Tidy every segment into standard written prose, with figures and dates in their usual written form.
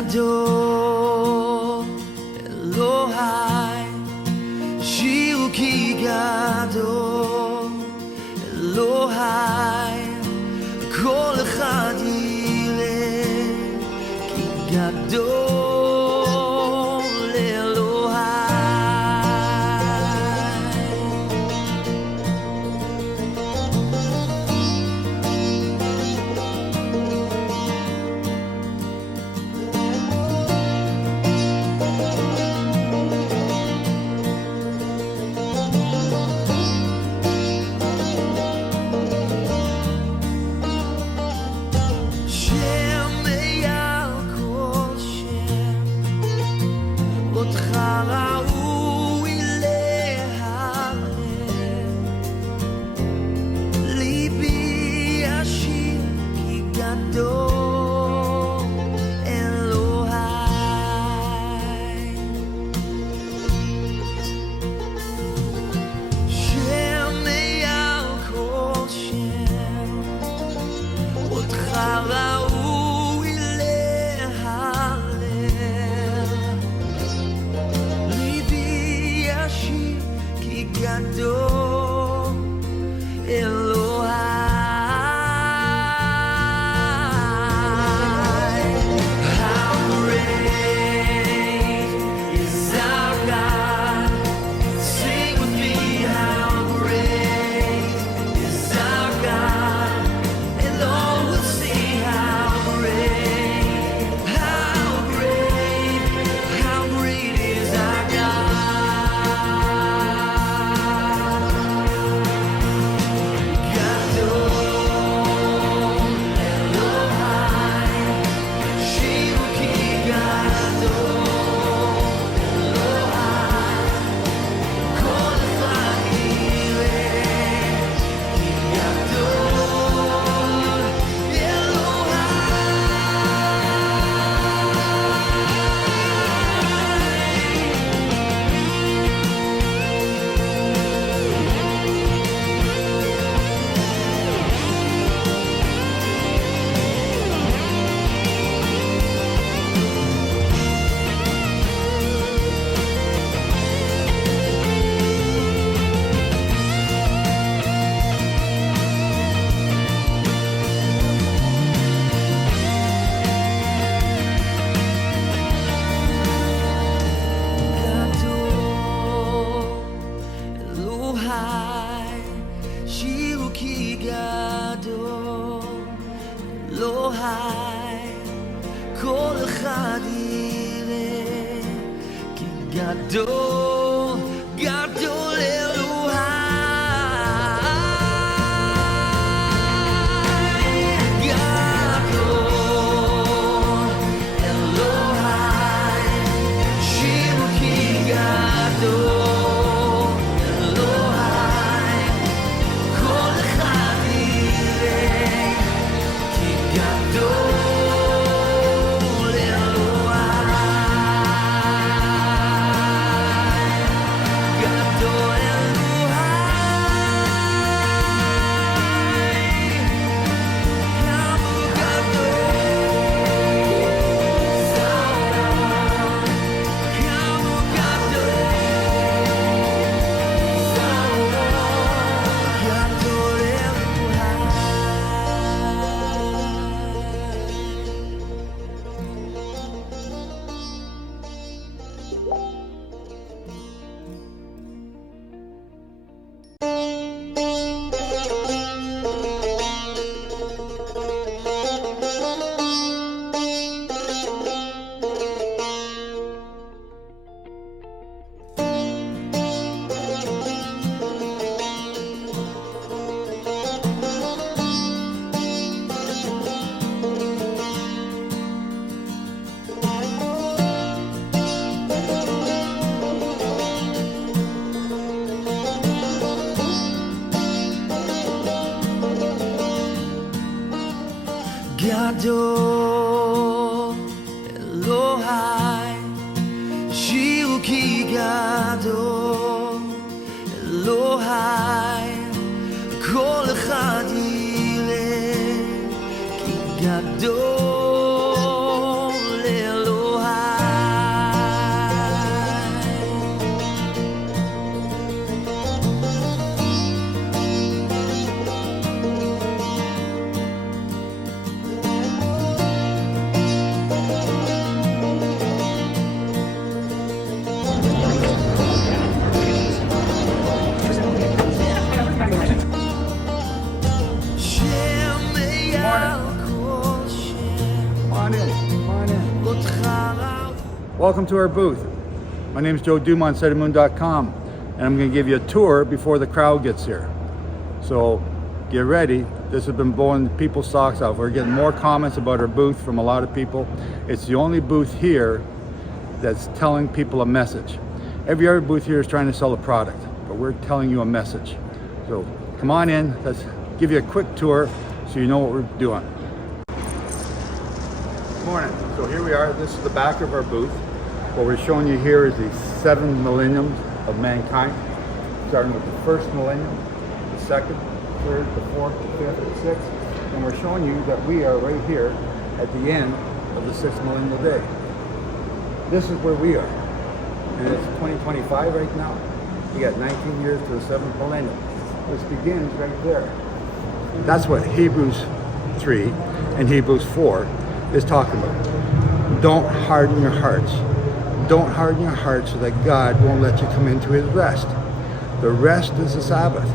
גדול אלוהי, שירו כי גדול אלוהי, כל אחד יראה כי גדול גדול אלוהי, שירו כי גדול אלוהי, כל אחד יראה כי גדול אלוהי. Welcome to our booth. My name is Joe Dumont, SetTheMoon.com, and I'm going to give you a tour before the crowd gets here. So get ready. This has been blowing people's socks off. We're getting more comments about our booth from a lot of people. It's the only booth here that's telling people a message. Every other booth here is trying to sell a product, but we're telling you a message. So come on in, let's give you a quick tour so you know what we're doing. Good morning. So here we are. This is the back of our booth. What we're showing you here is the 7 millenniums of mankind, starting with the first millennium, the second, third, the fourth, the fifth, the sixth, and we're showing you that we are right here at the end of the 6th millennial day. This is where we are, and it's 2025 right now. We got 19 years to the 7th millennium, which begins right there. That's what Hebrews 3 and Hebrews 4 is talking about. Don't harden your hearts. Don't harden your heart so that God won't let you come into his rest. The rest is the Sabbath.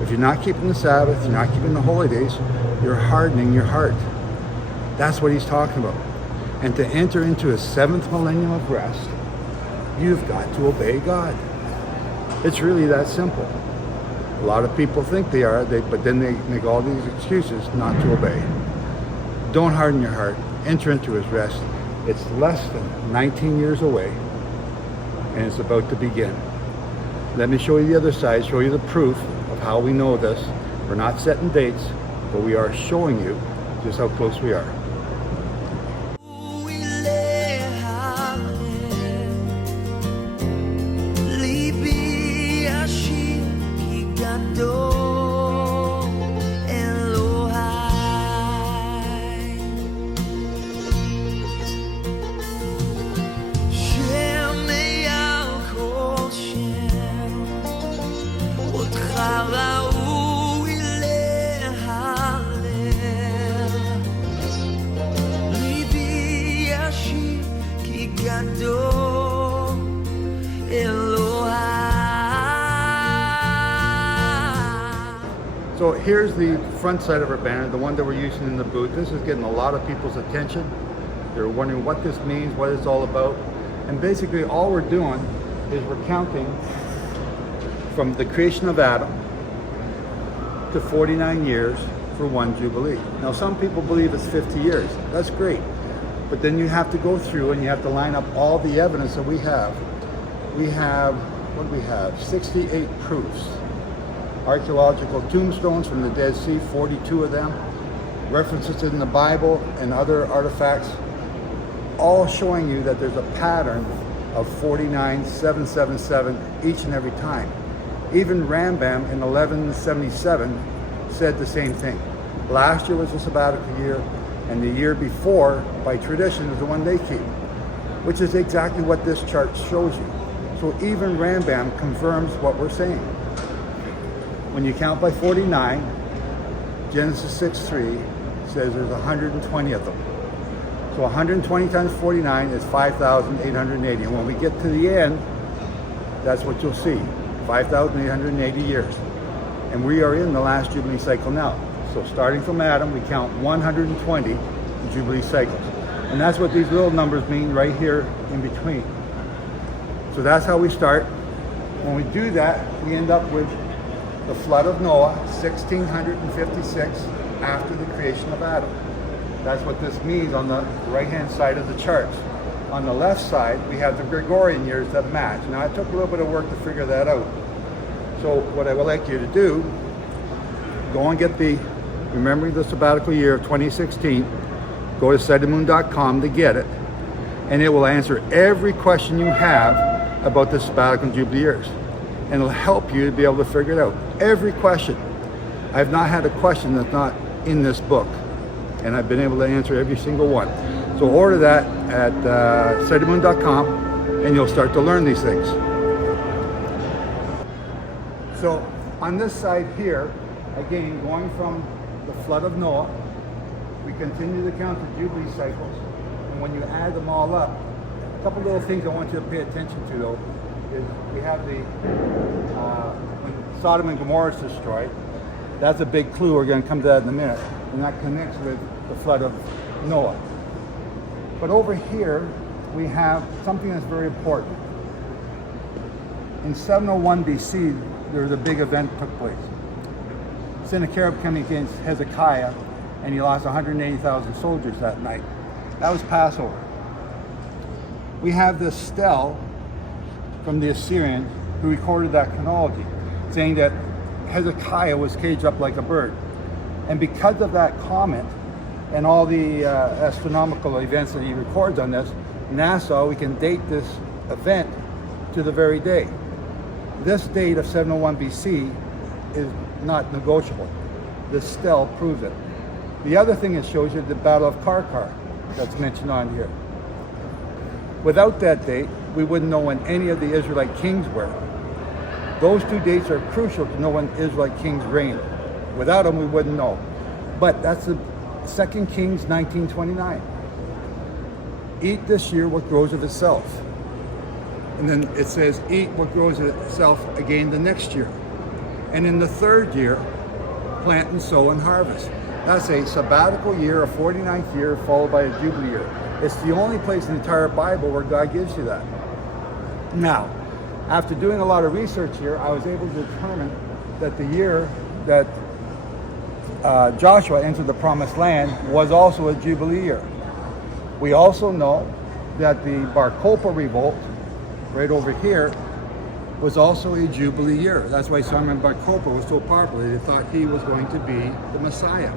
If you're not keeping the Sabbath, you're not keeping the holy days, you're hardening your heart. That's what he's talking about. And to enter into a 7th millennium of rest, you've got to obey God. It's really that simple. A lot of people think they are, but then they make all these excuses not to obey. Don't harden your heart. Enter into his rest. It's less than 19 years away, and it's about to begin. Let me show you the other side, show you the proof of how we know this. We're not setting dates, but we are showing you just how close we are. So here's the front side of our banner, the one that we're using in the booth. This is getting a lot of people's attention. They're wondering what this means, what it's all about. And basically all we're doing is we're counting from the creation of Adam to 49 years for one Jubilee. Now some people believe it's 50 years. That's great. But then you have to go through and you have to line up all the evidence that we have. We have, what do we have? 68 proofs. Archaeological tombstones from the Dead Sea, 42 of them. References in the Bible and other artifacts, all showing you that there's a pattern of 49, 777 each and every time. Even Rambam in 1177 said the same thing. Last year was a sabbatical year, and the year before, by tradition, is the one they keep, which is exactly what this chart shows you. So even Rambam confirms what we're saying. When you count by 49, Genesis 6:3 says there's 120 of them. So 120 times 49 is 5,880. And when we get to the end, that's what you'll see, 5,880 years. And we are in the last Jubilee cycle now. So starting from Adam, we count 120 Jubilee cycles. And that's what these little numbers mean right here in between. So that's how we start. When we do that, we end up with the flood of Noah, 1656 after the creation of Adam. That's what this means on the right-hand side of the charts. On the left side, we have the Gregorian years that match. Now, it took a little bit of work to figure that out. So what I would like you to do, go and get the, remembering the sabbatical year of 2016, go to SetTheMoon.com to get it, and it will answer every question you have about the sabbatical and Jubilee years. And it'll help you to be able to figure it out. Every question. I've not had a question that's not in this book, and I've been able to answer every single one. So order that at SetTheMoon.com, and you'll start to learn these things. So on this side here, again, going from the flood of Noah, we continue to count the Jubilee cycles, and when you add them all up, a couple little things I want you to pay attention to though, is we have the, when Sodom and Gomorrah is destroyed, that's a big clue, we're going to come to that in a minute, and that connects with the flood of Noah. But over here, we have something that's very important. In 701 BC, there was a big event that took place. Sennacherib came against Hezekiah, and he lost 180,000 soldiers that night. That was Passover. We have this stele from the Assyrians who recorded that chronology, saying that Hezekiah was caged up like a bird. And because of that comment and all the astronomical events that he records on this, NASA, we can date this event to the very day. This date of 701 BC is not negotiable. This stele proves it. The other thing it shows you the Battle of Karkar that's mentioned on here. Without that date, we wouldn't know when any of the Israelite kings were. Those two dates are crucial to know when Israelite kings reigned. Without them, we wouldn't know. But that's the 2 Kings 19:29. Eat this year what grows of itself. And then it says, eat what grows of itself again the next year. And in the third year, plant and sow and harvest. That's a sabbatical year, a 49th year, followed by a Jubilee year. It's the only place in the entire Bible where God gives you that. Now, after doing a lot of research here, I was able to determine that the year that Joshua entered the Promised Land was also a Jubilee year. We also know that the Bar Kokhba revolt, right over here, was also a Jubilee year. That's why Simon Bar Kokhba was so popular. They thought he was going to be the Messiah.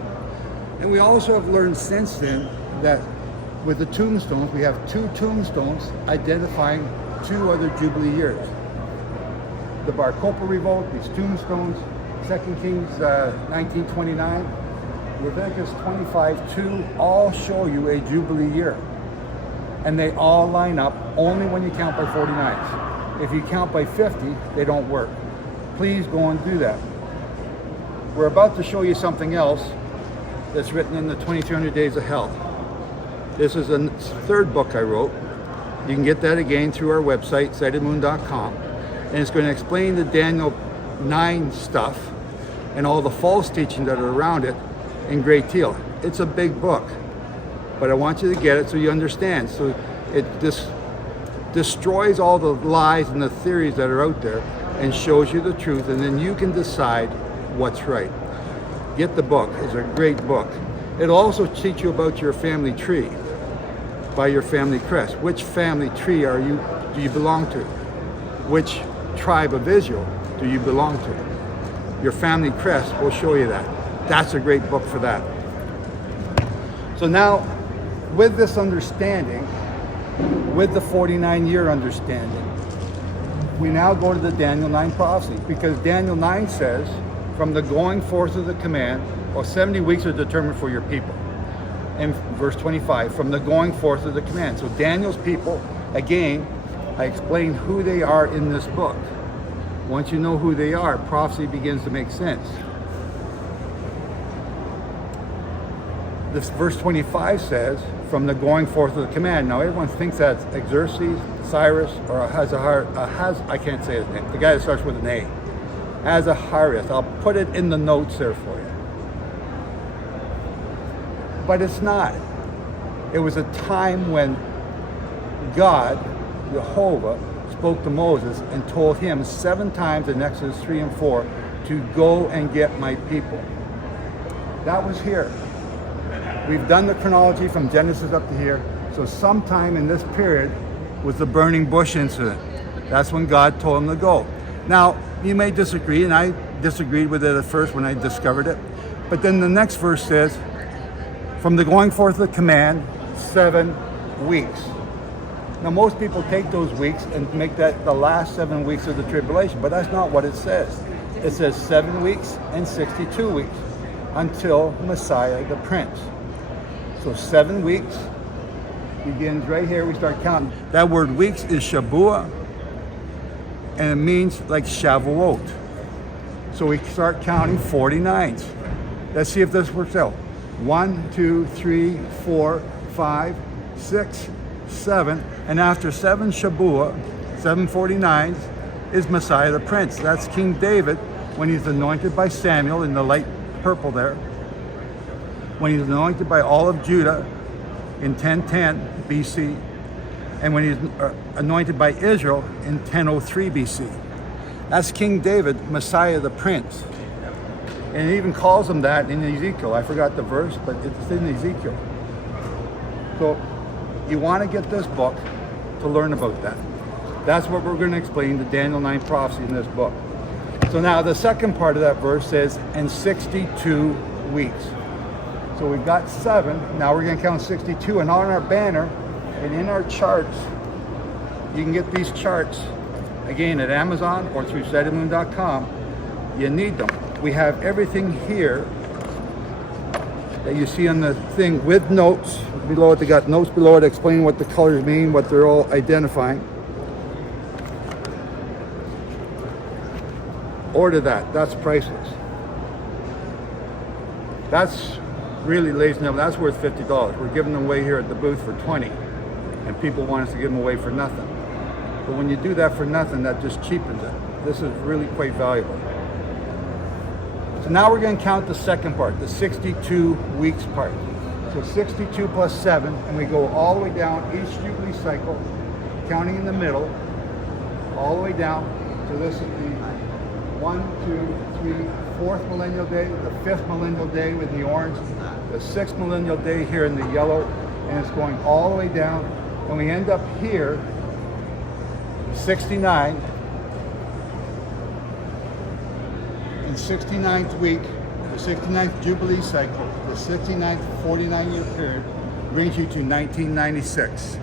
And we also have learned since then that with the tombstones, we have 2 tombstones identifying 2 other Jubilee years. The Bar Kokhba revolt, these tombstones, 2 Kings 19:29, Leviticus 25:2, all show you a Jubilee year. And they all line up only when you count by 49s. If you count by 50, they don't work. Please go and do that. We're about to show you something else that's written in the 2300 Days of Hell. This is the 3rd book I wrote. You can get that again through our website, sightedmoon.com. And it's going to explain the Daniel 9 stuff and all the false teaching that are around it in great deal. It's a big book, but I want you to get it so you understand. So it destroys all the lies and the theories that are out there and shows you the truth, and then you can decide what's right. Get the book. It's a great book. It'll also teach you about your family tree by your family crest. Which family tree do you belong to? Which tribe of Israel do you belong to? Your family crest will show you that. That's a great book for that. So now, with this understanding, with the 49-year understanding, we now go to the Daniel 9 prophecy, because Daniel 9 says, from the going forth of the command, 70 weeks are determined for your people. In verse 25, from the going forth of the command. So Daniel's people, again, I explained who they are in this book. Once you know who they are, prophecy begins to make sense. This verse 25 says, from the going forth of the command. Now everyone thinks that's Xerxes, Cyrus, or I can't say his name. The guy that starts with an A. Ahasuerus. I'll put it in the notes there for you. But it's not. It was a time when God, Jehovah, spoke to Moses and told him 7 times in Exodus 3 and 4 to go and get my people. That was here. We've done the chronology from Genesis up to here. So sometime in this period was the burning bush incident. That's when God told him to go. Now, you may disagree, and I disagreed with it at first when I discovered it. But then the next verse says, from the going forth of the command, 7 weeks. Now, most people take those weeks and make that the last 7 weeks of the tribulation, but that's not what it says. It says 7 weeks and 62 weeks until Messiah the Prince. So 7 weeks begins right here. We start counting. That word weeks is Shabuah, and it means like Shavuot. So we start counting 49s. Let's see if this works out. 1, 2, 3, 4, 5, 6, 7. And after 7 Shabuah, 7 49s, is Messiah the Prince. That's King David when he's anointed by Samuel in the light purple there. When he's anointed by all of Judah in 1010 BC. and when he's anointed by Israel in 1003 BC. That's King David, Messiah the Prince. And it even calls him that in Ezekiel. I forgot the verse, but it's in Ezekiel. So you want to get this book to learn about that. That's what we're going to explain, the Daniel 9 prophecy in this book. So now the second part of that verse says, and 62 weeks. So we've got 7, now we're going to count 62. And on our banner and in our charts, you can get these charts, again, at Amazon or through SetTheMoon.com. You need them. We have everything here that you see on the thing with notes below it. They got notes below it explaining what the colors mean, what they're all identifying. Order that. That's priceless. That's really, ladies and gentlemen, that's worth $50. We're giving them away here at the booth for $20, and people want us to give them away for nothing. But when you do that for nothing, that just cheapens it. This is really quite valuable. So now we're going to count the second part, the 62 weeks part. So 62 plus 7, and we go all the way down each Jubilee cycle, counting in the middle, all the way down. So this is the 1, 2, 3, 4th millennial day, the 5th millennial day with the orange, the 6th millennial day here in the yellow, and it's going all the way down, and we end up here, 69, in 69th week, the 69th Jubilee cycle, the 69th 49-year period, brings you to 1996.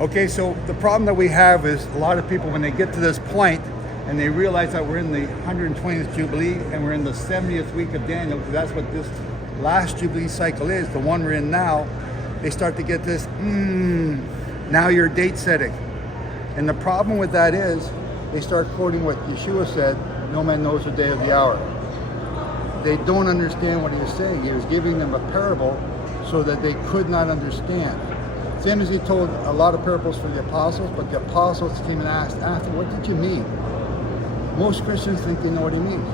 Okay, so the problem that we have is a lot of people, when they get to this point and they realize that we're in the 120th Jubilee and we're in the 70th week of Daniel, because that's what this last Jubilee cycle is, the one we're in now, they start to get this, now you're date setting. And the problem with that is they start quoting what Yeshua said, no man knows the day or the hour. They don't understand what he was saying. He was giving them a parable so that they could not understand. Same as he told a lot of parables for the apostles, but the apostles came and asked after, what did you mean? Most Christians think they know what he means.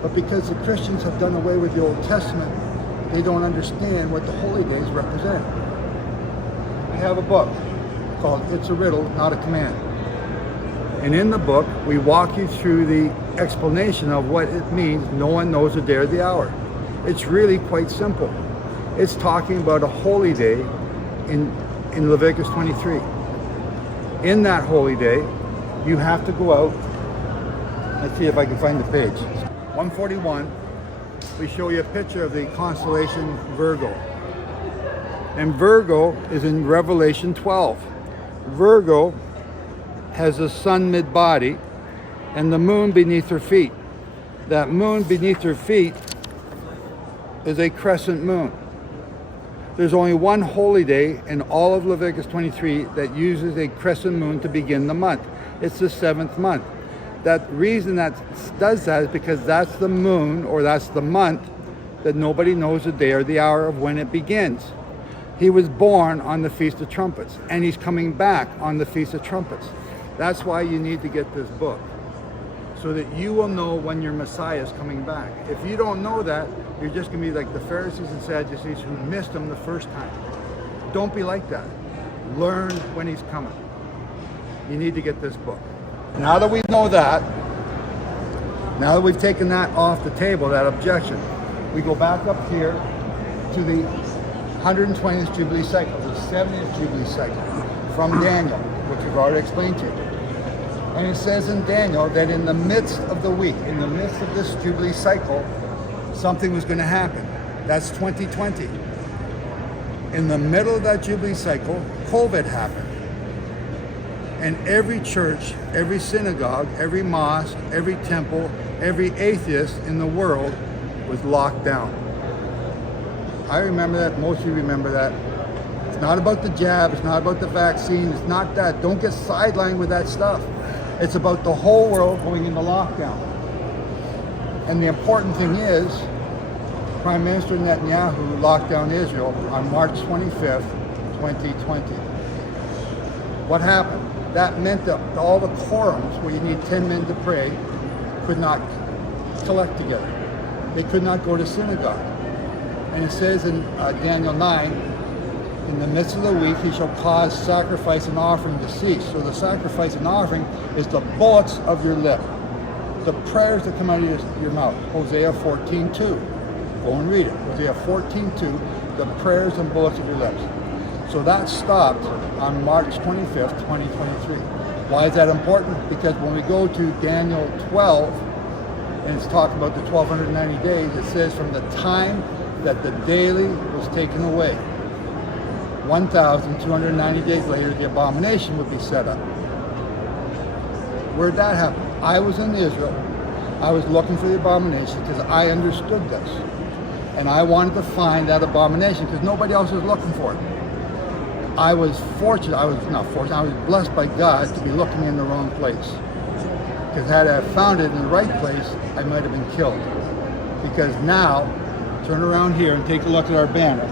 But because the Christians have done away with the Old Testament, they don't understand what the holy days represent. I have a book called It's a Riddle, Not a Command. And in the book, we walk you through the explanation of what it means, no one knows the day or the hour. It's really quite simple. It's talking about a holy day in Leviticus 23. In that holy day, you have to go out. Let's see if I can find the page. 141, we show you a picture of the constellation Virgo. And Virgo is in Revelation 12. Virgo has the sun mid-body and the moon beneath her feet. That moon beneath her feet is a crescent moon. There's only one holy day in all of Leviticus 23 that uses a crescent moon to begin the month. It's the 7th month. That reason that does that is because that's the moon, or that's the month, that nobody knows the day or the hour of when it begins. He was born on the Feast of Trumpets, and he's coming back on the Feast of Trumpets. That's why you need to get this book, so that you will know when your Messiah is coming back. If you don't know that, you're just going to be like the Pharisees and Sadducees who missed him the first time. Don't be like that. Learn when he's coming. You need to get this book. Now that we know that, now that we've taken that off the table, that objection, we go back up here to the 120th Jubilee Cycle, the 70th Jubilee Cycle from Daniel, which we've already explained to you. And it says in Daniel that in the midst of the week, in the midst of this Jubilee Cycle, something was going to happen. That's 2020. In the middle of that Jubilee Cycle, COVID happened. And every church, every synagogue, every mosque, every temple, every atheist in the world was locked down. I remember that, most of you remember that. It's not about the jab, it's not about the vaccine, it's not that. Don't get sidelined with that stuff. It's about the whole world going into lockdown. And the important thing is, Prime Minister Netanyahu locked down Israel on March 25th, 2020. What happened? That meant that all the quorums where you need 10 men to pray could not collect together. They could not go to synagogue. And it says in Daniel 9, in the midst of the week, he shall cause sacrifice and offering to cease. So the sacrifice and offering is the bullets of your lip, the prayers that come out of your mouth. Hosea 14:2. Go and read it. Hosea 14:2, the prayers and bullets of your lips. So that stopped on March 25th, 2023. Why is that important? Because when we go to Daniel 12, and it's talking about the 1290 days, it says from the time that the daily was taken away, 1,290 days later, the abomination would be set up. Where'd that happen? I was in Israel. I was looking for the abomination because I understood this. And I wanted to find that abomination because nobody else was looking for it. I was fortunate, I was blessed by God to be looking in the wrong place. Because had I found it in the right place, I might have been killed. Because now, turn around here and take a look at our banner.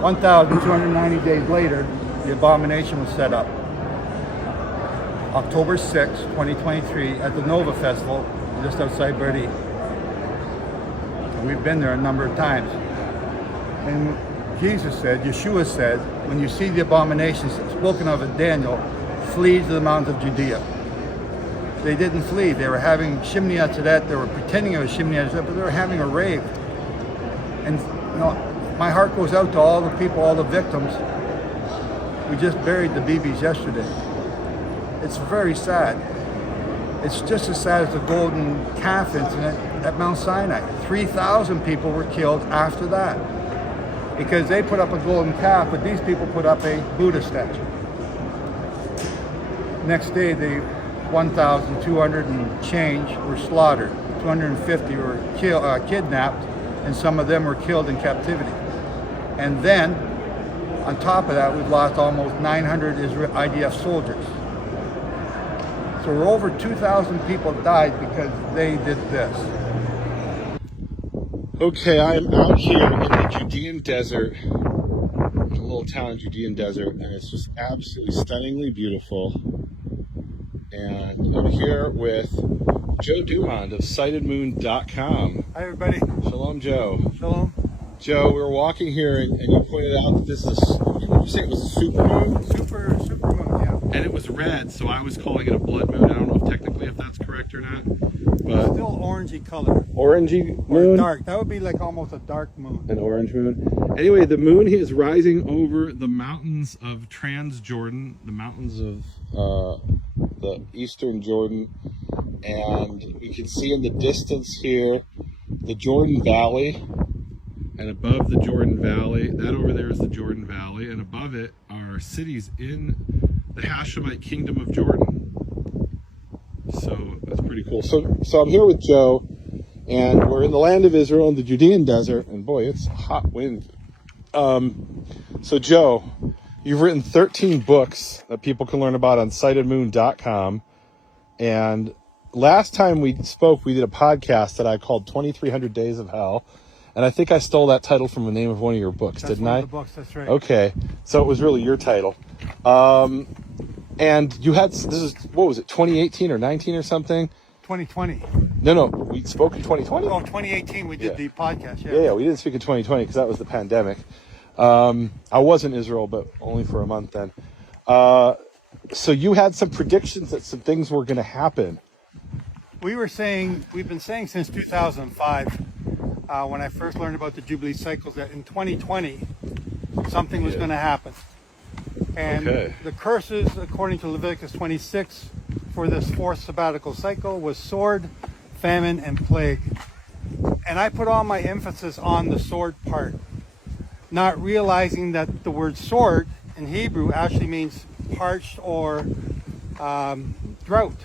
1,290 days later, the abomination was set up. October 6, 2023, at the Nova Festival, just outside Berlin. And we've been there a number of times. And Jesus said, Yeshua said, when you see the abominations spoken of in Daniel, flee to the mountains of Judea. They didn't flee. They were having Shimini Atzeret. They were pretending it was Shimini Atzeret, but they were having a rave. And you know, my heart goes out to all the people, all the victims. We just buried the babies yesterday. It's very sad. It's just as sad as the golden calf incident at Mount Sinai. 3,000 people were killed after that because they put up a golden calf, but these people put up a Buddha statue. Next day, the 1,200 and change were slaughtered. 250 were kidnapped, and some of them were killed in captivity. And then, on top of that, we've lost almost 900 IDF soldiers. So we're over 2,000 people died because they did this. Okay, I am out here in the Judean desert, in a little town in Judean desert, and it's just absolutely stunningly beautiful. And I'm here with Joe Dumond of sightedmoon.com. Hi, everybody. Shalom, Joe. Shalom. Joe, we were walking here, and you pointed out that this is, you say it was a super moon? Super moon, yeah. And it was red, so I was calling it a blood moon. I don't know if technically if that's correct or not. But Still orangey color. Orangey Or moon? dark. That would be like almost a dark moon. An orange moon. Anyway, the moon is rising over the mountains of Transjordan, the mountains of the eastern Jordan, and we can see in the distance here the Jordan Valley, and above the Jordan Valley, that over there is the Jordan Valley, and above it are cities in the Hashemite kingdom of Jordan. So that's pretty cool. So I'm here with Joe, and we're in the land of Israel in the Judean desert, and boy, it's a hot wind. So Joe, you've written 13 books that people can learn about on sightedmoon.com, and last time we spoke, we did a podcast that I called 2,300 Days of Hell, and I think I stole that title from the name of one of your books, didn't I? That's one of the books, that's right. Okay, so it was really your title. And you had, this is, what was it, 2018 or 19 or something? 2020. No, we spoke in 2020? Oh, 2018 we did the podcast, Yeah, we didn't speak in 2020 because that was the pandemic. I was in Israel, but only for a month then. So you had some predictions that some things were going to happen. We've been saying since 2005, when I first learned about the Jubilee Cycles, that in 2020, something was going to happen. And the curses, according to Leviticus 26, for this fourth sabbatical cycle was sword, famine, and plague. And I put all my emphasis on the sword part, not realizing that the word sword in Hebrew actually means parched or drought.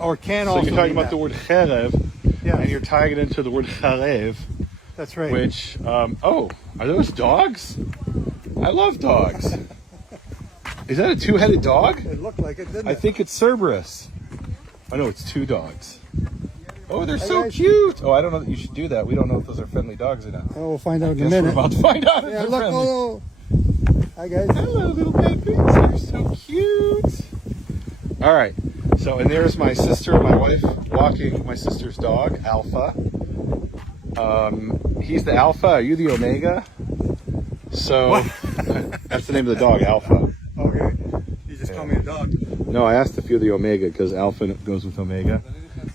Or can also So you're talking mean about the word cherev, Yes. and you're tying it into the word charev, That's right. which, are those dogs? I love dogs. Is that a two-headed dog? It looked like it, didn't it? I think it's Cerberus. Oh no, it's two dogs. Oh, they're so guys. cute. Oh, I don't know that you should do that. We don't know if those are friendly dogs or not. Oh, we'll find out in a Guess minute. we're about to find out if Yeah, they're look, friendly. oh, hi guys. Hello, little babies. They're so cute. All right. So, and there's my sister and my wife walking my sister's dog, Alpha. He's the Alpha. Are you the Omega? So that's the name of the dog, Alpha. Okay. You just call me a dog. No, I asked if you're the Omega because Alpha goes with Omega.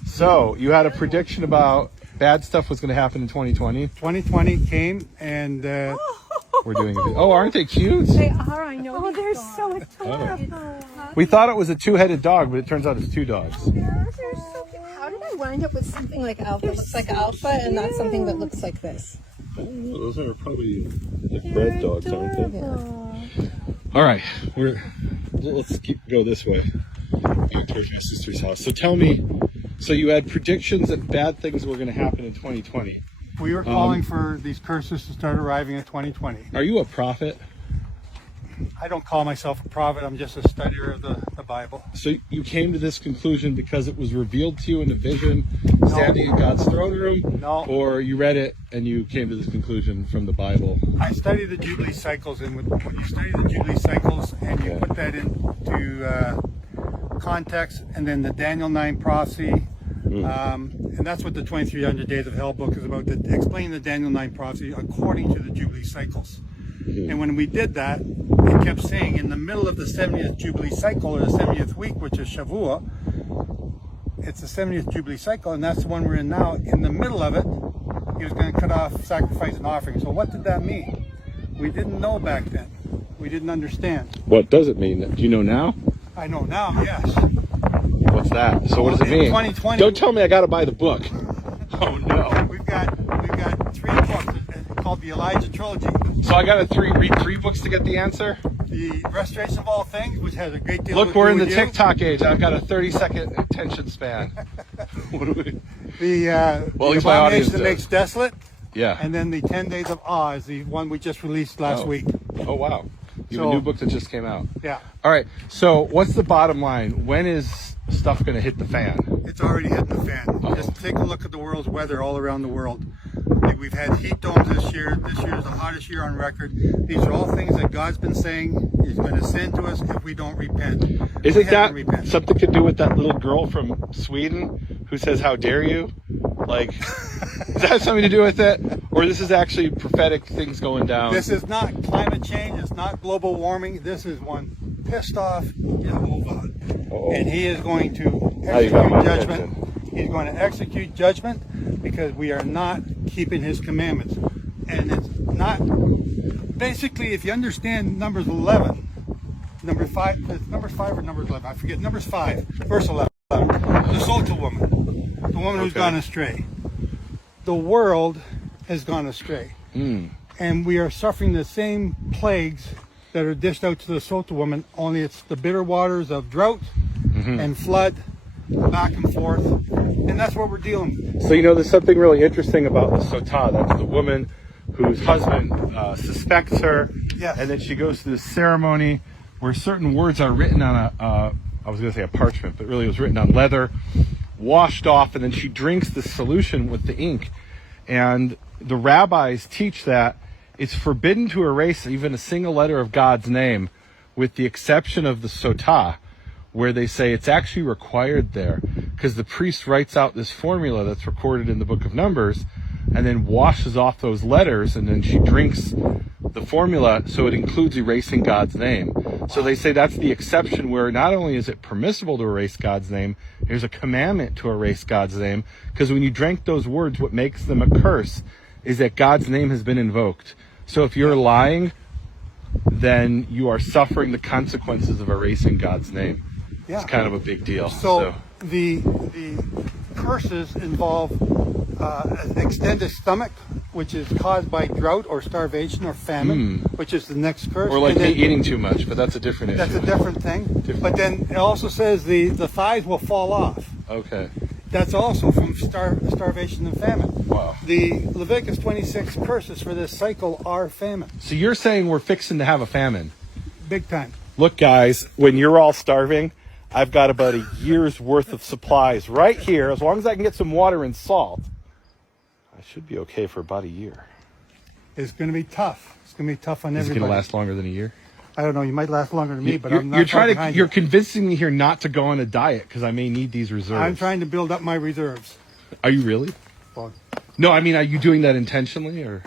So you had a prediction about bad stuff was going to happen in 2020. 2020 came and we're doing it. Oh, aren't they cute? They are, I know. Oh, they're so adorable. We thought it was a two-headed dog, but it turns out it's two dogs. They're so cute. How did I wind up with something like Alpha? Looks like Alpha and not something that looks like this. Those are probably like bred dogs, aren't they? Yeah. All right, let's go this way. Back towards my sister's house. So tell me, so you had predictions that bad things were going to happen in 2020. we were calling for these curses to start arriving in 2020. Are you a prophet? I don't call myself a prophet. I'm just a studier of the Bible. So you came to this conclusion because it was revealed to you in a vision standing in God's throne room? No. Or you read it and you came to this conclusion from the Bible? I study the Jubilee Cycles, and when you study the Jubilee Cycles and you put that into context, and then the Daniel 9 prophecy, and that's what the 2300 Days of Hell book is about, explaining the Daniel 9 prophecy according to the Jubilee Cycles. And when we did that, it kept saying in the middle of the 70th Jubilee Cycle, or the 70th week, which is Shavuot, it's the 70th Jubilee Cycle, and that's the one we're in now. In the middle of it, he was going to cut off sacrifice and offering. So what did that mean? We didn't know back then. We didn't understand. What does it mean? Do you know now? I know now, yes. What's that? So what does it mean? 2020. Don't tell me I got to buy the book. Oh no. We've got 3 books called the Elijah Trilogy. So I got to read 3 books to get the answer? The Restoration of All Things, which has a great deal Look, of we're in the TikTok age. I've got a 30-second attention span. What do we? The Well, at least my audience Abomination that does. Makes Desolate. Yeah. And then the 10 Days of Awe is the one we just released last week. Oh, wow. You have a new book that just came out. Yeah. All right. So what's the bottom line? When is stuff going to hit the fan? It's already hitting the fan. Just take a look at the world's weather all around the world. We've had heat domes this year. This year is the hottest year on record. These are all things that God's been saying He's going to send to us if we don't repent. Isn't that something to do with that little girl from Sweden who says, "How dare you"? Like, does that have something to do with it? Or this is actually prophetic things going down? This is not climate change. It's not global warming. This is one pissed off Jehovah. And he is going to execute judgment. He's going to execute judgment because we are not keeping his commandments. And it's not, basically, if you understand Numbers 11, number 5, it's Numbers 5 or Numbers 11, I forget, Numbers 5, verse 11, the Sota woman, the woman who's gone astray. The world has gone astray. And we are suffering the same plagues that are dished out to the Sota woman, only it's the bitter waters of drought and flood, back and forth, and that's what we're dealing with. So, there's something really interesting about the Sotah. That's the woman whose husband suspects her, and then she goes through this ceremony where certain words are written on I was going to say a parchment, but really it was written on leather, washed off, and then she drinks the solution with the ink. And the rabbis teach that it's forbidden to erase even a single letter of God's name, with the exception of the Sotah, where they say it's actually required there because the priest writes out this formula that's recorded in the book of Numbers and then washes off those letters, and then she drinks the formula, so it includes erasing God's name. So they say that's the exception where not only is it permissible to erase God's name, there's a commandment to erase God's name, because when you drank those words, what makes them a curse is that God's name has been invoked. So if you're lying, then you are suffering the consequences of erasing God's name. Yeah. It's kind of a big deal. So the curses involve an extended stomach, which is caused by drought or starvation or famine, which is the next curse. Or like me eating too much, but that's a different issue. That's a different thing. But then it also says the thighs will fall off. Okay. That's also from starvation and famine. Wow. The Leviticus 26 curses for this cycle are famine. So you're saying we're fixing to have a famine? Big time. Look, guys, when you're all starving, I've got about a year's worth of supplies right here. As long as I can get some water and salt, I should be okay for about a year. It's going to be tough. It's going to be tough on everybody. Is it going to last longer than a year? I don't know. You might last longer than me, but I'm not. You're convincing me here not to go on a diet because I may need these reserves. I'm trying to build up my reserves. Are you really? Well, No, I mean, are you doing that intentionally, or?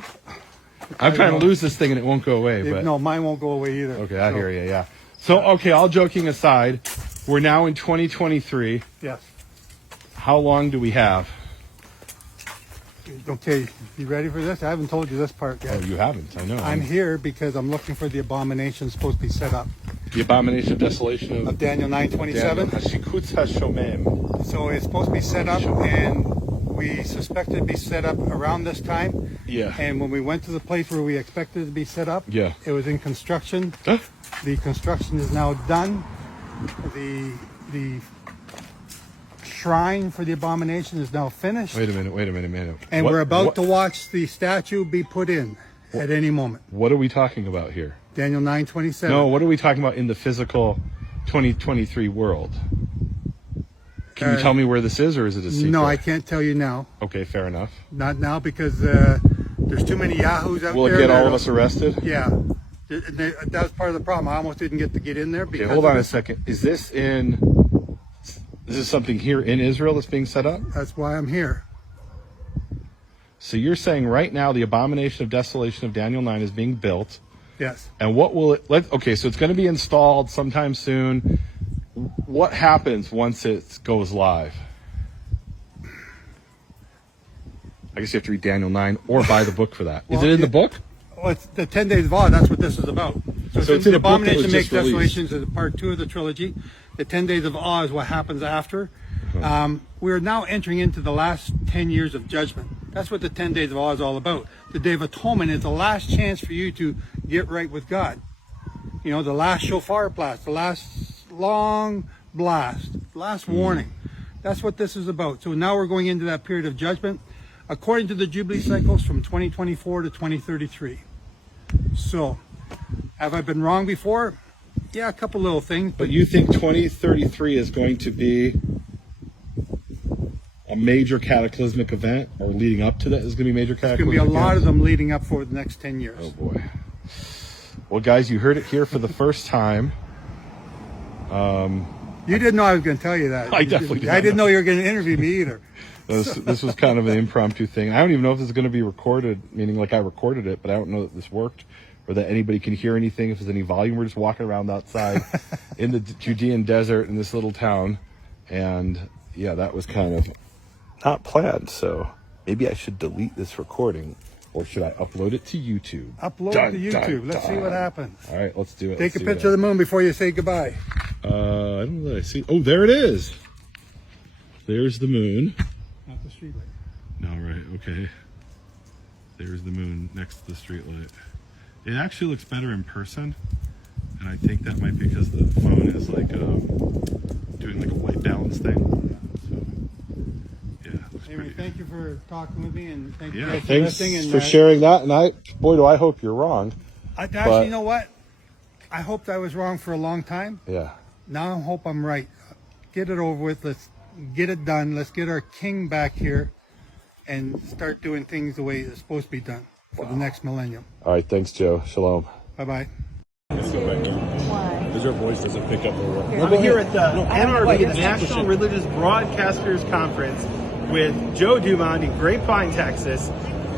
I'm trying to lose this thing and it won't go away. But No, mine won't go away either. okay, I hear you. Yeah. So, okay, all joking aside, we're now in 2023. Yes. How long do we have? Okay, you ready for this? I haven't told you this part yet. Oh, you haven't. I know. I'm here because I'm looking for the abomination supposed to be set up. The abomination of desolation Of Daniel 9:27. Hashikutz Hashomem. So it's supposed to be set up, and we suspected it to be set up around this time. Yeah. And when we went to the place where we expected it to be set up, Yeah. it was in construction. Huh? The construction is now done. The shrine for the abomination is now finished. Wait a minute. And we're about to watch the statue be put in at any moment. What are we talking about here? Daniel 9:27. No, what are we talking about in the physical 2023 world? Can you tell me where this is, or is it a secret? No, I can't tell you now. Okay, fair enough. Not now because there's too many yahoos out Will there. it get that all of are- us arrested? Yeah. That was part of the problem. I almost didn't get to get in there. Okay, Because hold on a second. Is this something here in Israel that's being set up? That's why I'm here. So you're saying right now the abomination of desolation of Daniel 9 is being built. Yes. And what will it okay, so it's going to be installed sometime soon. What happens once it goes live? I guess you have to read Daniel 9 or buy the book for that. Is it in the book? Well, it's the 10 days of awe. That's what this is about. So it's in the a book that was abomination makes just released. desolations is part 2 of the trilogy. The 10 days of awe is what happens after. We're now entering into the last 10 years of judgment. That's what the 10 days of awe is all about. The Day of Atonement is the last chance for you to get right with God. You know, the last shofar blast, the last long blast, last warning. That's what this is about. So now we're going into that period of judgment according to the Jubilee Cycles from 2024 to 2033. So, have I been wrong before? Yeah, a couple little things. But you think 2033 is going to be a major cataclysmic event, or leading up to that is going to be a major cataclysmic There's going to be a lot event? of them leading up for the next 10 years. Oh boy. Well, guys, you heard it here for the first time. You didn't know I was going to tell you that. I definitely did I not didn't know you were going to interview me either. This was kind of an impromptu thing. I don't even know if this is going to be recorded, meaning like I recorded it, but I don't know that this worked or that anybody can hear anything, if there's any volume. We're just walking around outside in the Judean desert in this little town. And yeah, that was kind of not planned. So maybe I should delete this recording, or should I upload it to YouTube? Upload it to YouTube. Let's see what happens. All right, let's do it. Take a picture of the moon before you say goodbye. I don't know that I see. Oh, there it is. There's the moon. Not the street light. No, right, okay. There's the moon next to the street light. It actually looks better in person, and I think that might be because the phone is like doing like a white balance thing. So, yeah, it looks Anyway, pretty. thank you for talking with me, and thank you Yeah, guys for thanks listening. And for sharing that. And boy, do I hope you're wrong. Actually, you know what? I hoped I was wrong for a long time. Yeah. Now I hope I'm right. Get it over with. Let's get it done. Let's get our king back here and start doing things the way it's supposed to be done for the next millennium. All right, thanks, Joe. Shalom. Bye-bye. Why? Because your voice doesn't pick up over. I'm here at the I don't know why NRB, you're the National Religious Broadcasters Conference, with Joe Dumond in Grapevine, Texas.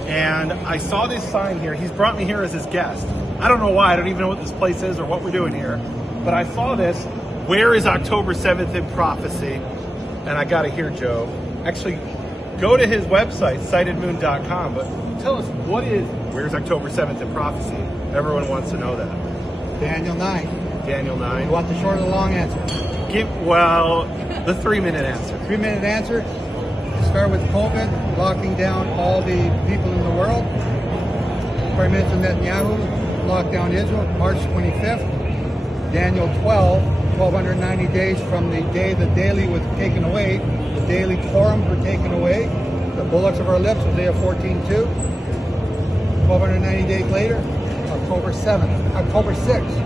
And I saw this sign here. He's brought me here as his guest. I don't know why. I don't even know what this place is or what we're doing here. But I saw this. Where is October 7th in prophecy? And I got to hear Joe. Actually, go to his website, sightedmoon.com. But tell us, where's October 7th in prophecy? Everyone wants to know that. Daniel 9. Daniel 9. You want the short or the long answer? The 3-minute answer. 3-minute answer. Start with COVID, locking down all the people in the world. Prime Minister Netanyahu locked down Israel March 25th. Daniel 1290 days from the day the daily was taken away. The daily Torahs were taken away. The bullocks of our lips, Isaiah 14:2. 1290 days later, October 6th.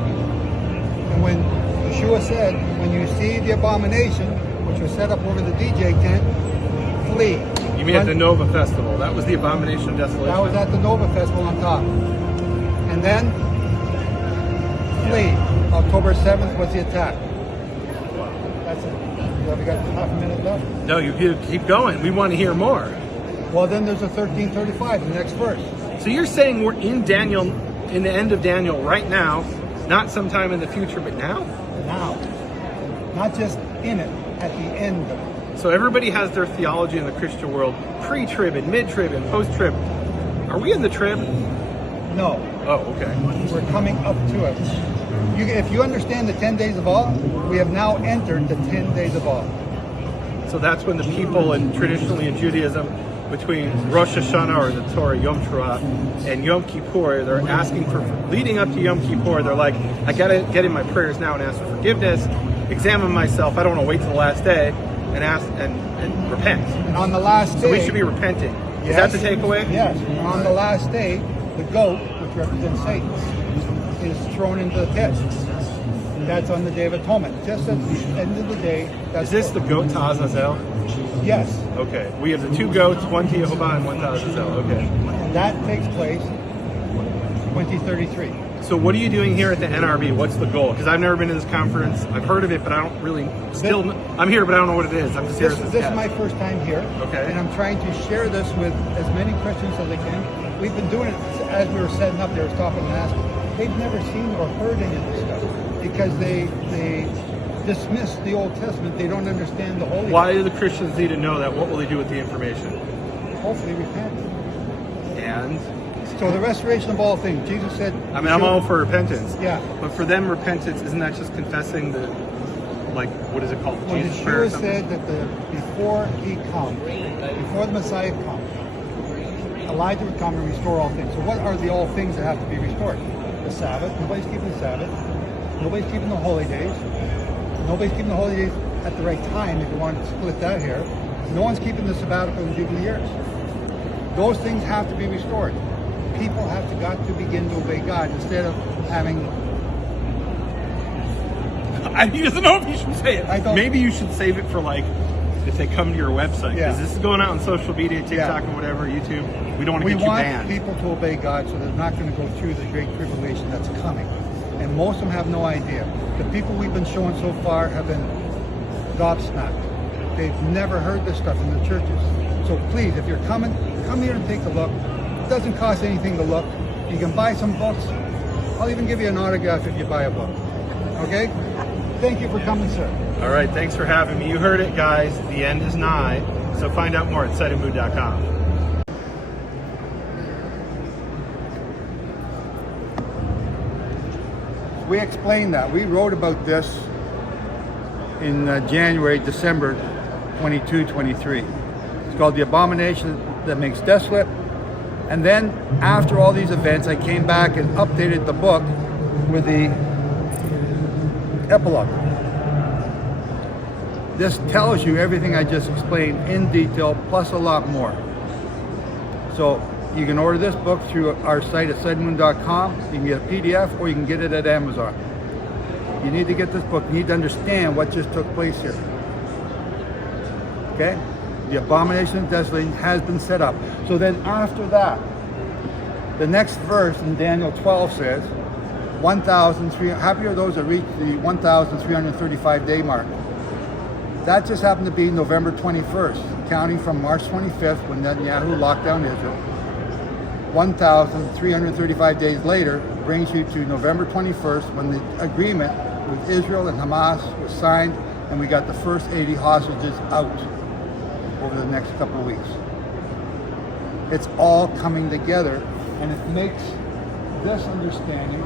And when Yeshua said, when you see the abomination, which was set up over the DJ tent, flee. You mean at the Nova Festival? That was the abomination of desolation. That was at the Nova Festival on top. And then, flee. October 7th was the attack. That's it. Have we got half a minute left? No, you keep going. We want to hear more. Well, then there's a 13:35, the next verse. So you're saying we're in Daniel, in the end of Daniel right now, not sometime in the future, but now? Now. Not just in it, at the end of it. So everybody has their theology in the Christian world, pre-trib and mid-trib and post-trib. Are we in the trib? No. Oh, okay. We're coming up to it. If you understand the 10 days of awe, we have now entered the 10 days of awe. So that's when the people, and traditionally in Judaism, between Rosh Hashanah or the Torah, Yom Teruah, and Yom Kippur, they're asking for, leading up to Yom Kippur, they're like, I gotta get in my prayers now and ask for forgiveness, examine myself, I don't want to wait till the last day, and ask and repent. And on the last day... So we should be repenting. Is that the takeaway? Yes. And on the last day, the goat, which represents Satan, is thrown into the pit. That's on the Day of Atonement. Just at the end of the day. Is this the goat to Azazel? Yes. Okay. We have the two goats, one to Yehovah and one to Azazel. Okay. And that takes place 2033. So what are you doing here at the NRB? What's the goal? Because I've never been to this conference. I've heard of it, but I don't really, I'm here, but I don't know what it is. I'm just here as This is my first time here. Okay. And I'm trying to share this with as many Christians as I can. We've been doing it as we were setting up. They were stopping and asking. They've never seen or heard any of this stuff because they dismiss the Old Testament. They don't understand the Holy. Why do the Christians need to know that? What will they do with the information? Hopefully repent. And? So the restoration of all things. Jesus said... I mean, I'm all for repentance. Yeah. But for them, repentance, isn't that just confessing the, like, what is it called? Well, Jesus prayer or Yeshua something? said that before he comes, before the Messiah comes, Elijah would come and restore all things. So what are the all things that have to be restored? The Sabbath. Nobody's keeping the Sabbath. Nobody's keeping the holy days. Nobody's keeping the holy days at the right time, if you want to split that here. No one's keeping the sabbatical and Jubilee years. Those things have to be restored. People have got to begin to obey God instead of having... He doesn't know if you should say it. I don't. Maybe you should save it for, like, if they come to your website. Yeah. Because this is going out on social media, TikTok or whatever, YouTube. We don't want to get you banned. We want people to obey God so they're not going to go through the great tribulation that's coming. And most of them have no idea. The people we've been showing so far have been gobsmacked. They've never heard this stuff in the churches. So please, if you're coming, come here and take a look. It doesn't cost anything to look. You can buy some books. I'll even give you an autograph if you buy a book. Okay? Thank you for coming, sir. All right, thanks for having me. You heard it, guys. The end is nigh. So find out more at siteandmood.com. We explained that. We wrote about this in December 22, 23. It's called The Abomination That Makes Desolate. And then after all these events, I came back and updated the book with the epilogue. This tells you everything I just explained in detail, plus a lot more. So you can order this book through our site at siteandmood.com. You can get a PDF or you can get it at Amazon. You need to get this book. You need to understand what just took place here. Okay? The abomination of desolation has been set up. So then after that, the next verse in Daniel 12 says, 1,300, happy are those that reach the 1,335 day mark. That just happened to be November 21st, counting from March 25th when Netanyahu locked down Israel. 1,335 days later brings you to November 21st when the agreement with Israel and Hamas was signed and we got the first 80 hostages out over the next couple of weeks. It's all coming together and it makes this understanding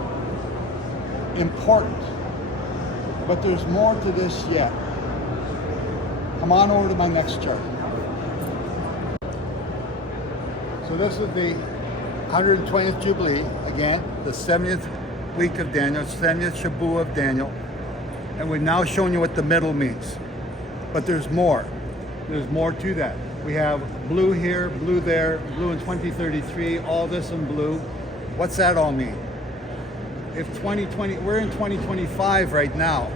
important. But there's more to this yet. Come on over to my next chart. So this is the 120th Jubilee, again, the 70th week of Daniel, 70th Shabu of Daniel. And we've now shown you what the middle means. But there's more. There's more to that. We have blue here, blue there, blue in 2033, all this in blue. What's that all mean? If 2020, we're in 2025 right now.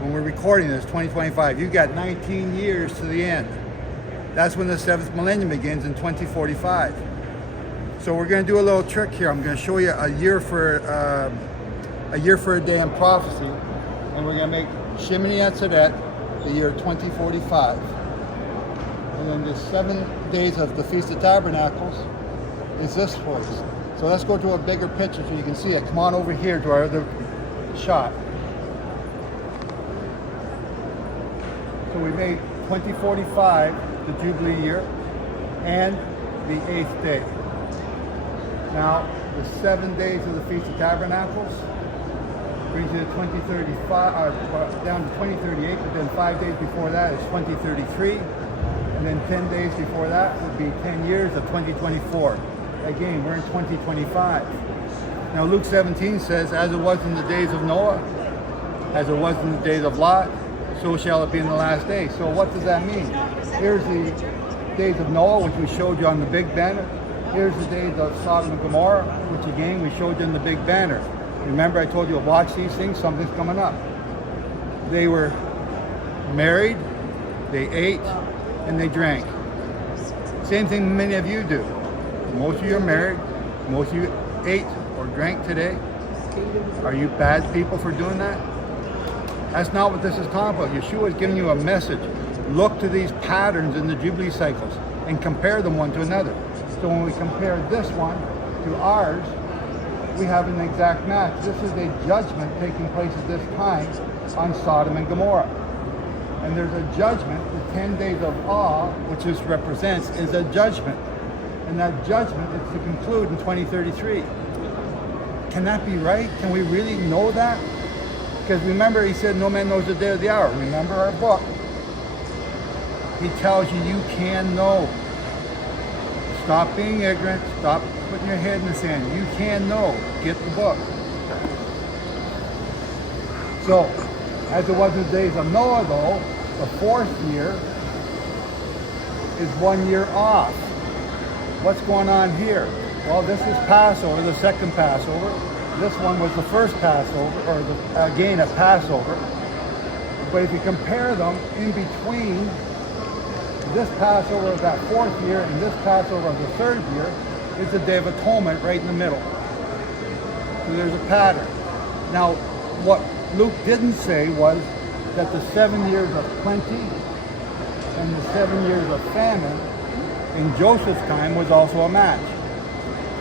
When we're recording this, 2025, you got 19 years to the end. That's when the 7th millennium begins in 2045. So we're going to do a little trick here. I'm going to show you a year for a day in prophecy, and we're going to make Shemini Atzeret the year 2045. And then the 7 days of the Feast of Tabernacles is this place. So let's go to a bigger picture so you can see it. Come on over here to our other shot. So we made 2045 the Jubilee year and the 8th day. Now, the 7 days of the Feast of Tabernacles brings you to 2035, down to 2038, but then 5 days before that is 2033, and then 10 days before that would be 10 years of 2024. Again, we're in 2025. Now, Luke 17 says, as it was in the days of Noah, as it was in the days of Lot, so shall it be in the last days. So what does that mean? Here's the days of Noah, which we showed you on the big banner. Here's the days of Sodom and Gomorrah, which again we showed you in the big banner. Remember I told you, watch these things, something's coming up. They were married, they ate, and they drank. Same thing many of you do. Most of you are married, most of you ate or drank today. Are you bad people for doing that? That's not what this is talking about. Yeshua is giving you a message. Look to these patterns in the Jubilee cycles and compare them one to another. So when we compare this one to ours, we have an exact match. This is a judgment taking place at this time on Sodom and Gomorrah. And there's a judgment, the 10 days of awe, which this represents, is a judgment. And that judgment is to conclude in 2033. Can that be right? Can we really know that? Because remember, he said, no man knows the day or the hour. Remember our book. He tells you, you can know. Stop being ignorant. Stop putting your head in the sand. You can know. Get the book. So, as it was in the days of Noah, though, the 4th year is 1 year off. What's going on here? Well, this is Passover, the second Passover. This one was the first Passover, or again a Passover. But if you compare them, in between this Passover of that 4th year and this Passover of the 3rd year is the Day of Atonement right in the middle. So there's a pattern. Now, what Luke didn't say was that the 7 years of plenty and the 7 years of famine in Joseph's time was also a match.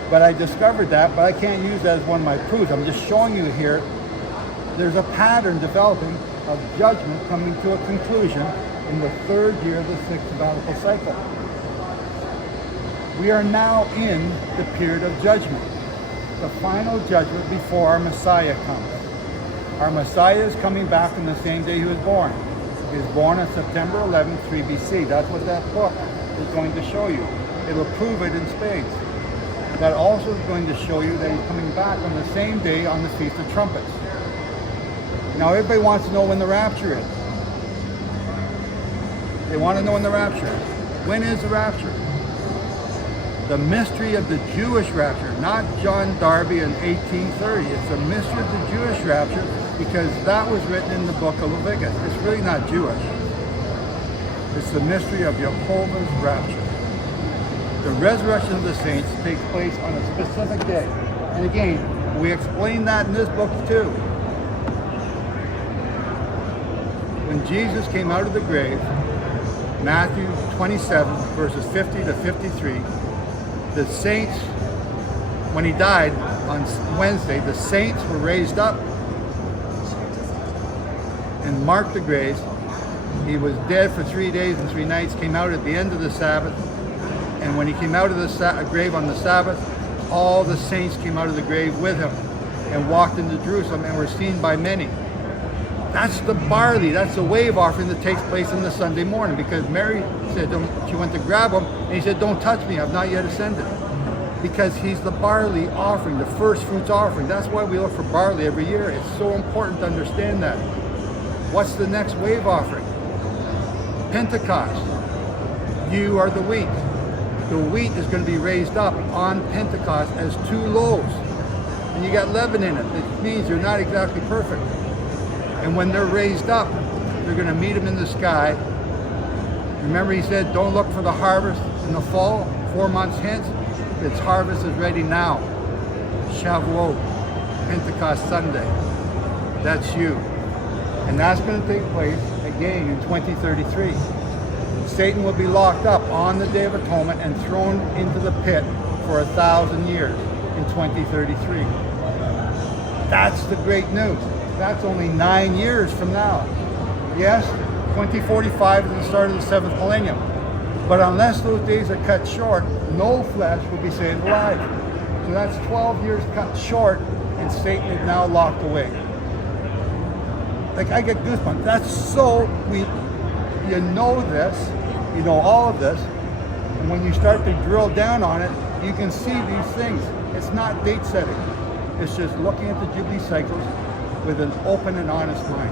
But I discovered that, but I can't use that as one of my proofs. I'm just showing you here, there's a pattern developing of judgment coming to a conclusion in the 3rd year of the 6th sabbatical cycle. We are now in the period of judgment, the final judgment before our Messiah comes. Our Messiah is coming back on the same day he was born. He was born on September 11th, 3 BC. That's what that book is going to show you. It'll prove it in spades. That also is going to show you that he's coming back on the same day on the Feast of Trumpets. Now everybody wants to know when the rapture is. They want to know when the rapture is. When is the rapture? The mystery of the Jewish rapture, not John Darby in 1830. It's the mystery of the Jewish rapture because that was written in the book of Leviticus. It's really not Jewish. It's the mystery of Jehovah's rapture. The resurrection of the saints takes place on a specific day. And again, we explain that in this book too. When Jesus came out of the grave, Matthew 27, verses 50 to 53, the saints, when he died on Wednesday, the saints were raised up and marked the graves. He was dead for 3 days and 3 nights, came out at the end of the Sabbath. And when he came out of the grave on the Sabbath, all the saints came out of the grave with him and walked into Jerusalem and were seen by many. That's the barley, that's the wave offering that takes place on the Sunday morning, because Mary said, she went to grab him, and he said, don't touch me, I've not yet ascended. Because he's the barley offering, the first fruits offering. That's why we look for barley every year. It's so important to understand that. What's the next wave offering? Pentecost. You are the wheat. The wheat is going to be raised up on Pentecost as 2 loaves. And you got leaven in it. It means you're not exactly perfect. And when they're raised up, they're going to meet him in the sky. Remember he said, don't look for the harvest in the fall, 4 months hence. Its harvest is ready now. Shavuot, Pentecost Sunday. That's you. And that's going to take place again in 2033. Satan will be locked up on the Day of Atonement and thrown into the pit for 1,000 years in 2033. That's the great news. That's only 9 years from now. Yes, 2045 is the start of the 7th millennium. But unless those days are cut short, no flesh will be saved alive. So that's 12 years cut short, and Satan is now locked away. Like, I get goosebumps. That's so, you know this, you know all of this, and when you start to drill down on it, you can see these things. It's not date setting. It's just looking at the Jubilee Cycles with an open and honest mind.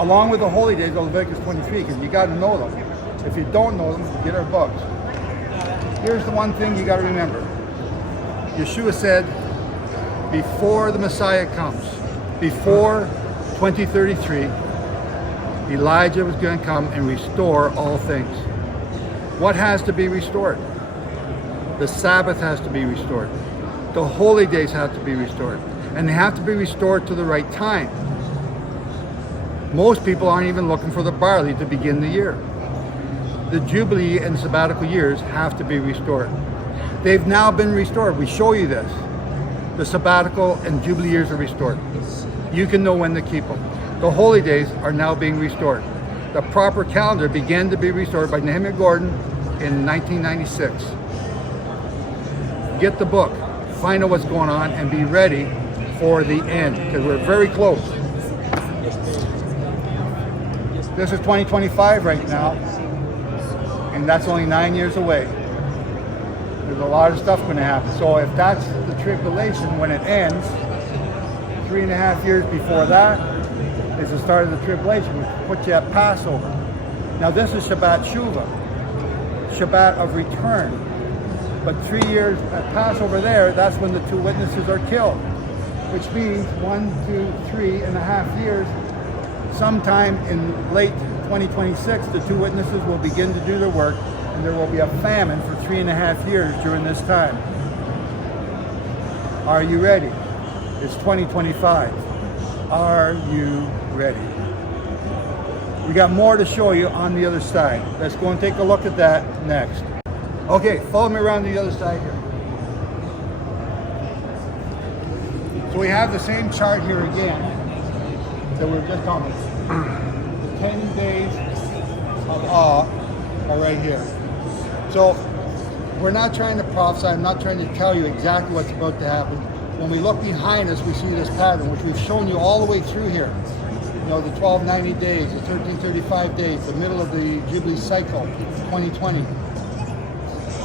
Along with the holy days of Leviticus 23, because you got to know them. If you don't know them, get our books. Here's the one thing you got to remember. Yeshua said, before the Messiah comes, before 2033, Elijah was going to come and restore all things. What has to be restored? The Sabbath has to be restored. The holy days have to be restored. And they have to be restored to the right time. Most people aren't even looking for the barley to begin the year. The Jubilee and sabbatical years have to be restored. They've now been restored. We show you this. The sabbatical and Jubilee years are restored. You can know when to keep them. The holy days are now being restored. The proper calendar began to be restored by Nehemiah Gordon in 1996. Get the book, find out what's going on, and be ready for the end, because we're very close. This is 2025 right now, and that's only 9 years away. There's a lot of stuff going to happen. So if that's the tribulation when it ends, 3.5 years before that is the start of the tribulation, which puts you at Passover. Now this is Shabbat Shuvah, Shabbat of return. But 3 years at Passover there, that's when the 2 witnesses are killed, which means 1, 2, 3.5 years. Sometime in late 2026, the 2 witnesses will begin to do their work, and there will be a famine for 3.5 years during this time. Are you ready? It's 2025. Are you ready? We got more to show you on the other side. Let's go and take a look at that next. Okay, follow me around the other side here. So we have the same chart here again that we were just talking about. The 10 days of awe are right here. So we're not trying to prophesy. I'm not trying to tell you exactly what's about to happen. When we look behind us, we see this pattern, which we've shown you all the way through here. You know, the 1290 days, the 1335 days, the middle of the Jubilee Cycle, 2020.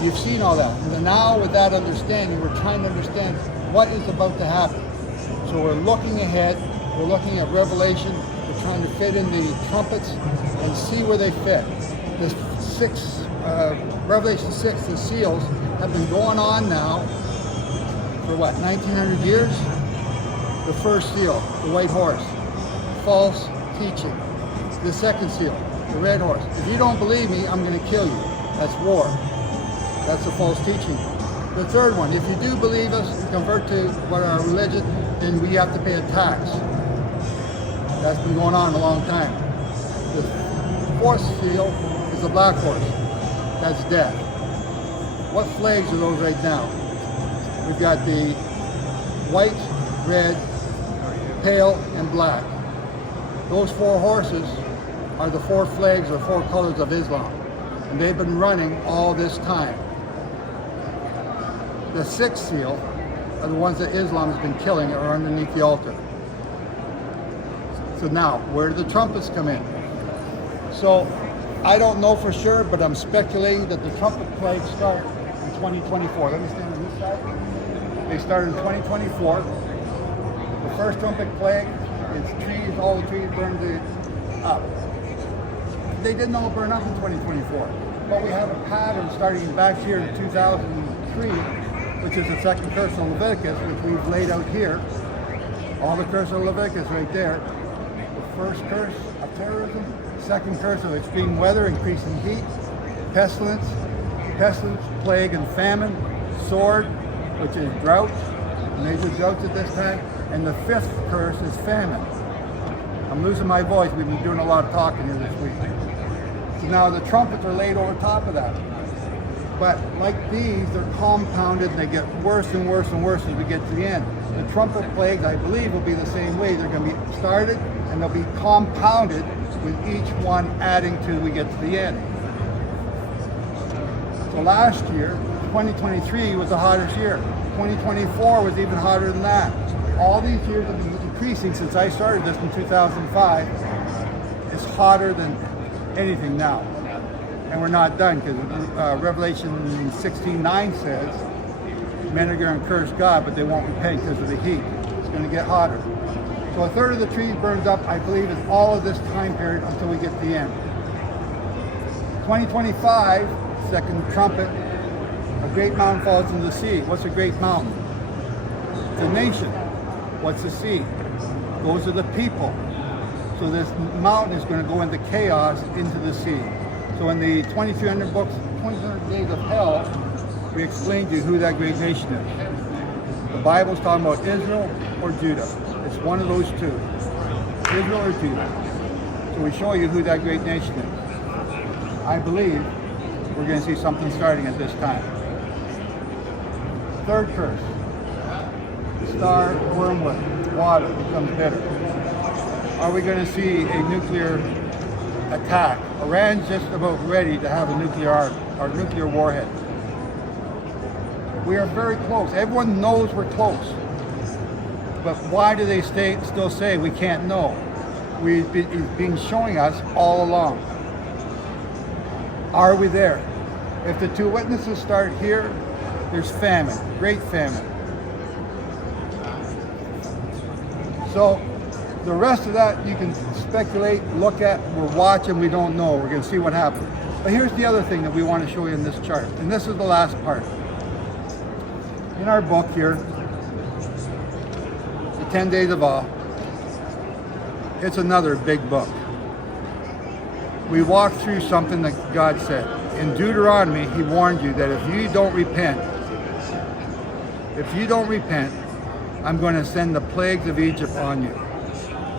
You've seen all that. And now with that understanding, we're trying to understand what is about to happen. So we're looking ahead, we're looking at Revelation, we're trying to fit in the trumpets and see where they fit. The Revelation 6, the seals, have been going on now for what, 1900 years? The first seal, the white horse, false teaching. The second seal, the red horse. If you don't believe me, I'm going to kill you. That's war. That's a false teaching. The third one, if you do believe us and convert to what our religion, then we have to pay a tax. That's been going on a long time. The fourth seal is the black horse. That's death. What flags are those right now? We've got the white, red, pale, and black. Those 4 horses are the 4 flags or 4 colors of Islam. And they've been running all this time. The 6th seal are the ones that Islam has been killing are underneath the altar. So now, where do the trumpets come in? So, I don't know for sure, but I'm speculating that the trumpet plagues start in 2024. Let me stand on this side. They start in 2024. The first trumpet plague is trees, all the trees burned up. They didn't all burn up in 2024, but we have a pattern starting back here in 2003, which is the second curse of Leviticus, which we've laid out here. All the curse of Leviticus right there. The first curse of terrorism, second curse of extreme weather, increasing heat, pestilence, plague and famine, sword, which is drought, major droughts at this time, and the 5th curse is famine. I'm losing my voice. We've been doing a lot of talking here this week. So now the trumpets are laid over top of that. But like these, they're compounded and they get worse and worse and worse as we get to the end. The trumpet plagues, I believe, will be the same way. They're going to be started and they'll be compounded with each one adding till we get to the end. So last year, 2023 was the hottest year. 2024 was even hotter than that. All these years have been decreasing since I started this in 2005. It's hotter than anything now. And we're not done because Revelation 16:9 says men are going to curse God, but they won't repent because of the heat. It's going to get hotter. So a third of the trees burns up, I believe, in all of this time period until we get to the end. 2025, second trumpet, a great mountain falls into the sea. What's a great mountain? It's a nation. What's the sea? Those are the people. So this mountain is going to go into chaos, into the sea. So in the 2300 books, 2300 Days of Hell, we explained to you who that great nation is. The Bible's talking about Israel or Judah. It's one of those two, Israel or Judah. So we show you who that great nation is. I believe we're going to see something starting at this time. Third curse, star, wormwood, water becomes bitter. Are we going to see a nuclear attack? Iran's just about ready to have a nuclear warhead. We are very close. Everyone knows we're close. But why do they still say we can't know? He's been showing us all along. Are we there? If the two witnesses start here, there's famine, great famine. So the rest of that you can speculate, look at, we're watching, we don't know. We're going to see what happens. But here's the other thing that we want to show you in this chart. And this is the last part. In our book here, the 10 Days of Awe, it's another big book. We walk through something that God said. In Deuteronomy, he warned you that if you don't repent, I'm going to send the plagues of Egypt on you.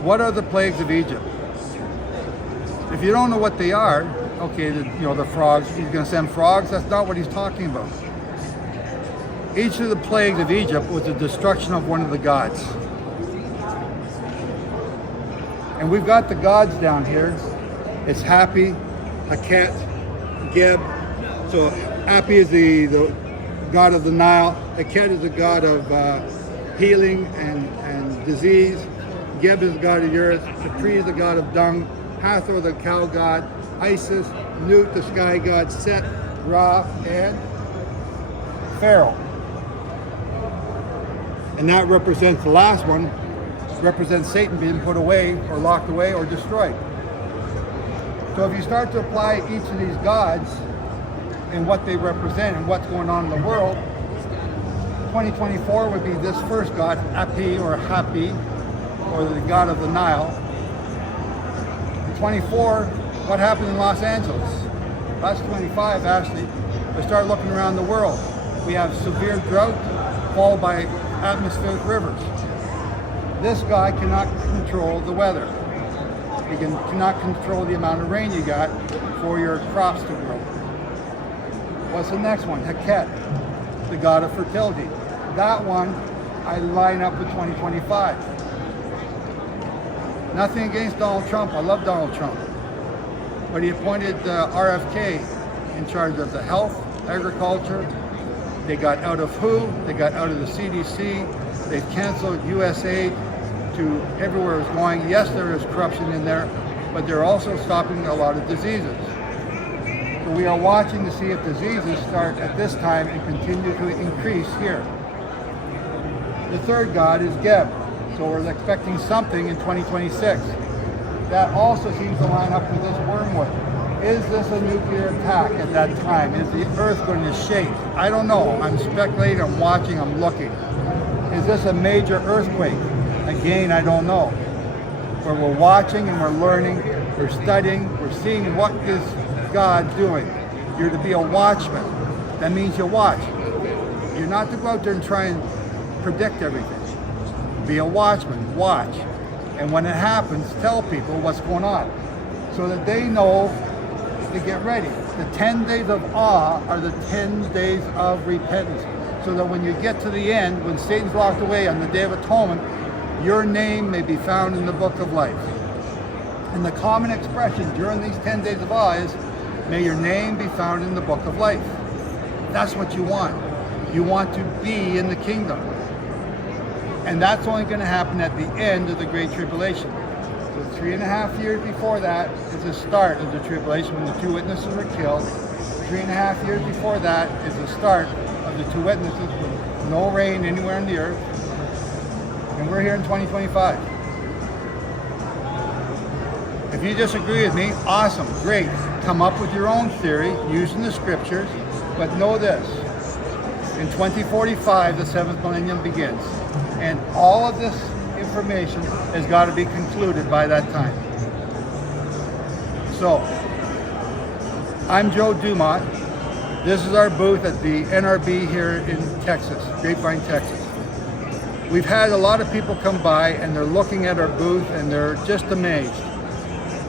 What are the plagues of Egypt? If you don't know what they are, okay, the frogs, he's going to send frogs. That's not what he's talking about. Each of the plagues of Egypt was the destruction of one of the gods. And we've got the gods down here. It's Happy, Heket, Geb. So Happy is the god of the Nile. Heket is the god of healing and disease. Geb is the god of the earth. Capri is the god of dung. Hathor, the cow god. Isis, Nut, the sky god. Set, Ra, and Pharaoh. And that represents the last one, represents Satan being put away or locked away or destroyed. So if you start to apply each of these gods and what they represent and what's going on in the world, 2024 would be this first god, Happy or Happy, or the god of the Nile. In 24, what happened in Los Angeles? That's 25 actually. We start looking around the world. We have severe drought followed by atmospheric rivers. This guy cannot control the weather. He cannot control the amount of rain you got for your crops to grow. What's the next one? Heket, the god of fertility. That one I line up with 2025. Nothing against Donald Trump. I love Donald Trump. But he appointed RFK in charge of the health, agriculture. They got out of WHO, they got out of the CDC, they've canceled USAID to everywhere it's going. Yes, there is corruption in there, but they're also stopping a lot of diseases. So we are watching to see if diseases start at this time and continue to increase here. The third god is Geb, so we're expecting something in 2026. That also seems to line up with this wormwood. Is this a nuclear attack at that time? Is the earth going to shake? I don't know. I'm speculating, I'm watching, I'm looking. Is this a major earthquake? Again, I don't know. But we're watching and we're learning, we're studying, we're seeing what is God doing. You're to be a watchman. That means you watch. You're not to go out there and try and predict everything. Be a watchman, watch. And when it happens, tell people what's going on so that they know to get ready. The 10 days of awe are the 10 days of repentance. So that when you get to the end, when Satan's locked away on the Day of Atonement, your name may be found in the book of life. And the common expression during these 10 days of awe is, may your name be found in the book of life. That's what you want. You want to be in the kingdom. And that's only going to happen at the end of the Great Tribulation. So 3.5 years before that is the start of the tribulation when the 2 witnesses were killed. 3.5 years before that is the start of the 2 witnesses with no rain anywhere on the earth. And we're here in 2025. If you disagree with me, awesome, great. Come up with your own theory using the scriptures, but know this. In 2045, the 7th millennium begins. And all of this information has got to be concluded by that time. So, I'm Joe Dumont. This is our booth at the NRB here in Texas, Grapevine, Texas. We've had a lot of people come by and they're looking at our booth and they're just amazed.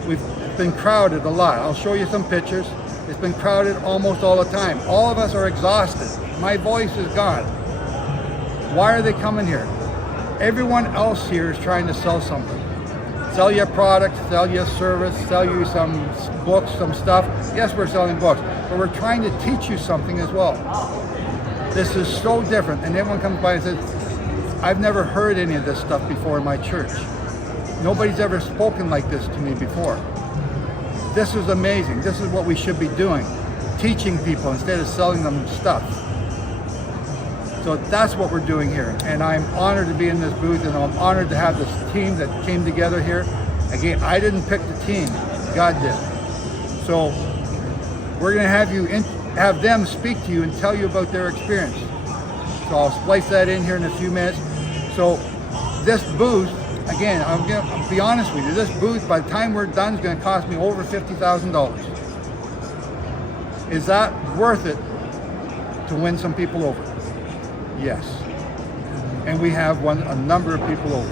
We've been crowded a lot. I'll show you some pictures. It's been crowded almost all the time. All of us are exhausted. My voice is gone. Why are they coming here? Everyone else here is trying to sell something. Sell you a product, sell you a service, sell you some books, some stuff. Yes, we're selling books, but we're trying to teach you something as well. This is so different. And everyone comes by and says, I've never heard any of this stuff before in my church. Nobody's ever spoken like this to me before. This is amazing. This is what we should be doing. Teaching people instead of selling them stuff. So that's what we're doing here. And I'm honored to be in this booth, and I'm honored to have this team that came together here. Again, I didn't pick the team, God did. So we're gonna have them speak to you and tell you about their experience. So I'll splice that in here in a few minutes. So this booth, again, I'm gonna be honest with you, this booth, by the time we're done, is gonna cost me over $50,000. Is that worth it to win some people over? Yes. And we have a number of people over.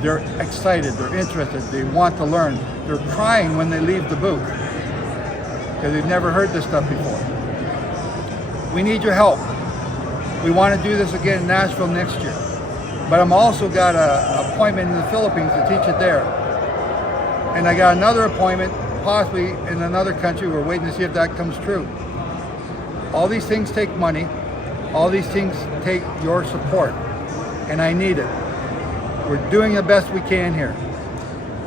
They're excited, they're interested, they want to learn. They're crying when they leave the booth because they've never heard this stuff before. We need your help. We want to do this again in Nashville next year. But I'm also got an appointment in the Philippines to teach it there. And I got another appointment possibly in another country. We're waiting to see if that comes true. All these things take money. All these things take your support. And I need it. We're doing the best we can here.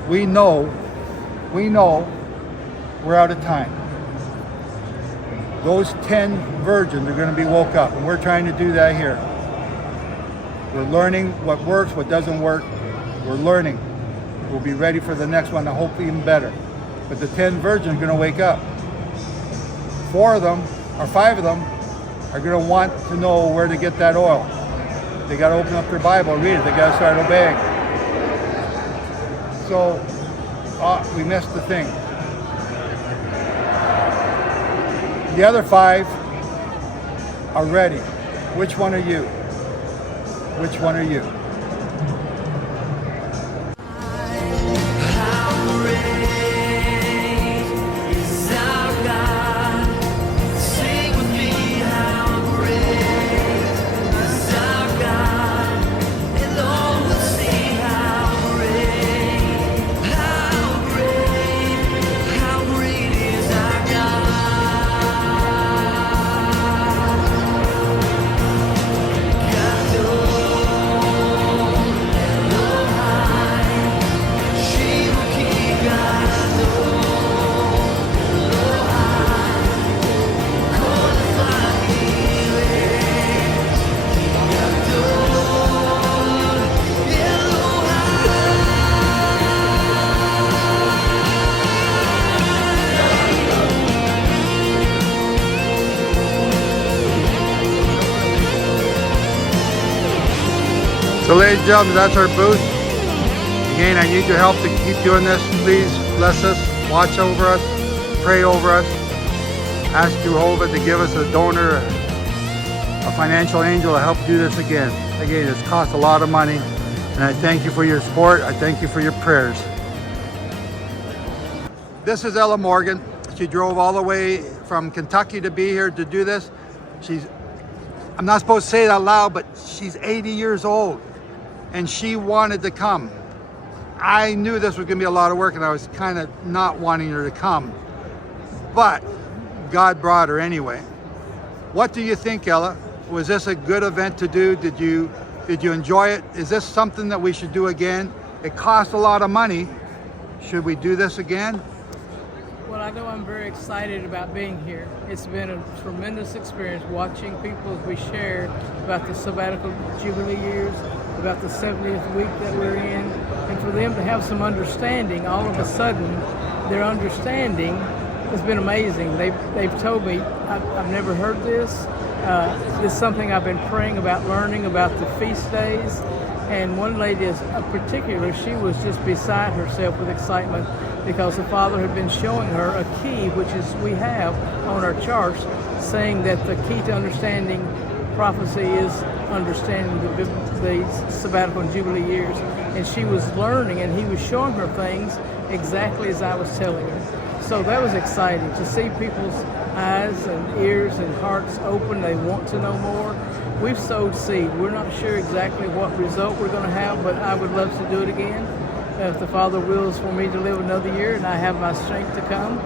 We know we're out of time. Those 10 virgins are going to be woke up, and we're trying to do that here. We're learning what works, what doesn't work. We're learning. We'll be ready for the next one, I hope even better. But the 10 virgins are going to wake up. 4 of them, or 5 of them, are going to want to know where to get that oil. They got to open up their Bible, read it. They got to start obeying. So, we missed the thing. The other 5 are ready. Which one are you? Which one are you? So ladies and gentlemen, that's our booth. Again, I need your help to keep doing this. Please bless us, watch over us, pray over us. Ask Jehovah to give us a donor, a financial angel to help do this again. Again, it's cost a lot of money, and I thank you for your support. I thank you for your prayers. This is Ella Morgan, She drove all the way from Kentucky to be here to do this. I'm not supposed to say it out loud, but she's 80 years old and she wanted to come. I knew this was gonna be a lot of work and I was kind of not wanting her to come, but God brought her anyway. What do you think, Ella? Was this a good event to do? Did you enjoy it? Is this something that we should do again? It costs a lot of money. Should we do this again? Well, I know I'm very excited about being here. It's been a tremendous experience watching people as we share about the sabbatical Jubilee years, about the 70th week that we're in, and for them to have some understanding. All of a sudden, their understanding has been amazing. They've told me, I've never heard this. This is something I've been praying about, learning about the feast days. And one lady in particular, she was just beside herself with excitement because the Father had been showing her a key, which is we have on our charts, saying that the key to understanding prophecy is understanding the sabbatical and Jubilee years. And she was learning, and he was showing her things exactly as I was telling her. So that was exciting to see people's eyes and ears and hearts open. They want to know more. We've sowed seed. We're not sure exactly what result we're going to have, but I would love to do it again if the Father wills for me to live another year and I have my strength to come.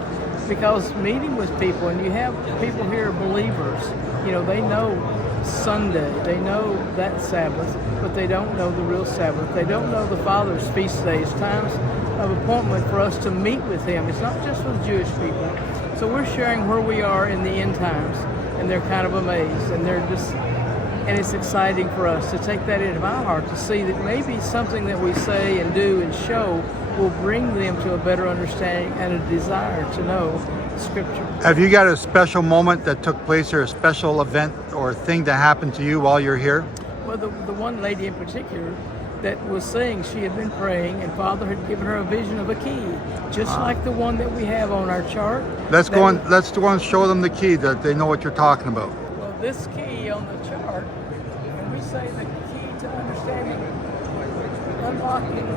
Because meeting with people, and you have people here, believers, you know, they know Sunday, they know that Sabbath, but they don't know the real Sabbath. They don't know the Father's feast days, times of appointment for us to meet with Him. It's not just with Jewish people. So we're sharing where we are in the end times, and they're kind of amazed, and they're just, and it's exciting for us to take that into my heart, to see that maybe something that we say and do and show will bring them to a better understanding and a desire to know Scripture. Have you got a special moment that took place or a special event or thing that happened to you while you're here? Well, the one lady in particular that was saying she had been praying and Father had given her a vision of a key, just like the one that we have on our chart. Let's go and show them the key that they know what you're talking about. Well, this key on the chart, when we say the key to understanding, unlocking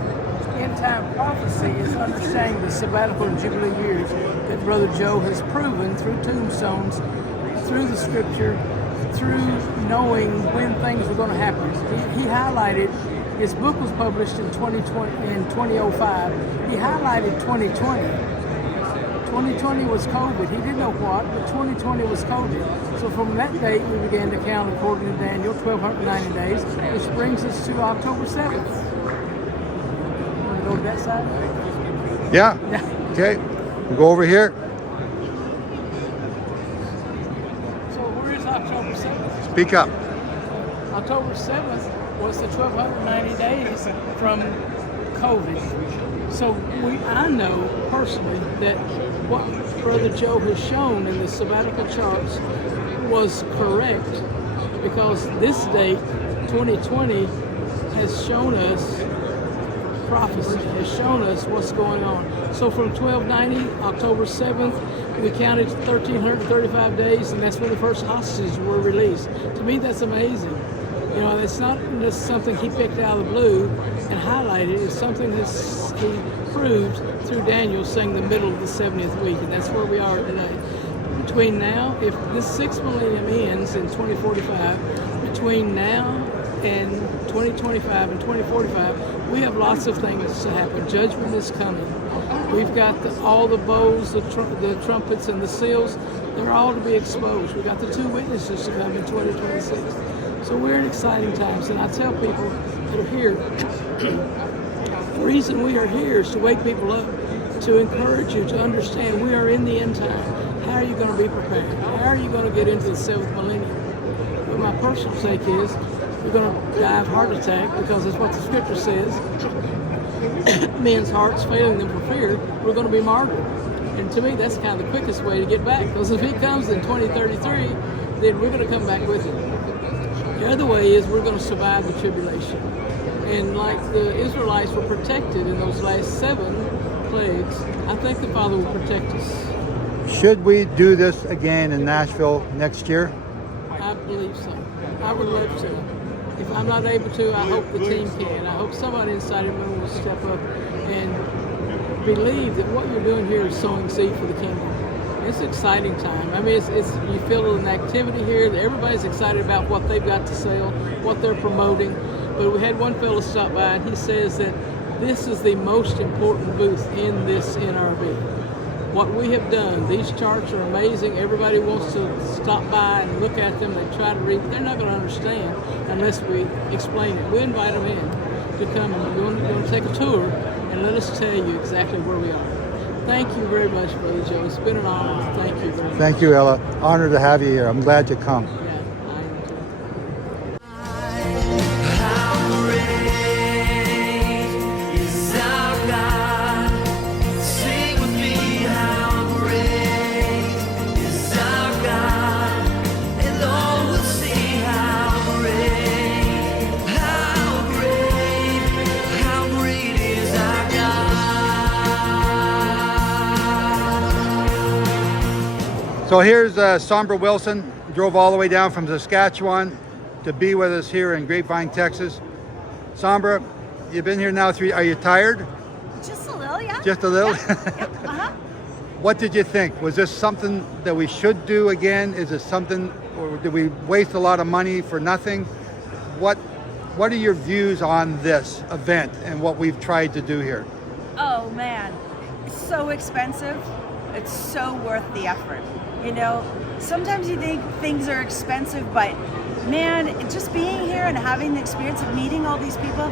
end-time prophecy is understanding the sabbatical and Jubilee years that Brother Joe has proven through tombstones, through the Scripture, through knowing when things were going to happen. He highlighted, his book was published in 2005. He highlighted 2020. 2020 was COVID. He didn't know what, but 2020 was COVID. So from that date, we began to count according to Daniel, 1,290 days, which brings us to October 7th. Go to that side? Yeah. Okay. We'll go over here. So where is October 7th? Speak up. October 7th was the 1,290 days from COVID. So I know personally that what Brother Joe has shown in the sabbatical charts was correct, because this date, 2020, has shown us prophecy, has shown us what's going on. So from 1290, October 7th, we counted 1,335 days, and that's when the first hostages were released. To me, that's amazing. You know, it's not just something he picked out of the blue and highlighted. It's something that he proved through Daniel, saying the middle of the 70th week, and that's where we are today. Between now, if this 6th millennium ends in 2045, between now and 2025 and 2045, we have lots of things to happen. Judgment is coming. We've got all the bowls, the trumpets, and the seals. They're all to be exposed. We've got the 2 witnesses to come in 2026. So we're in exciting times, and I tell people that are here, the reason we are here is to wake people up, to encourage you to understand we are in the end time. How are you going to be prepared? How are you going to get into the 7th millennium? But my personal take is we're going to die of heart attack, because that's what the Scripture says. Men's hearts failing them for fear, we're going to be martyred. And to me, that's kind of the quickest way to get back, because if he comes in 2033, then we're going to come back with him. The other way is we're going to survive the tribulation. And like the Israelites were protected in those last 7 plagues, I think the Father will protect us. Should we do this again in Nashville next year? I believe so. I would love to. If I'm not able to, I hope the team can. I hope somebody inside of me will step up and believe that what you're doing here is sowing seed for the kingdom. It's an exciting time. I mean, it's you feel an activity here. Everybody's excited about what they've got to sell, what they're promoting. But we had one fellow stop by, and he says that this is the most important booth in this NRB. What we have done, these charts are amazing. Everybody wants to stop by and look at them. They try to read. They're not going to understand unless we explain it. We invite them in to come and you want to take a tour and let us tell you exactly where we are. Thank you very much, Brother Joe. It's been an honor. Thank you very much. Thank you, Ella. Honored to have you here. I'm glad you come. Yeah, I am too. How great is our God? Sing with me, how great is our God? And all will see how great is our God. So here's Sombra Wilson, drove all the way down from Saskatchewan to be with us here in Grapevine, Texas. Sombra, you've been here now are you tired? Just a little, yeah. Just a little? Yep. What did you think? Was this something that we should do again? Is it something, or did we waste a lot of money for nothing? What are your views on this event and what we've tried to do here? Oh man, it's so expensive. It's so worth the effort. You know, sometimes you think things are expensive, but man, just being here and having the experience of meeting all these people,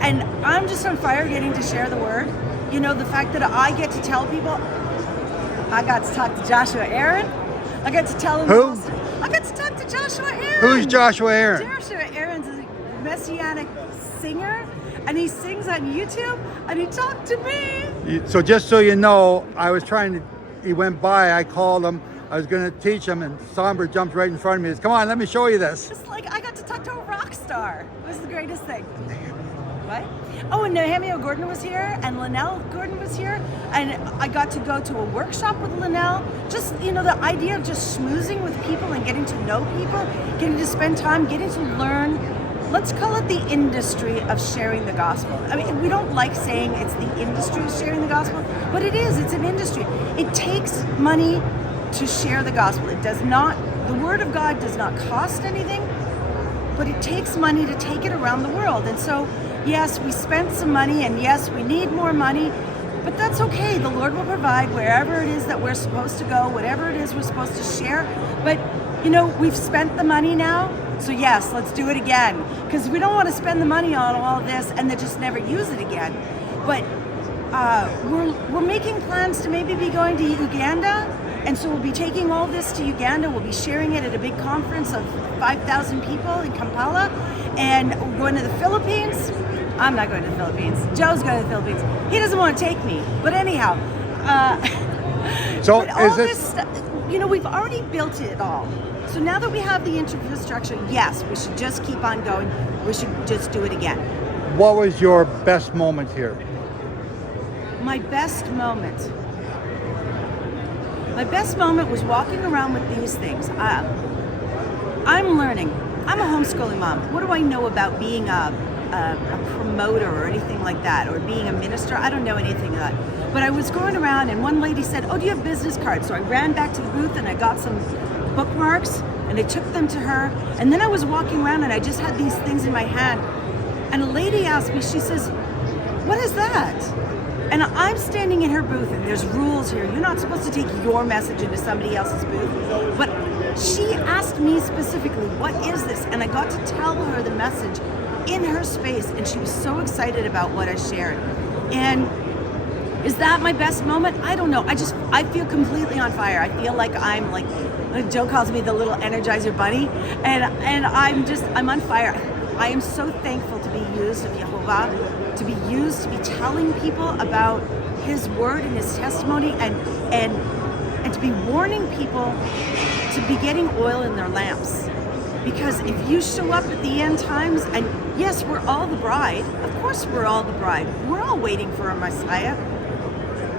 and I'm just on fire getting to share the word. You know, the fact that I get to tell people, I got to talk to Joshua Aaron. I got to tell him. Who? I got to talk to Joshua Aaron. Who's Joshua Aaron? Joshua Aaron's a messianic singer, and he sings on YouTube, and he talked to me. So just so you know, he went by, I called him, I was going to teach him, and Sombra jumped right in front of me. He said, come on, let me show you this. It's like I got to talk to a rock star. It was the greatest thing. What? Oh, and Nehemiah Gordon was here, and Linnell Gordon was here, and I got to go to a workshop with Linnell. Just, you know, the idea of just schmoozing with people and getting to know people, getting to spend time, getting to learn. Let's call it the industry of sharing the gospel. I mean, we don't like saying it's the industry of sharing the gospel, but it is. It's an industry. It takes money to share the gospel. It does not, the word of God does not cost anything, but it takes money to take it around the world. And so, yes, we spent some money, and yes, we need more money, but that's okay. The Lord will provide wherever it is that we're supposed to go, whatever it is we're supposed to share. But, you know, we've spent the money now, so yes, let's do it again. Because we don't want to spend the money on all of this and then just never use it again. But we're making plans to maybe be going to Uganda. And so we'll be taking all this to Uganda. We'll be sharing it at a big conference of 5,000 people in Kampala. And we're going to the Philippines. I'm not going to the Philippines. Joe's going to the Philippines. He doesn't want to take me. But anyhow. So but all this stuff, you know, we've already built it all. So now that we have the infrastructure, yes, we should just keep on going. We should just do it again. What was your best moment here? My best moment. My best moment was walking around with these things. I'm learning. I'm a homeschooling mom. What do I know about being a promoter or anything like that, or being a minister? I don't know anything of that. But I was going around, and one lady said, oh, do you have business cards? So I ran back to the booth and I got some bookmarks, and I took them to her. And then I was walking around and I just had these things in my hand. And a lady asked me, she says, what is that? And I'm standing in her booth, and there's rules here. You're not supposed to take your message into somebody else's booth. But she asked me specifically, what is this? And I got to tell her the message in her space, and she was so excited about what I shared. And is that my best moment? I don't know. I feel completely on fire. I feel like I'm like Joe calls me the little Energizer bunny, and I'm on fire. I am so thankful to be used of Yehovah, to be used to be telling people about His word and His testimony, and to be warning people to be getting oil in their lamps. Because if you show up at the end times, and yes, we're all the bride. Of course, we're all the bride. We're all waiting for a Messiah.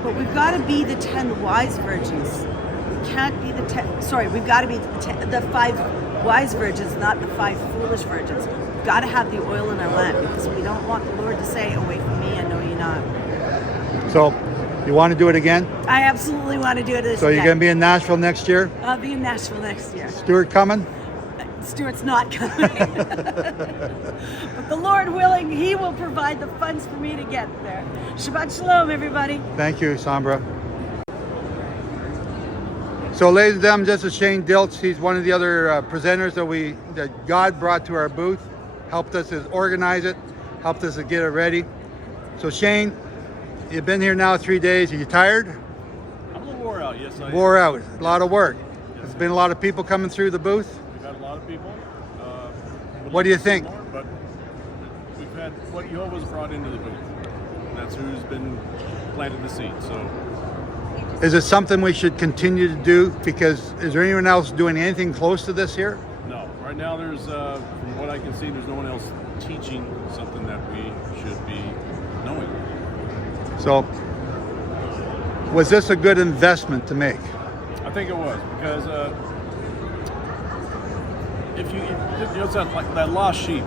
But we've got to be the 10 wise virgins. We can't be we've got to be the 5 wise virgins, not the 5 foolish virgins. We've got to have the oil in our lamp, because we don't want the Lord to say, away from me, I know you not. So You want to do it again? I absolutely want to do it this So you're again. going to be in Nashville next year? I'll be in Nashville next year. Stuart coming? Stuart's not coming. But the Lord willing, he will provide the funds for me to get there. Shabbat Shalom, everybody. Thank you, Sambra. So ladies and gentlemen, this is Shane Diltz. He's one of the other presenters that God brought to our booth, helped us to organize it, helped us to get it ready. So Shane, you've been here now 3 days. Are you tired? I'm a little wore out, yes I am. Wore out. A lot of work. There's been a lot of people coming through the booth. We've had a lot of people. What do you think? More, but we've had what Jehovah's brought into the booth. And that's who's been planted the seed. So Is it something we should continue to do? Because is there anyone else doing anything close to this here? no, right now there's, from what I can see, there's no one else teaching something that we should be knowing. So was this a good investment to make? I think it was because if you know, it's that lost sheep,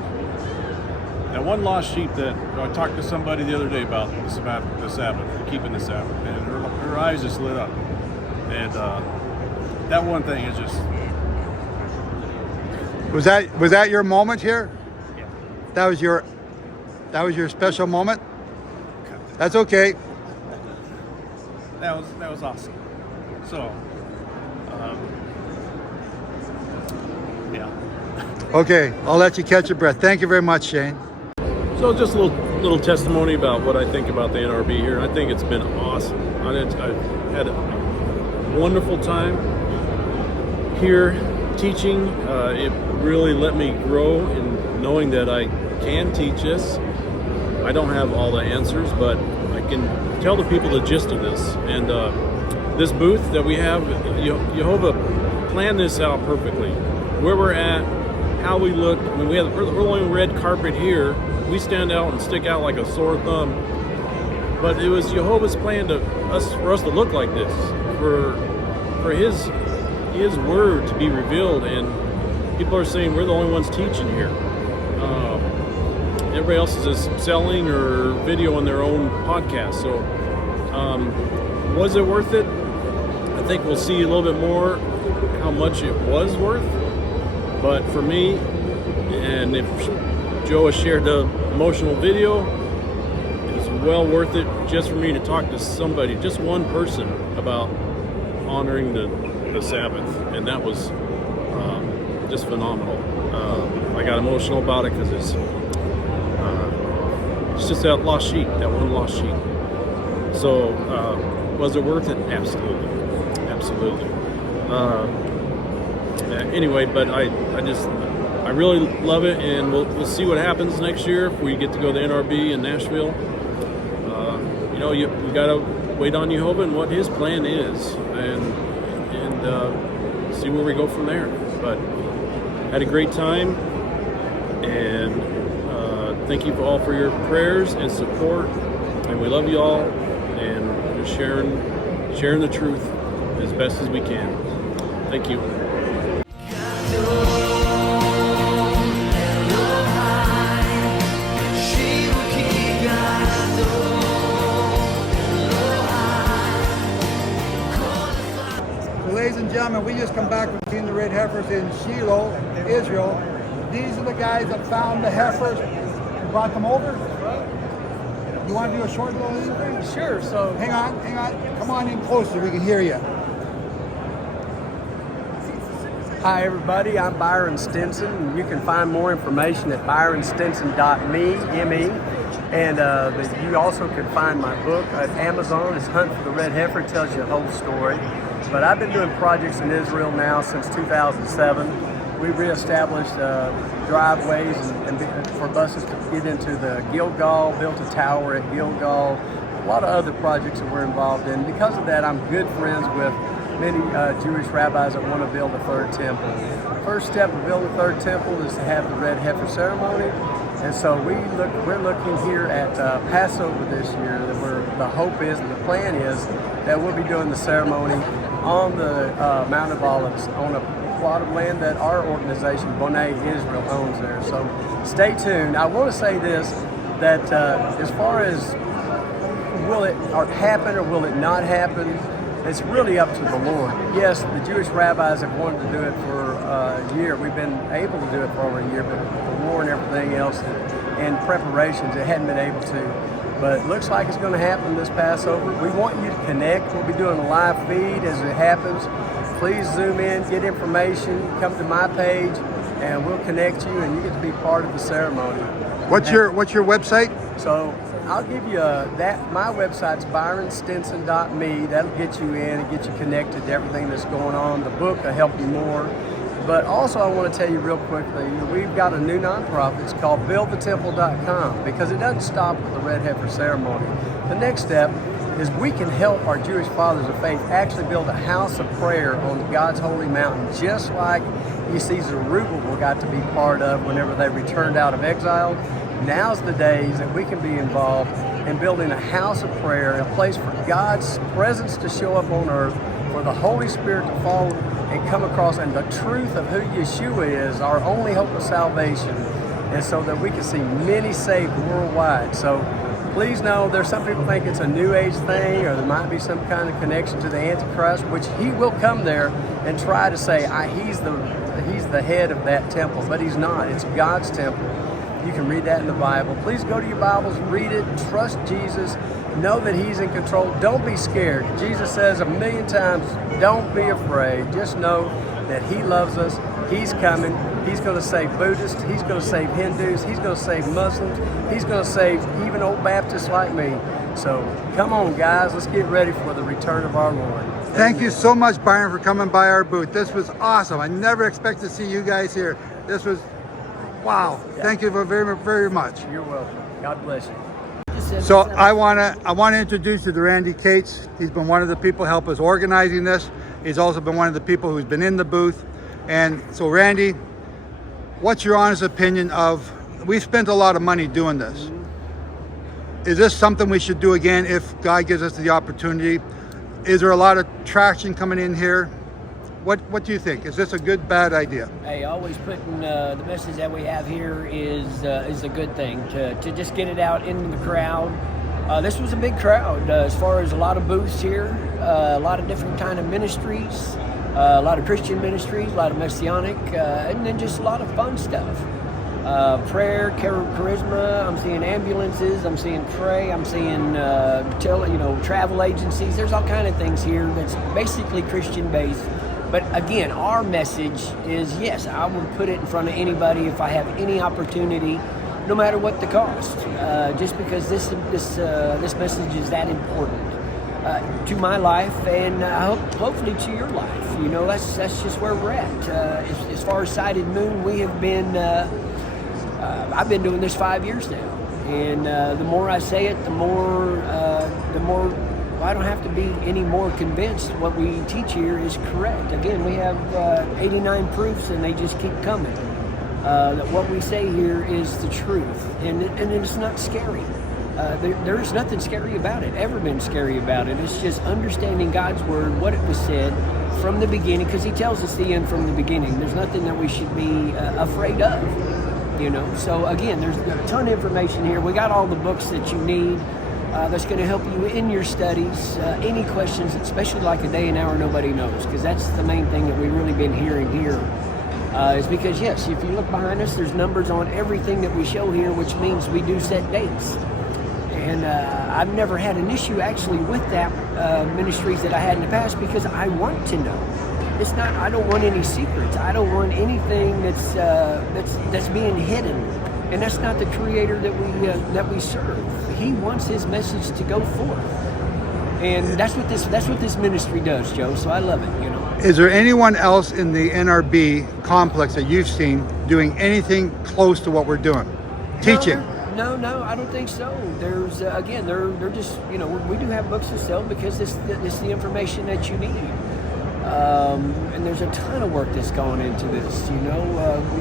that one lost sheep that I talked to somebody the other day about the Sabbath, keeping the Sabbath, and her eyes just lit up, and that one thing is just. Was that your moment here? Yeah. That was your special moment? That's okay. That was awesome. So, yeah. Okay, I'll let you catch your breath. Thank you very much, Shane. So just a little testimony about what I think about the NRB here. I think it's been awesome. I've had a wonderful time here teaching. It really let me grow in knowing that I can teach this. I don't have all the answers, but I can tell the people the gist of this. And this booth that we have, Jehovah planned this out perfectly. Where we're at, how we look. I mean, we're the only red carpet here. We stand out and stick out like a sore thumb. But it was Jehovah's plan for us to look like this, for His word to be revealed, and people are saying we're the only ones teaching here. Everybody else is just selling or videoing their own podcast. So, was it worth it? I think we'll see a little bit more how much it was worth. But for me, and if Joe has shared the emotional video, it's well worth it just for me to talk to somebody, just one person, about honoring the Sabbath, and that was just phenomenal. I got emotional about it because it's just that lost sheep, that one lost sheep. So was it worth it? Absolutely, absolutely. Anyway, but I really love it, and we'll see what happens next year if we get to go to NRB in Nashville. You got to wait on Jehovah and what His plan is, and see where we go from there. But had a great time, and thank you all for your prayers and support, and we love you all, and we're sharing the truth as best as we can. Thank you. Ladies and gentlemen, we just come back from seeing the red heifers in Shiloh, Israel. These are the guys that found the heifers and brought them over. You want to do a short little interview? Sure. So Hang on. Come on in closer, we can hear you. Hi everybody, I'm Byron Stinson. You can find more information at byronstinson.me, M-E. And you also can find my book at Amazon. It's Hunt for the Red Heifer. It tells you the whole story. But I've been doing projects in Israel now since 2007. We reestablished driveways and for buses to get into the Gilgal, built a tower at Gilgal, a lot of other projects that we're involved in. Because of that, I'm good friends with many Jewish rabbis that want to build a third temple. First step of building a third temple is to have the red heifer ceremony. And so we're looking here at Passover this year. The hope is and the plan is that we'll be doing the ceremony on the Mount of Olives on a plot of land that our organization, Bonai Israel, owns there. So stay tuned. I want to say this, that as far as will it happen or will it not happen? It's really up to the Lord. Yes, the Jewish rabbis have wanted to do it for a year. We've been able to do it for over a year, but the war and everything else and preparations, it hadn't been able to. But it looks like it's going to happen this Passover. We want you to connect. We'll be doing a live feed as it happens. Please zoom in, get information, come to my page, and we'll connect you, and you get to be part of the ceremony. What's your website? So I'll give you my website's byronstinson.me. That'll get you in and get you connected to everything that's going on. The book will help you more. But also I want to tell you real quickly, we've got a new nonprofit. It's called buildthetemple.com, because it doesn't stop with the red heifer ceremony. The next step is we can help our Jewish fathers of faith actually build a house of prayer on God's holy mountain, just like you see Zerubbabel got to be part of whenever they returned out of exile. Now's the days that we can be involved in building a house of prayer, a place for God's presence to show up on earth, for the Holy Spirit to fall and come across, and the truth of who Yeshua is, our only hope of salvation, and so that we can see many saved worldwide. So please know there's some people think it's a New Age thing, or there might be some kind of connection to the Antichrist, which he will come there and try to say he's the head of that temple, but he's not. It's God's temple. You can read that in the Bible. Please go to your Bibles, read it, trust Jesus, know that he's in control. Don't be scared. Jesus says 1,000,000 times, don't be afraid. Just know that he loves us. He's coming. He's going to save Buddhists. He's going to save Hindus. He's going to save Muslims. He's going to save even old Baptists like me. So come on, guys. Let's get ready for the return of our Lord. Thank you so much, Byron, for coming by our booth. This was awesome. I never expected to see you guys here. This was, wow. Yeah. Thank you very, very much. You're welcome. God bless you. So I want to introduce you to Randy Cates. He's been one of the people help us organizing this. He's also been one of the people who's been in the booth. And so Randy, what's your honest opinion of, we've spent a lot of money doing this. Is this something we should do again if God gives us the opportunity? Is there a lot of traction coming in here? What do you think? Is this a good, bad idea? Hey, always putting the message that we have here is a good thing to just get it out into the crowd. This was a big crowd as far as a lot of booths here, a lot of different kind of ministries, a lot of Christian ministries, a lot of Messianic, and then just a lot of fun stuff. Prayer, charisma. I'm seeing ambulances. I'm seeing pray. I'm seeing travel agencies. There's all kind of things here that's basically Christian based. But again, our message is, yes, I will put it in front of anybody if I have any opportunity, no matter what the cost. Just because this message is that important to my life, and hopefully to your life. You know, that's just where we're at. As far as Sighted Moon, we have been. I've been doing this 5 years now, and the more I say it, the more. I don't have to be any more convinced what we teach here is correct. Again, we have 89 proofs, and they just keep coming. That what we say here is the truth, and it's not scary. There's nothing scary about it, ever been scary about it. It's just understanding God's word, what it was said from the beginning, because he tells us the end from the beginning. There's nothing that we should be afraid of, you know. So again, there's a ton of information here. We got all the books that you need. That's going to help you in your studies. Any questions, especially like a day and hour nobody knows, because that's the main thing that we've really been hearing here. Is because, yes, if you look behind us, there's numbers on everything that we show here, which means we do set dates. And I've never had an issue actually with that ministries that I had in the past, because I want to know. It's not. I don't want any secrets. I don't want anything that's being hidden. And that's not the Creator that we serve. He wants His message to go forth, and that's what this ministry does, Joe. So I love it. You know. Is there anyone else in the NRB complex that you've seen doing anything close to what we're doing, teaching? No, I don't think so. There's again, they're just, you know, we do have books to sell because this is the information that you need, and there's a ton of work that's gone into this. You know.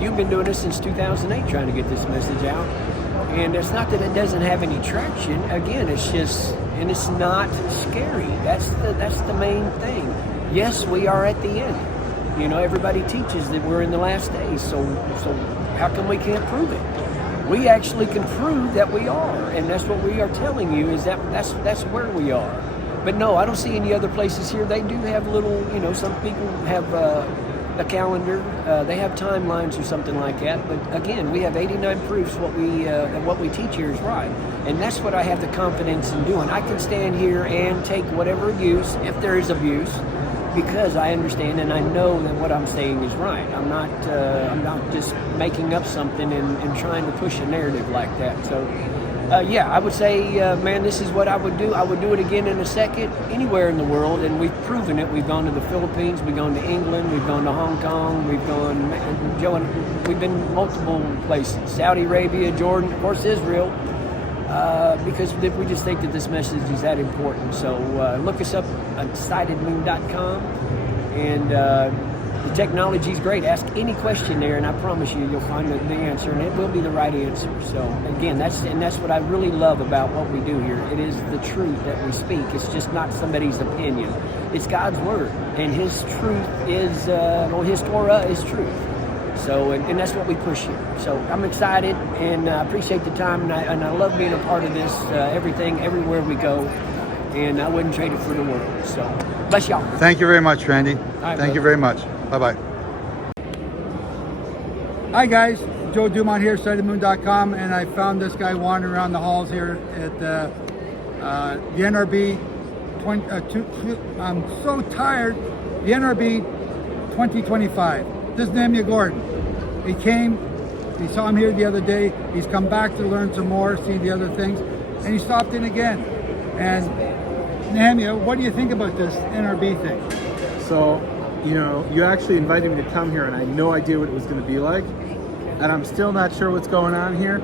You've been doing this since 2008, trying to get this message out, and it's not that it doesn't have any traction. Again, it's just, and it's not scary. That's the main thing. Yes, we are at the end. You know, everybody teaches that we're in the last days. So how come we can't prove it? we actually can prove that we are, and that's what we are telling you, is that's where we are. But no, I don't see any other places here. They do have little, you know, some people have a calendar, they have timelines or something like that. But again, we have 89 proofs that what we teach here is right, and that's what I have the confidence in doing. I can stand here and take whatever abuse, if there is abuse, because I understand and I know that what I'm saying is right. I'm not just making up something and trying to push a narrative like that. So. Yeah, I would say, man, this is what I would do. I would do it again in a second, anywhere in the world, and we've proven it. We've gone to the Philippines, we've gone to England, we've gone to Hong Kong, we've been multiple places, Saudi Arabia, Jordan, of course, Israel, because we just think that this message is that important. So look us up at sightedmoon.com, and the technology is great. Ask any question there, and I promise you'll find the answer, and it will be the right answer. So again, that's what I really love about what we do here. It is the truth that we speak. It's just not somebody's opinion. It's God's word, and His truth is, His Torah is truth. So, and that's what we push here. So I'm excited, and I appreciate the time, and I love being a part of this. Everywhere we go, and I wouldn't trade it for the world. So bless y'all. Thank you very much, Randy. right, Thank you brother. very much. Bye-bye. Hi guys, Joe Dumont here, sightedmoon.com, and I found this guy wandering around the halls here at the NRB I'm so tired. The NRB 2025. This is Nehemiah Gordon. He came, he saw him here the other day, he's come back to learn some more, see the other things, and he stopped in again. And Nehemiah, what do you think about this NRB thing? So, you know, you actually invited me to come here, and I had no idea what it was going to be like, and I'm still not sure what's going on here.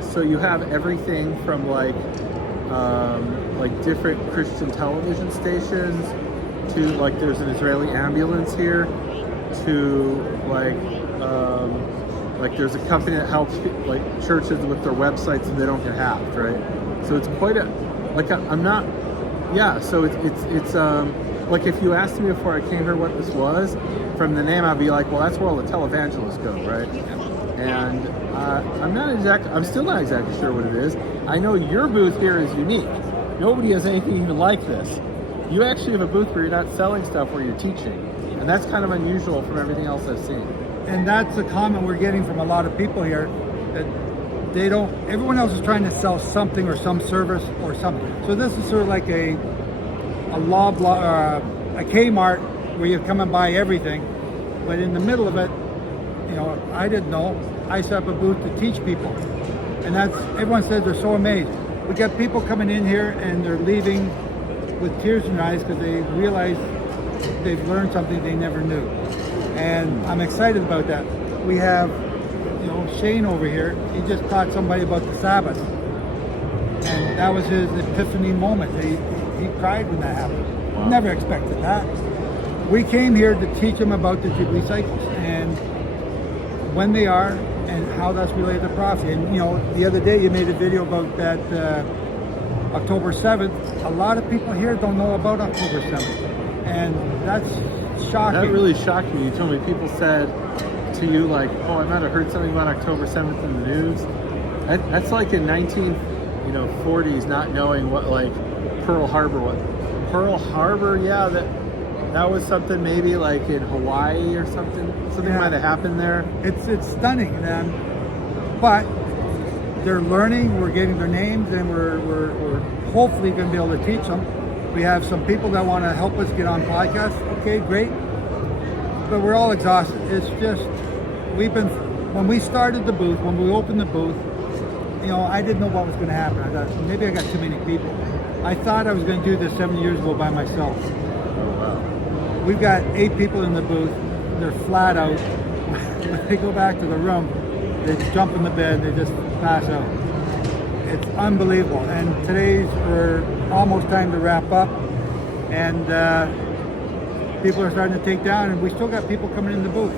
So you have everything from like different Christian television stations to like there's an Israeli ambulance here to like there's a company that helps like churches with their websites so they don't get hacked, right? So it's quite a I'm not, yeah. So it's like if you asked me before I came here what this was, from the name I'd be like, well, that's where all the televangelists go, right? And I'm still not exactly sure what it is. I know your booth here is unique. Nobody has anything even like this. You actually have a booth where you're not selling stuff, where you're teaching. And that's kind of unusual from everything else I've seen. And that's a comment we're getting from a lot of people here, that everyone else is trying to sell something or some service or something. So this is sort of like a Kmart where you come and buy everything, but in the middle of it, you know, I didn't know, I set up a booth to teach people. And everyone says they're so amazed. We got people coming in here and they're leaving with tears in their eyes because they realize they've learned something they never knew. And I'm excited about that. We have, you know, Shane over here. He just taught somebody about the Sabbath. And that was his epiphany moment. He cried when that happened. Wow. Never expected that. We came here to teach him about the Jubilee Cycles and when they are and how that's related to prophecy. And you know, the other day you made a video about that October 7th. A lot of people here don't know about October 7th. And that's shocking. That really shocked me. You told me people said to you like, oh, I might have heard something about October 7th in the news. That's like in 1940s not knowing what like Pearl Harbor was. Pearl Harbor, yeah, that was something maybe like in Hawaii or something. Something might have happened there. It's stunning, but they're learning. We're getting their names, and we're hopefully going to be able to teach them. We have some people that want to help us get on podcasts. Okay, great, but we're all exhausted. It's just when we started the booth, when we opened the booth, you know, I didn't know what was going to happen. I thought maybe I got too many people. I thought I was going to do this 7 years ago by myself. Oh wow. We've got 8 people in the booth. They're flat out. When they go back to the room, they jump in the bed, they just pass out. It's unbelievable. And we're almost time to wrap up. And people are starting to take down, and we still got people coming in the booth.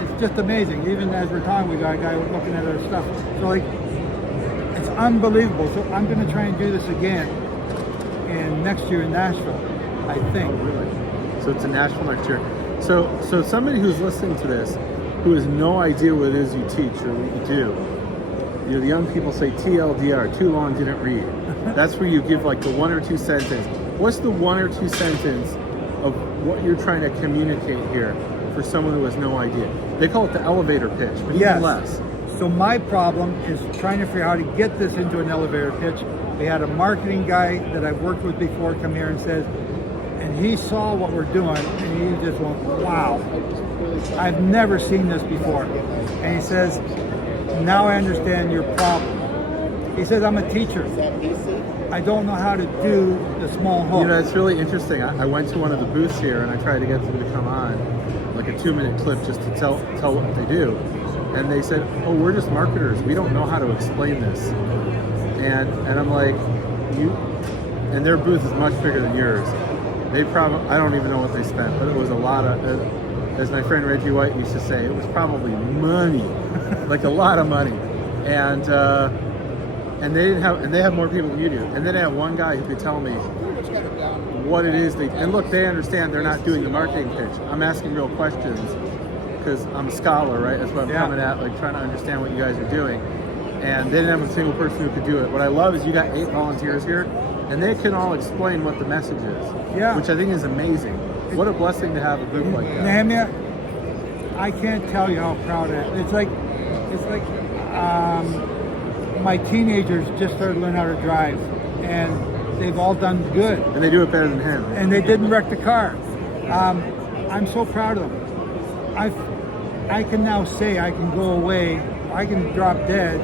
It's just amazing. Even as we're talking, we got a guy looking at our stuff. So like, it's unbelievable. So I'm going to try and do this again next year in Nashville, I think. Oh, really? So it's in Nashville next year. So somebody who's listening to this, who has no idea what it is you teach or what you do, you know, the young people say TLDR, too long, didn't read. That's where you give like the 1 or 2 sentence. What's the 1 or 2 sentence of what you're trying to communicate here for someone who has no idea? They call it the elevator pitch, but even less. So my problem is trying to figure out how to get this into an elevator pitch. We had a marketing guy that I've worked with before come here and says, and he saw what we're doing, and he just went, wow, I've never seen this before. And he says, now I understand your problem. He says, I'm a teacher. I don't know how to do the small hook. You know, it's really interesting. I went to one of the booths here and I tried to get them to come on, like a 2-minute clip just to tell what they do. And they said, oh, we're just marketers. We don't know how to explain this. And I'm like, and their booth is much bigger than yours. They probably, I don't even know what they spent, but it was a lot of, as my friend Reggie White used to say, it was probably money, like a lot of money. And they didn't have, and they have more people than you do. And then I have one guy who could tell me what it is and look, they understand they're not doing the marketing pitch. I'm asking real questions because I'm a scholar, right? That's what I'm coming at, like trying to understand what you guys are doing. And they didn't have a single person who could do it. What I love is you got 8 volunteers here, and they can all explain what the message is, which I think is amazing. What a blessing to have a group like that. Nehemiah, I can't tell you how proud I am. It's like my teenagers just started learning how to drive, and they've all done good. And they do it better than him. And they didn't wreck the car. I'm so proud of them. I can now say I can go away, I can drop dead,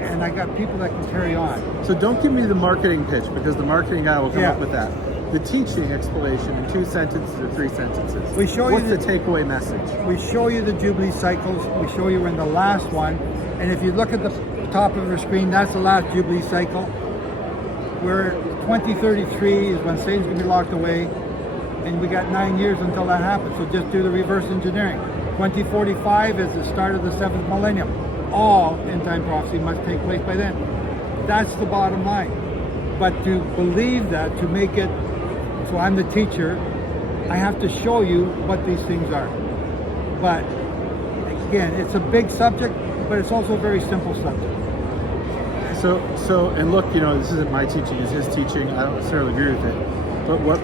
and I got people that can carry on. So don't give me the marketing pitch, because the marketing guy will come up with that. The teaching explanation in 2 sentences or 3 sentences. We show What's you the takeaway message? We show you the Jubilee Cycles. We show you in the last one. And if you look at the top of your screen, that's the last Jubilee Cycle. Where 2033 is when Satan's going to be locked away. And we got 9 years until that happens. So just do the reverse engineering. 2045 is the start of the 7th millennium. All end-time prophecy must take place by then. That's the bottom line. But to believe that, to make it, so I'm the teacher, I have to show you what these things are. But again, it's a big subject, but it's also a very simple subject. So, and look, you know, this isn't my teaching, it's his teaching. I don't necessarily agree with it. But what,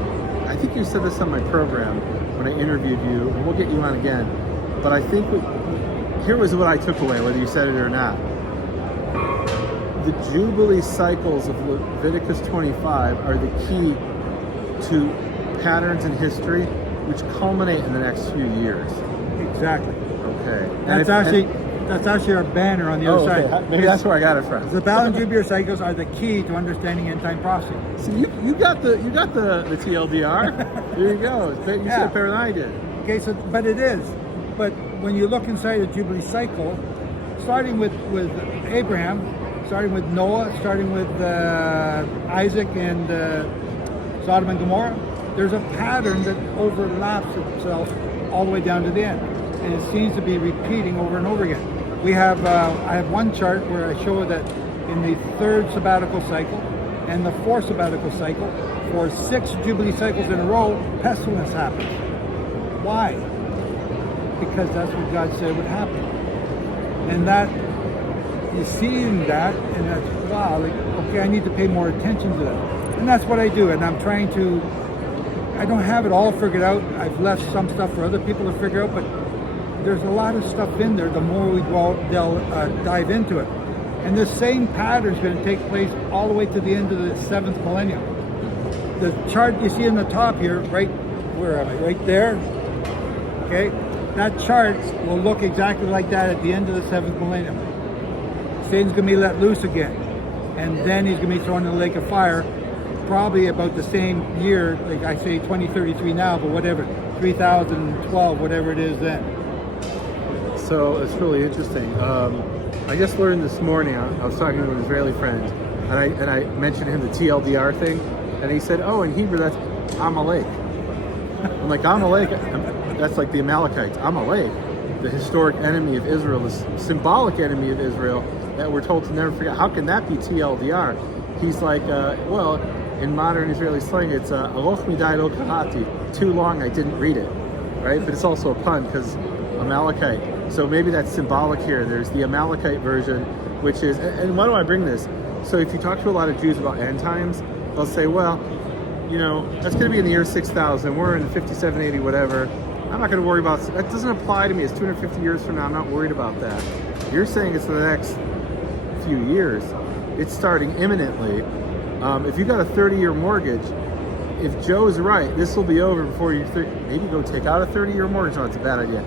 I think you said this on my program when I interviewed you, and we'll get you on again. But I think here was what I took away, whether you said it or not. The Jubilee Cycles of Leviticus 25 are the key to patterns in history, which culminate in the next few years. Exactly. Okay. That's actually our banner on the other side. Maybe that's where I got it from. The Balaam Jubilee Cycles are the key to understanding end-time prophecy. See, you got the TLDR. There you go. You said it better than I did. Okay, so but it is. But when you look inside the Jubilee Cycle, starting with Abraham, starting with Noah, starting with Isaac and Sodom and Gomorrah, there's a pattern that overlaps itself all the way down to the end. And it seems to be repeating over and over again. We have, I have one chart where I show that in the 3rd sabbatical cycle and the 4th sabbatical cycle, for 6 Jubilee cycles in a row, pestilence happens. Why? Because that's what God said would happen. And that, you're seeing that, and that's, wow, like, okay, I need to pay more attention to that. And that's what I do, and I'm trying to, I don't have it all figured out. I've left some stuff for other people to figure out, but there's a lot of stuff in there. The more we go, they'll dive into it. And this same pattern is going to take place all the way to the end of the 7th millennium. The chart you see in the top here, right, where am I? Right there, okay? That chart will look exactly like that at the end of the 7th millennium. Satan's going to be let loose again. And then he's going to be thrown in the lake of fire, probably about the same year, like I say 2033 now, but whatever, 3012, whatever it is then. So it's really interesting. I just learned this morning, I was talking to an Israeli friend, and I mentioned him the TLDR thing, and he said, oh, in Hebrew that's Amalek. I'm like, Amalek, that's like the Amalekites. Amalek, the historic enemy of Israel, the symbolic enemy of Israel that we're told to never forget. How can that be TLDR? He's like, well, in modern Israeli slang, it's Aroch midai lo karati, too long I didn't read it, right? But it's also a pun because Amalekite. So maybe that's symbolic here. There's the Amalekite version, which is, and why do I bring this? So if you talk to a lot of Jews about end times, they'll say, well, you know, that's going to be in the year 6000. We're in 5780, whatever. I'm not going to worry about, that doesn't apply to me. It's 250 years from now. I'm not worried about that. You're saying it's the next few years. It's starting imminently. If you got a 30-year mortgage, if Joe's right, this will be over before you maybe go take out a 30-year mortgage. No, it's a bad idea.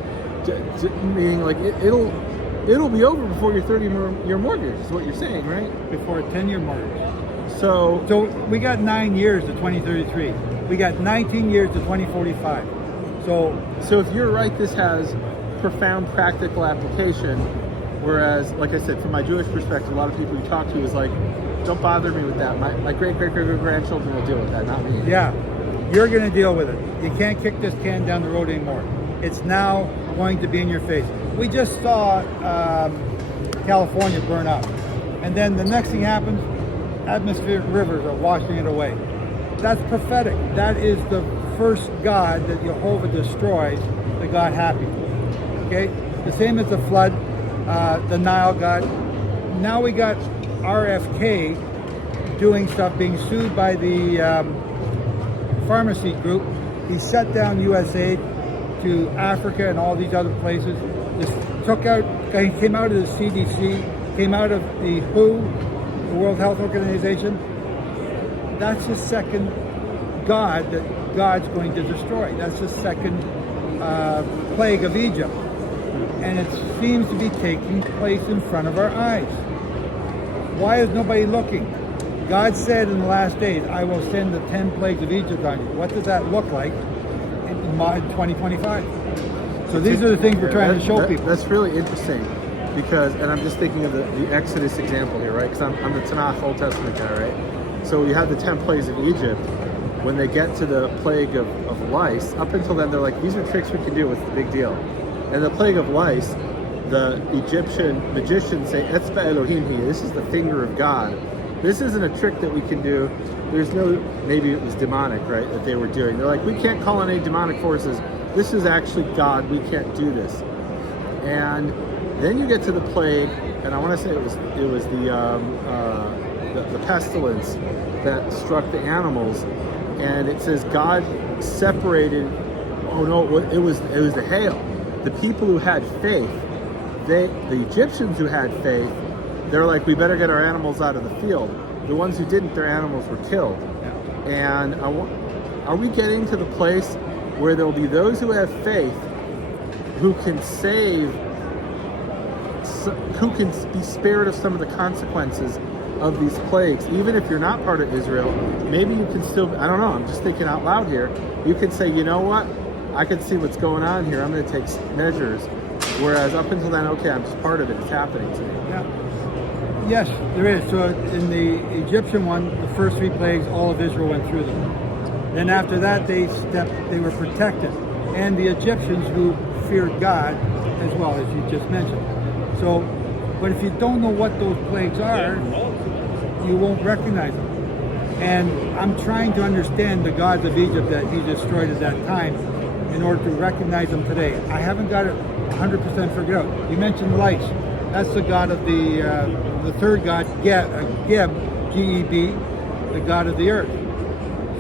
Meaning like it'll be over before your 30-year mortgage is what you're saying, right? Before a 10-year mortgage. So we got 9 years to 2033. We got 19 years to 2045. So if you're right, this has profound practical application. Whereas, like I said, from my Jewish perspective, a lot of people you talk to is like, don't bother me with that. My great-great-great-grandchildren will deal with that, not me. Yeah, you're going to deal with it. You can't kick this can down the road anymore. It's now going to be in your face. We just saw California burn up. And then the next thing happens, atmospheric rivers are washing it away. That's prophetic. That is the first God that Jehovah destroys, that got happy. Okay? The same as the flood, the Nile God. Now we got RFK doing stuff, being sued by the pharmacy group. He shut down USA to Africa and all these other places. Just he came out of the CDC, came out of the WHO, the World Health Organization. That's the second God that God's going to destroy. That's the second plague of Egypt. And it seems to be taking place in front of our eyes. Why is nobody looking? God said in the last days, I will send the 10 plagues of Egypt on you. What does that look like in 2025? So these are the things we're trying to show people. That's really interesting because, and I'm just thinking of the Exodus example here, right? Because I'm the Tanakh Old Testament guy, right? So we have the 10 plagues of Egypt. When they get to the plague of lice, up until then they're like, these are tricks we can do, what's the big deal? And the plague of lice, the Egyptian magicians say, Etzba Elohim hi, this is the finger of God. This isn't a trick that we can do. There's no, maybe it was demonic, right, that they were doing. They're like, we can't call on any demonic forces. This is actually God, we can't do this. And then you get to the plague, and I want to say it was the pestilence that struck the animals. And it says God separated, oh no, it was the hail. The people who had faith, the Egyptians who had faith, they're like, we better get our animals out of the field. The ones who didn't, their animals were killed. Yeah. And are we getting to the place where there'll be those who have faith who can save, who can be spared of some of the consequences of these plagues? Even if you're not part of Israel, maybe you can still, I don't know, I'm just thinking out loud here, you could say, you know what, I can see what's going on here, I'm going to take measures. Whereas up until then, okay, I'm just part of it, it's happening to me. Yeah. Yes, there is. So in the Egyptian one, the first 3 plagues, all of Israel went through them. Then after that, they were protected. And the Egyptians who feared God as well, as you just mentioned. So, but if you don't know what those plagues are, you won't recognize them. And I'm trying to understand the gods of Egypt that he destroyed at that time in order to recognize them today. I haven't got it 100% figured out. You mentioned lice. That's the god of the third god, Geb, G-E-B, the god of the earth.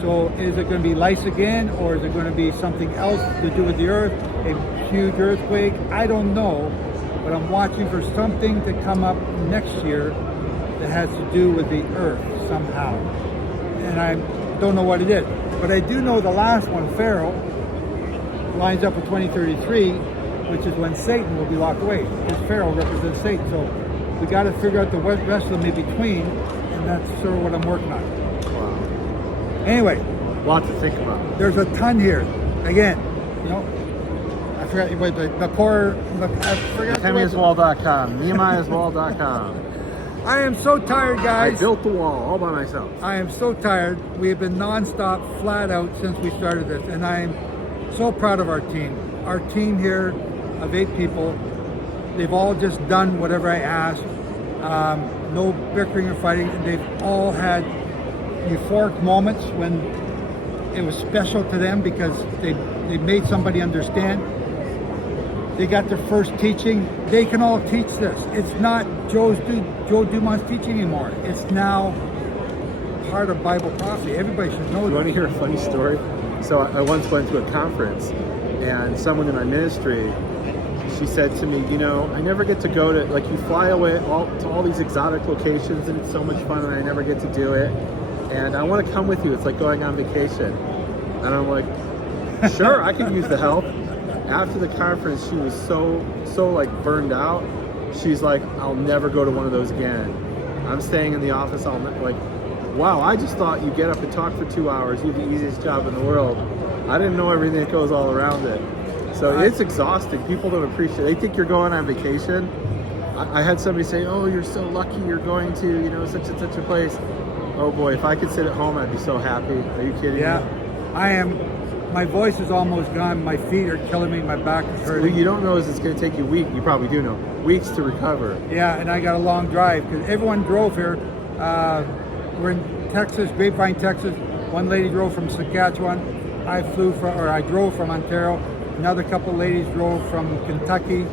So is it going to be lice again, or is it going to be something else to do with the earth, a huge earthquake? I don't know, but I'm watching for something to come up next year that has to do with the earth somehow. And I don't know what it is. But I do know the last one, Pharaoh, lines up with 2033, which is when Satan will be locked away. Because Pharaoh represents Satan. So we got to figure out the rest of them in between, and that's sort of what I'm working on. Wow. Anyway. A lot to think about. There's a ton here. Again, you know, I forgot the core, I forgot. NehemiahsWall.com, NehemiahsWall.com. I am so tired, guys. I built the wall all by myself. I am so tired. We have been nonstop, flat out since we started this, and I am so proud of our team. Our team here of 8 people, they've all just done whatever I asked. No bickering or fighting. They've all had euphoric moments when it was special to them because they made somebody understand. They got their first teaching. They can all teach this. It's not Joe Dumont's teaching anymore. It's now part of Bible prophecy. Everybody should know. You want to hear a funny story? So I once went to a conference, and someone in my ministry, she said to me, you know, I never get to go to, like, you fly away to all these exotic locations, and it's so much fun, and I never get to do it. And I want to come with you. It's like going on vacation. And I'm like, sure, I could use the help. After the conference, she was so like burned out. She's like, I'll never go to one of those again. I'm staying in the office. Like, wow, I just thought you get up and talk for 2 hours. You have the easiest job in the world. I didn't know everything that goes all around it. So it's exhausting. People don't appreciate it. They think you're going on vacation. I had somebody say, oh, you're so lucky you're going to, you know, such and such a place. Oh boy, if I could sit at home, I'd be so happy. Are you kidding me? I am. My voice is almost gone. My feet are killing me. My back is hurting. What you don't know is it's going to take you weeks. You probably do know. Weeks to recover. Yeah, and I got a long drive because everyone drove here. We're in Texas, Grapevine, Texas. One lady drove from Saskatchewan. I drove from Ontario. Another couple of ladies drove from Kentucky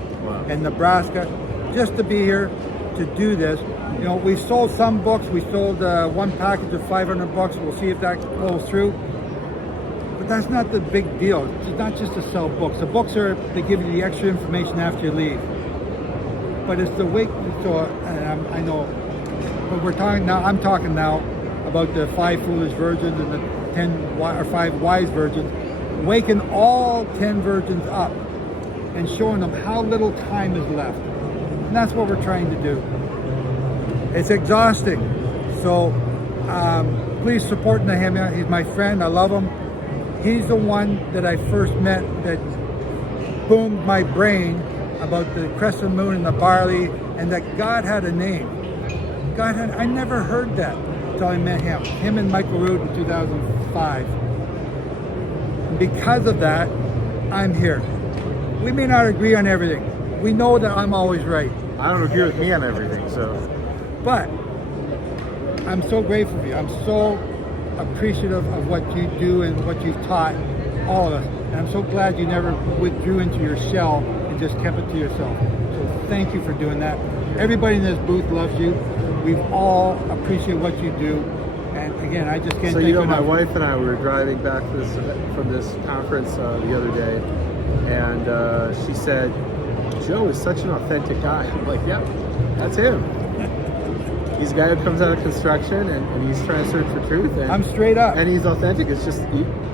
and Nebraska just to be here to do this. You know, we've sold some books. We sold one package of 500 books. We'll see if that goes through. But that's not the big deal. It's not just to sell books. The books are to give you the extra information after you leave. But it's the way. So I know. But we're talking now. I'm talking now about the 5 foolish virgins and the 5 wise virgins. Waking all 10 virgins up and showing them how little time is left. And that's what we're trying to do. It's exhausting. So please support Nehemiah. He's my friend. I love him. He's the one that I first met that boomed my brain about the crescent moon and the barley, and that God had a name. I never heard that until I met him. Him and Michael Rood in 2005. And because of that, I'm here. We may not agree on everything. We know that I'm always right. I don't agree with me on everything, so. But I'm so grateful for you. I'm so appreciative of what you do and what you've taught all of us. And I'm so glad you never withdrew into your shell and just kept it to yourself. So thank you for doing that. Everybody in this booth loves you. We all appreciate what you do. And again, I just can't So thank you know, you my enough. wife and I were driving back from this conference the other day, and she said, Joe is such an authentic guy. I'm like, yeah, that's him. He's a guy who comes out of construction and he's trying to search for truth. And, I'm straight up. And he's authentic. It's just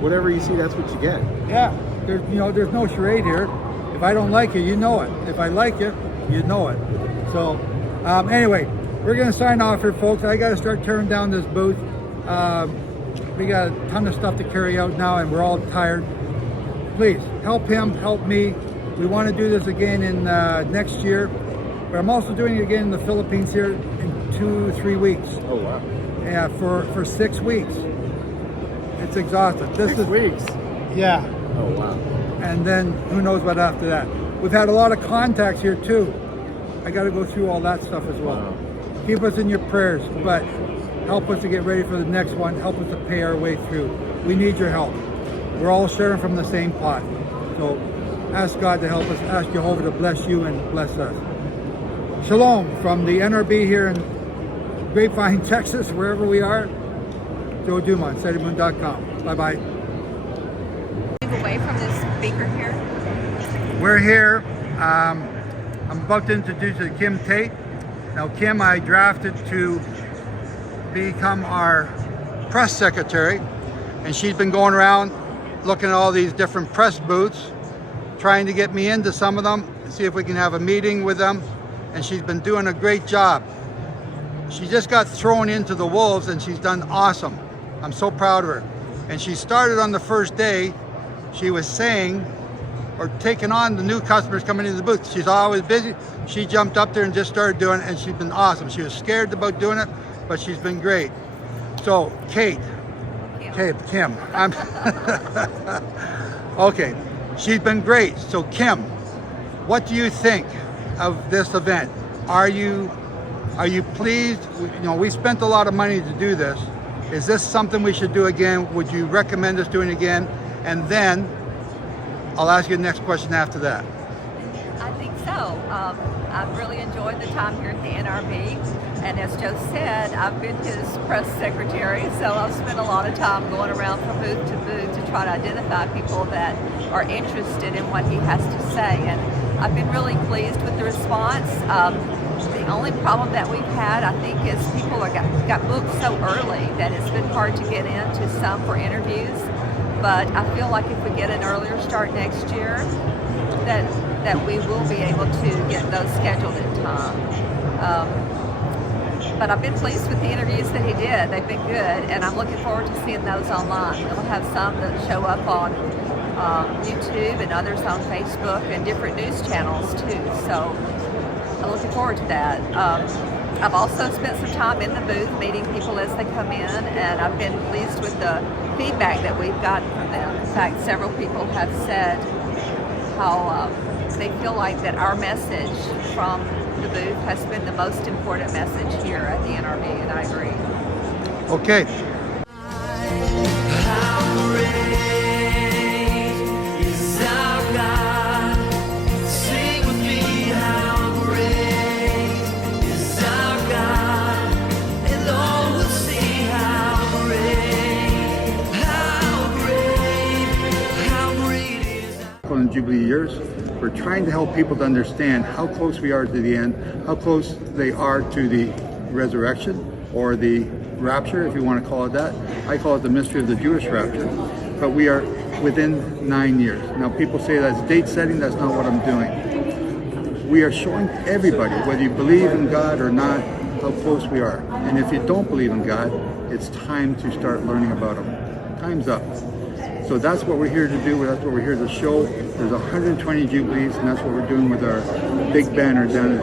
whatever you see, that's what you get. Yeah, there's no charade here. If I don't like it, you know it. If I like it, you know it. So anyway, we're going to sign off here, folks. I got to start tearing down this booth. We got a ton of stuff to carry out now, and we're all tired. Please help him, help me. We want to do this again in next year, but I'm also doing it again in the Philippines here in 2-3 weeks. Oh wow! Yeah, for 6 weeks. It's exhausting. 6 weeks. Yeah. Oh wow! And then who knows what after that. We've had a lot of contacts here too. I got to go through all that stuff as well. Wow. Keep us in your prayers, but help us to get ready for the next one. Help us to pay our way through. We need your help. We're all sharing from the same pot. So ask God to help us. Ask Jehovah to bless you and bless us. Shalom from the NRB here in Grapevine, Texas, wherever we are. Joe Dumont, SteadyMoon.com. Bye-bye. Move away from this speaker here. We're here. I'm about to introduce you to Kim Tate. Now, Kim, I drafted to become our press secretary, and she's been going around looking at all these different press booths, trying to get me into some of them, see if we can have a meeting with them, and she's been doing a great job. She just got thrown into the wolves, and she's done awesome. I'm so proud of her. And she started on the first day. She was saying, or taking on the new customers coming into the booth. She's always busy. She jumped up there and just started doing it, and she's been awesome. She was scared about doing it, but she's been great. So, Kim, okay, she's been great. So, Kim, what do you think of this event? Are you pleased? You know, we spent a lot of money to do this. Is this something we should do again? Would you recommend us doing it again? And then I'll ask you the next question after that. I've really enjoyed the time here at the NRB, and as Joe said, I've been his press secretary, so I've spent a lot of time going around from booth to booth to try to identify people that are interested in what he has to say, and I've been really pleased with the response. The only problem that we've had, I think, is people got booked so early that it's been hard to get into some for interviews, but I feel like if we get an earlier start next year, that we will be able to get those scheduled in time. But I've been pleased with the interviews that he did. They've been good, and I'm looking forward to seeing those online. We'll have some that show up on YouTube and others on Facebook and different news channels too. So I'm looking forward to that. I've also spent some time in the booth meeting people as they come in, and I've been pleased with the feedback that we've gotten from them. In fact, several people have said how they feel like that our message from the booth has been the most important message here at the NRB, and I agree. Okay. How great is our God? Sing with me, how great is our God? And all will see how great is our In Jubilee years, we're trying to help people to understand how close we are to the end, how close they are to the resurrection or the rapture, if you want to call it that. I call it the mystery of the Jewish rapture. But we are within 9 years. Now people say that's date setting, that's not what I'm doing. We are showing everybody, whether you believe in God or not, how close we are. And if you don't believe in God, it's time to start learning about Him. Time's up. So that's what we're here to do, that's what we're here to show. There's 120 Jubilees, and that's what we're doing with our big banner down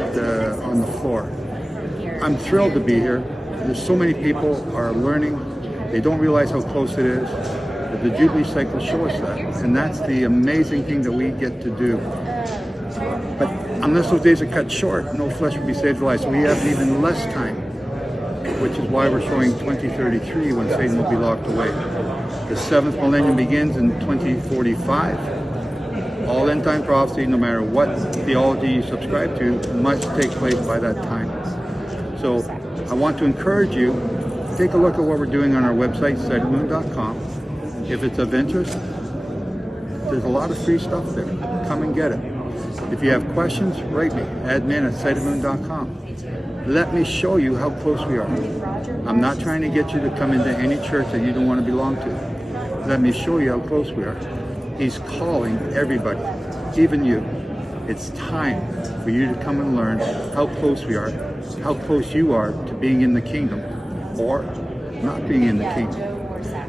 on the floor. I'm thrilled to be here. There's so many people are learning. They don't realize how close it is. But the Jubilee Cycle shows us that, and that's the amazing thing that we get to do. But unless those days are cut short, no flesh will be saved alive. So we have even less time, which is why we're showing 2033 when Satan will be locked away. The seventh millennium begins in 2045. All end time prophecy, no matter what theology you subscribe to, must take place by that time. So I want to encourage you, take a look at what we're doing on our website, sightofmoon.com. If it's of interest, there's a lot of free stuff there. Come and get it. If you have questions, write me, admin@sightofmoon.com. Let me show you how close we are. I'm not trying to get you to come into any church that you don't want to belong to. Let me show you how close we are. He's calling everybody, even you. It's time for you to come and learn how close we are, how close you are to being in the kingdom or not being in the kingdom.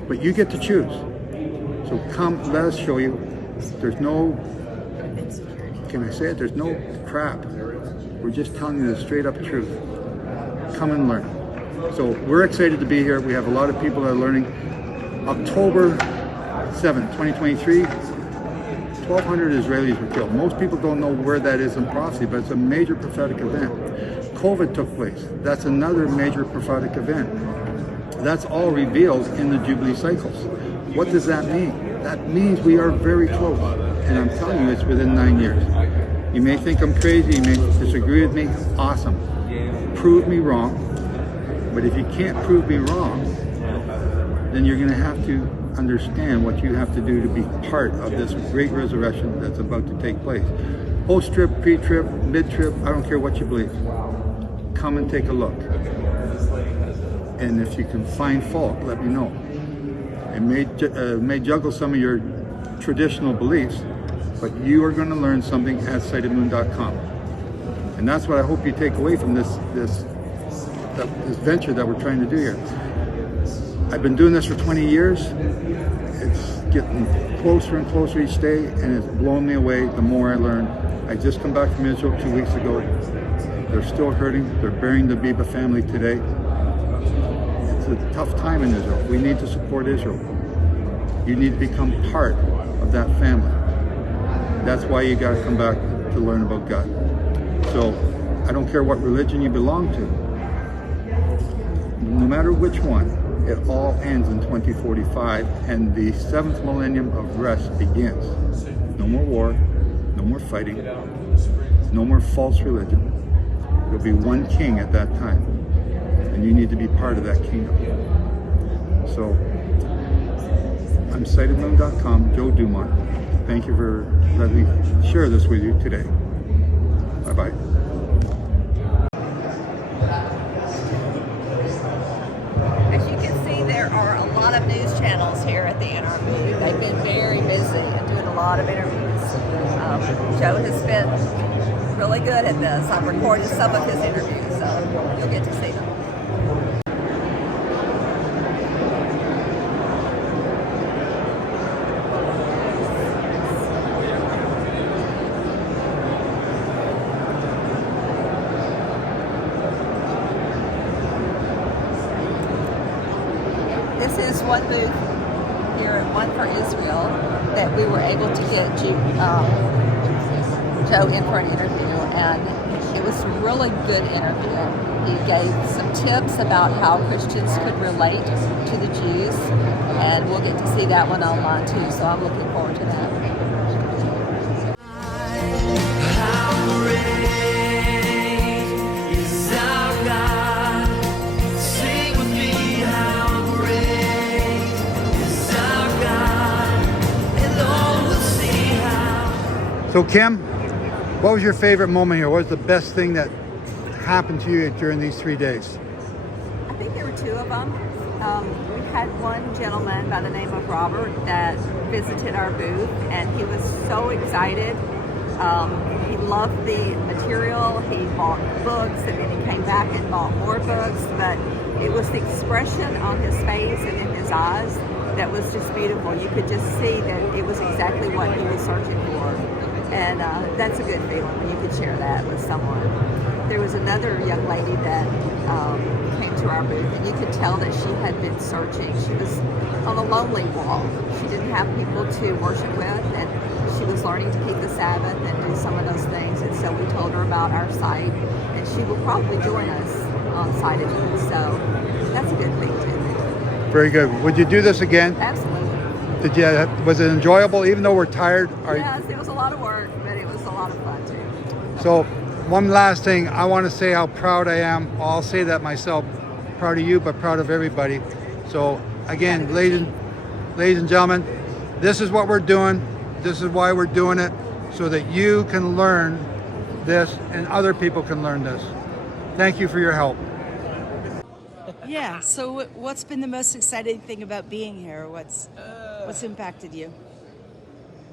But you get to choose. So come, let us show you. There's no, can I say it? There's no crap. We're just telling you the straight up truth. Come and learn. So we're excited to be here. We have a lot of people that are learning. October 7th, 2023, 1,200 Israelis were killed. Most people don't know where that is in prophecy, but it's a major prophetic event. COVID took place. That's another major prophetic event. That's all revealed in the Jubilee Cycles. What does that mean? That means we are very close. And I'm telling you, it's within 9 years. You may think I'm crazy, you may disagree with me. Awesome. Prove me wrong. But if you can't prove me wrong, then you're going to have to understand what you have to do to be part of this great resurrection that's about to take place. Post-trip, pre-trip, mid-trip, I don't care what you believe. Come and take a look. And if you can find fault, let me know. It may juggle some of your traditional beliefs, but you are going to learn something at sightofmoon.com. And that's what I hope you take away from this venture that we're trying to do here. I've been doing this for 20 years. It's getting closer and closer each day, and it's blowing me away the more I learn. I just come back from Israel 2 weeks ago. They're still hurting. They're burying the Biba family today. It's a tough time in Israel. We need to support Israel. You need to become part of that family. That's why you got to come back to learn about God. So I don't care what religion you belong to. No matter which one, it all ends in 2045, and the seventh millennium of rest begins. No more war, no more fighting. No more false religion. There'll be one king at that time, and you need to be part of that kingdom. So, I'm sightedmoon.com, Joe Dumont. Thank you for letting me share this with you today. Bye-bye. As you can see, there are a lot of news channels here at the NRB. They've been very busy and doing a lot of interviews. Joe has been really good at this. I've recorded some of his interviews, so you'll get to see them. This is one booth here at One for Israel that we were able to get Joe in for an interview, and it was a really good interview. He gave some tips about how Christians could relate to the Jews, and we'll get to see that one online too, so I'm looking forward to that. So Kim, what was your favorite moment here? What was the best thing that happened to you during these 3 days? I think there were two of them. We had one gentleman by the name of Robert that visited our booth, and he was so excited. He loved the material. He bought books, and then he came back and bought more books, but it was the expression on his face and in his eyes that was just beautiful. You could just see that it was exactly what he was searching for. And that's a good feeling when you could share that with someone. There was another young lady that came to our booth, and you could tell that she had been searching. She was on a lonely walk. She didn't have people to worship with, and she was learning to keep the Sabbath and do some of those things. And so we told her about our site, and she will probably join us on Sighted Moon. So that's a good thing too. Very good. Would you do this again? Absolutely. Did you? Was it enjoyable, even though we're tired? Yes, it was a lot of work, but it was a lot of fun too. So, one last thing, I want to say how proud I am. I'll say that myself. Proud of you, but proud of everybody. So, again, ladies and gentlemen, this is what we're doing. This is why we're doing it, so that you can learn this and other people can learn this. Thank you for your help. Yeah, so what's been the most exciting thing about being here? What's impacted you?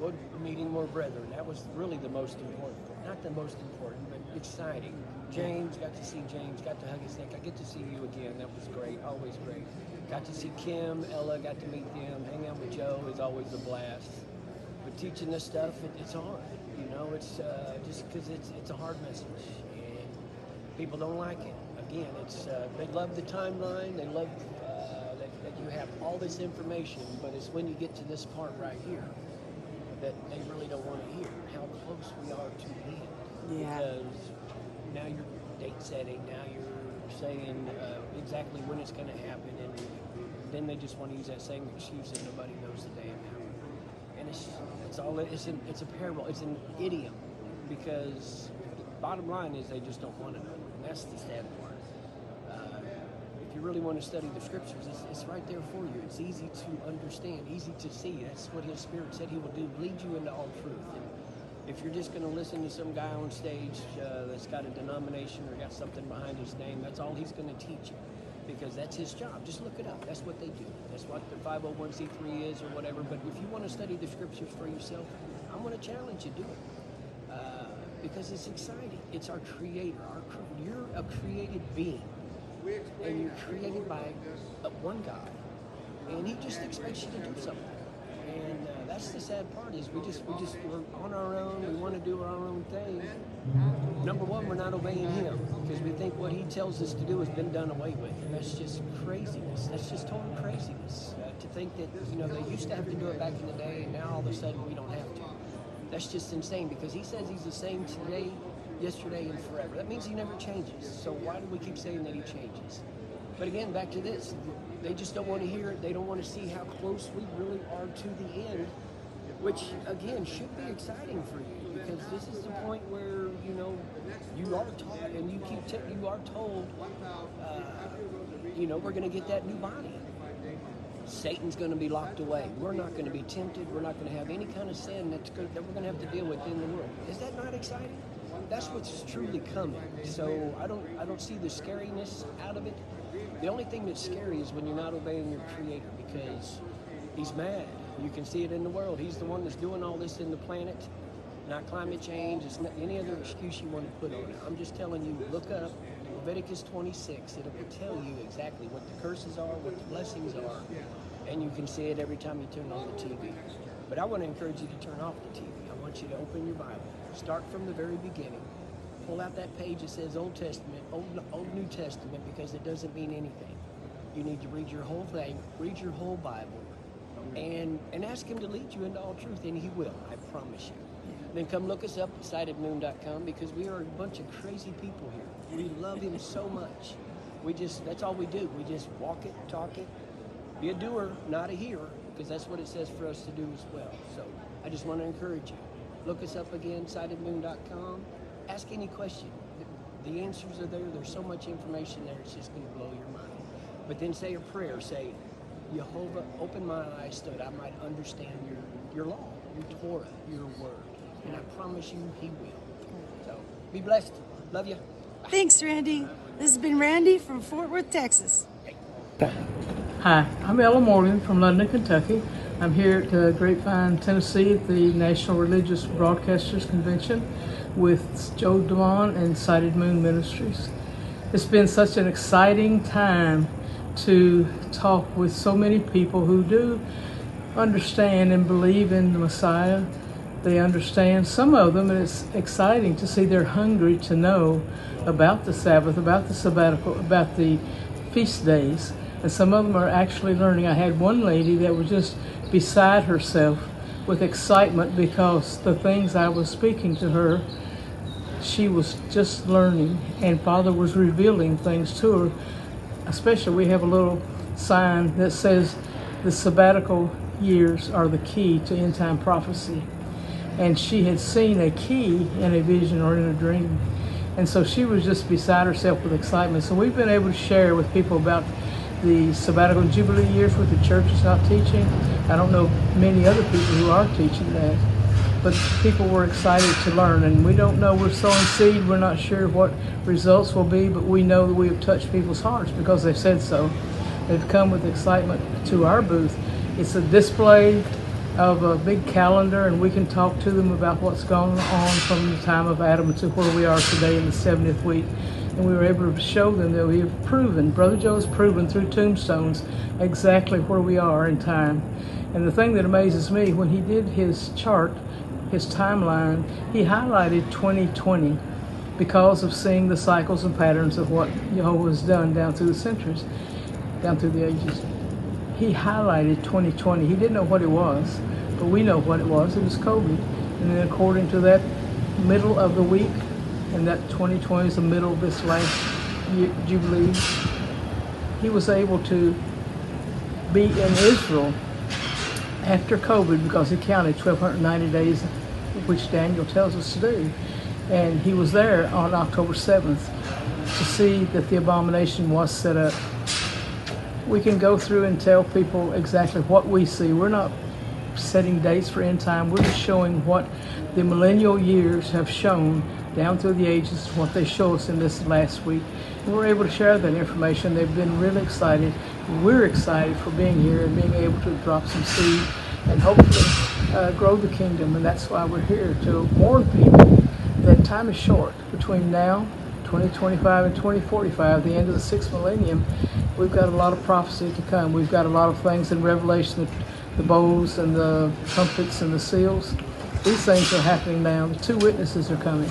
Well, meeting more brethren. That was really the most important. Not the most important, but exciting. James, got to see James, got to hug his neck. I get to see you again. That was great, always great. Got to see Kim, Ella, got to meet them. Hang out with Joe is always a blast. But teaching this stuff, it's hard. You know, it's just because it's a hard message. And people don't like it. Again, it's they love the timeline. They love that you have all this information, but it's when you get to this part right here that they really don't want to hear how close we are to the end. Yeah. Because now you're date setting, now you're saying exactly when it's going to happen, and then they just want to use that same excuse that nobody knows the day and hour. And it's a parable, it's an idiom, because the bottom line is they just don't want to know, and that's the sad part. If you really want to study the scriptures, it's right there for you. It's easy to understand, easy to see. That's what His Spirit said He will do, lead you into all truth. And if you're just going to listen to some guy on stage that's got a denomination or got something behind his name, that's all he's going to teach you, because that's his job. Just look it up. That's what they do. That's what the 501c3 is or whatever. But if you want to study the scriptures for yourself, I'm going to challenge you to do it, because it's exciting. It's our Creator. You're a created being. And you're created by one God, and He just expects you to do something. And that's the sad part, is we're on our own. We want to do our own thing. Number one, we're not obeying Him, because we think what He tells us to do has been done away with, and that's just craziness. That's just total craziness. To think that they used to have to do it back in the day, and now all of a sudden we don't have to. That's just insane, because He says He's the same today, yesterday, and forever. That means He never changes. So why do we keep saying that He changes? But again, back to this. They just don't want to hear it. They don't want to see how close we really are to the end. which again should be exciting for you, because this is the point where you are taught and you are told, we're going to get that new body. Satan's going to be locked away. We're not going to be tempted. We're not going to have any kind of sin that we're going to have to deal with in the world. Is that not exciting? That's what's truly coming. So I don't see the scariness out of it. The only thing that's scary is when you're not obeying your Creator, because He's mad. You can see it in the world. He's the one that's doing all this in the planet, not climate change. It's not any other excuse you want to put on it. I'm just telling you, look up Leviticus 26. It'll tell you exactly what the curses are, what the blessings are, and you can see it every time you turn on the TV. But I want to encourage you to turn off the TV. I want you to open your Bible. Start from the very beginning. Pull out that page that says Old Testament, Old New Testament, because it doesn't mean anything. You need to read your whole thing, read your whole Bible, and ask Him to lead you into all truth, and He will, I promise you. Then come look us up at sightedmoon.com, because we are a bunch of crazy people here. We love Him so much. That's all we do. We just walk it, talk it, be a doer, not a hearer, because that's what it says for us to do as well. So I just want to encourage you. Look us up again, sightedmoon.com. Ask any question. The answers are there. There's so much information there, it's just going to blow your mind. But then say a prayer. Say, Jehovah, open my eyes so that I might understand your law, your Torah, your word. And I promise you, He will. So be blessed. Love you. Thanks, Randy. This has been Randy from Fort Worth, Texas. Hi, I'm Ella Morgan from London, Kentucky. I'm here at Grapevine, Tennessee at the National Religious Broadcasters Convention with Joe Dumont and Sighted Moon Ministries. It's been such an exciting time to talk with so many people who do understand and believe in the Messiah. They understand, some of them, and it's exciting to see they're hungry to know about the Sabbath, about the sabbatical, about the feast days. And some of them are actually learning. I had one lady that was just beside herself with excitement because the things I was speaking to her, she was just learning, and Father was revealing things to her. Especially, we have a little sign that says the sabbatical years are the key to end time prophecy. And she had seen a key in a vision or in a dream. And so she was just beside herself with excitement. So we've been able to share with people about the sabbatical and Jubilee years, what the church is not teaching. I don't know many other people who are teaching that, but people were excited to learn. And we don't know, we're sowing seed, we're not sure what results will be, but we know that we have touched people's hearts because they've said so. They've come with excitement to our booth. It's a display of a big calendar, and we can talk to them about what's gone on from the time of Adam to where we are today in the 70th week. And we were able to show them that we have proven, Brother Joe has proven through tombstones exactly where we are in time. And the thing that amazes me, when he did his chart, his timeline, he highlighted 2020 because of seeing the cycles and patterns of what Jehovah has done down through the centuries, down through the ages. He highlighted 2020. He didn't know what it was, but we know what it was. It was COVID. And then according to that middle of the week, and that 2020 is the middle of this last Jubilee, he was able to be in Israel after COVID because he counted 1,290 days, which Daniel tells us to do. And he was there on October 7th to see that the abomination was set up. We can go through and tell people exactly what we see. We're not setting dates for end time. We're just showing what the millennial years have shown down through the ages, what they show us in this last week. And we're able to share that information. They've been really excited. We're excited for being here and being able to drop some seed and hopefully grow the kingdom. And that's why we're here, to warn people that time is short. Between now, 2025 and 2045, the end of the 6th millennium, we've got a lot of prophecy to come. We've got a lot of things in Revelation, the bowls and the trumpets and the seals. These things are happening now. The 2 witnesses are coming.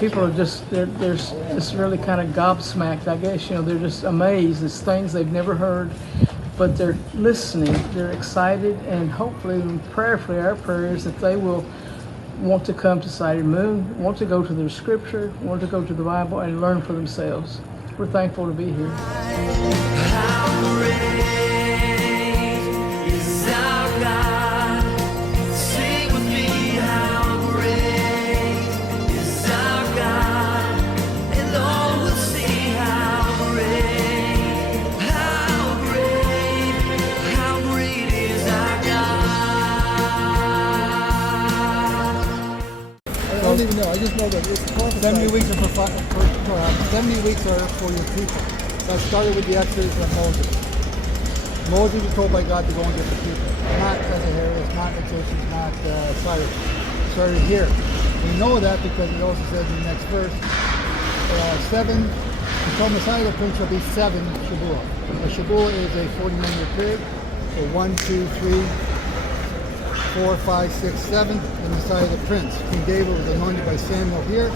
People are just, they're just really kind of gobsmacked, I guess. They're just amazed. It's things they've never heard, but they're listening. They're excited, and hopefully and prayerfully, our prayer is that they will want to come to Sighted Moon, want to go to their scripture, want to go to the Bible and learn for themselves. We're thankful to be here. How great is our God? don't even know. I just know that it's prophesied. 70 weeks are 70 weeks are for your people. That started with the Exodus of Moses. Moses was told by God to go and get the people. Not Ahasuerus, not Xerxes, not Cyrus. It started here. We know that because it also says in the next verse, 7, until Messiah the Prince shall be 7 Shabuah. A Shabuah is a 49-year period. So 1, 2, 3, 4, 5, 6, 7, the Messiah the Prince. King David was anointed by Samuel here,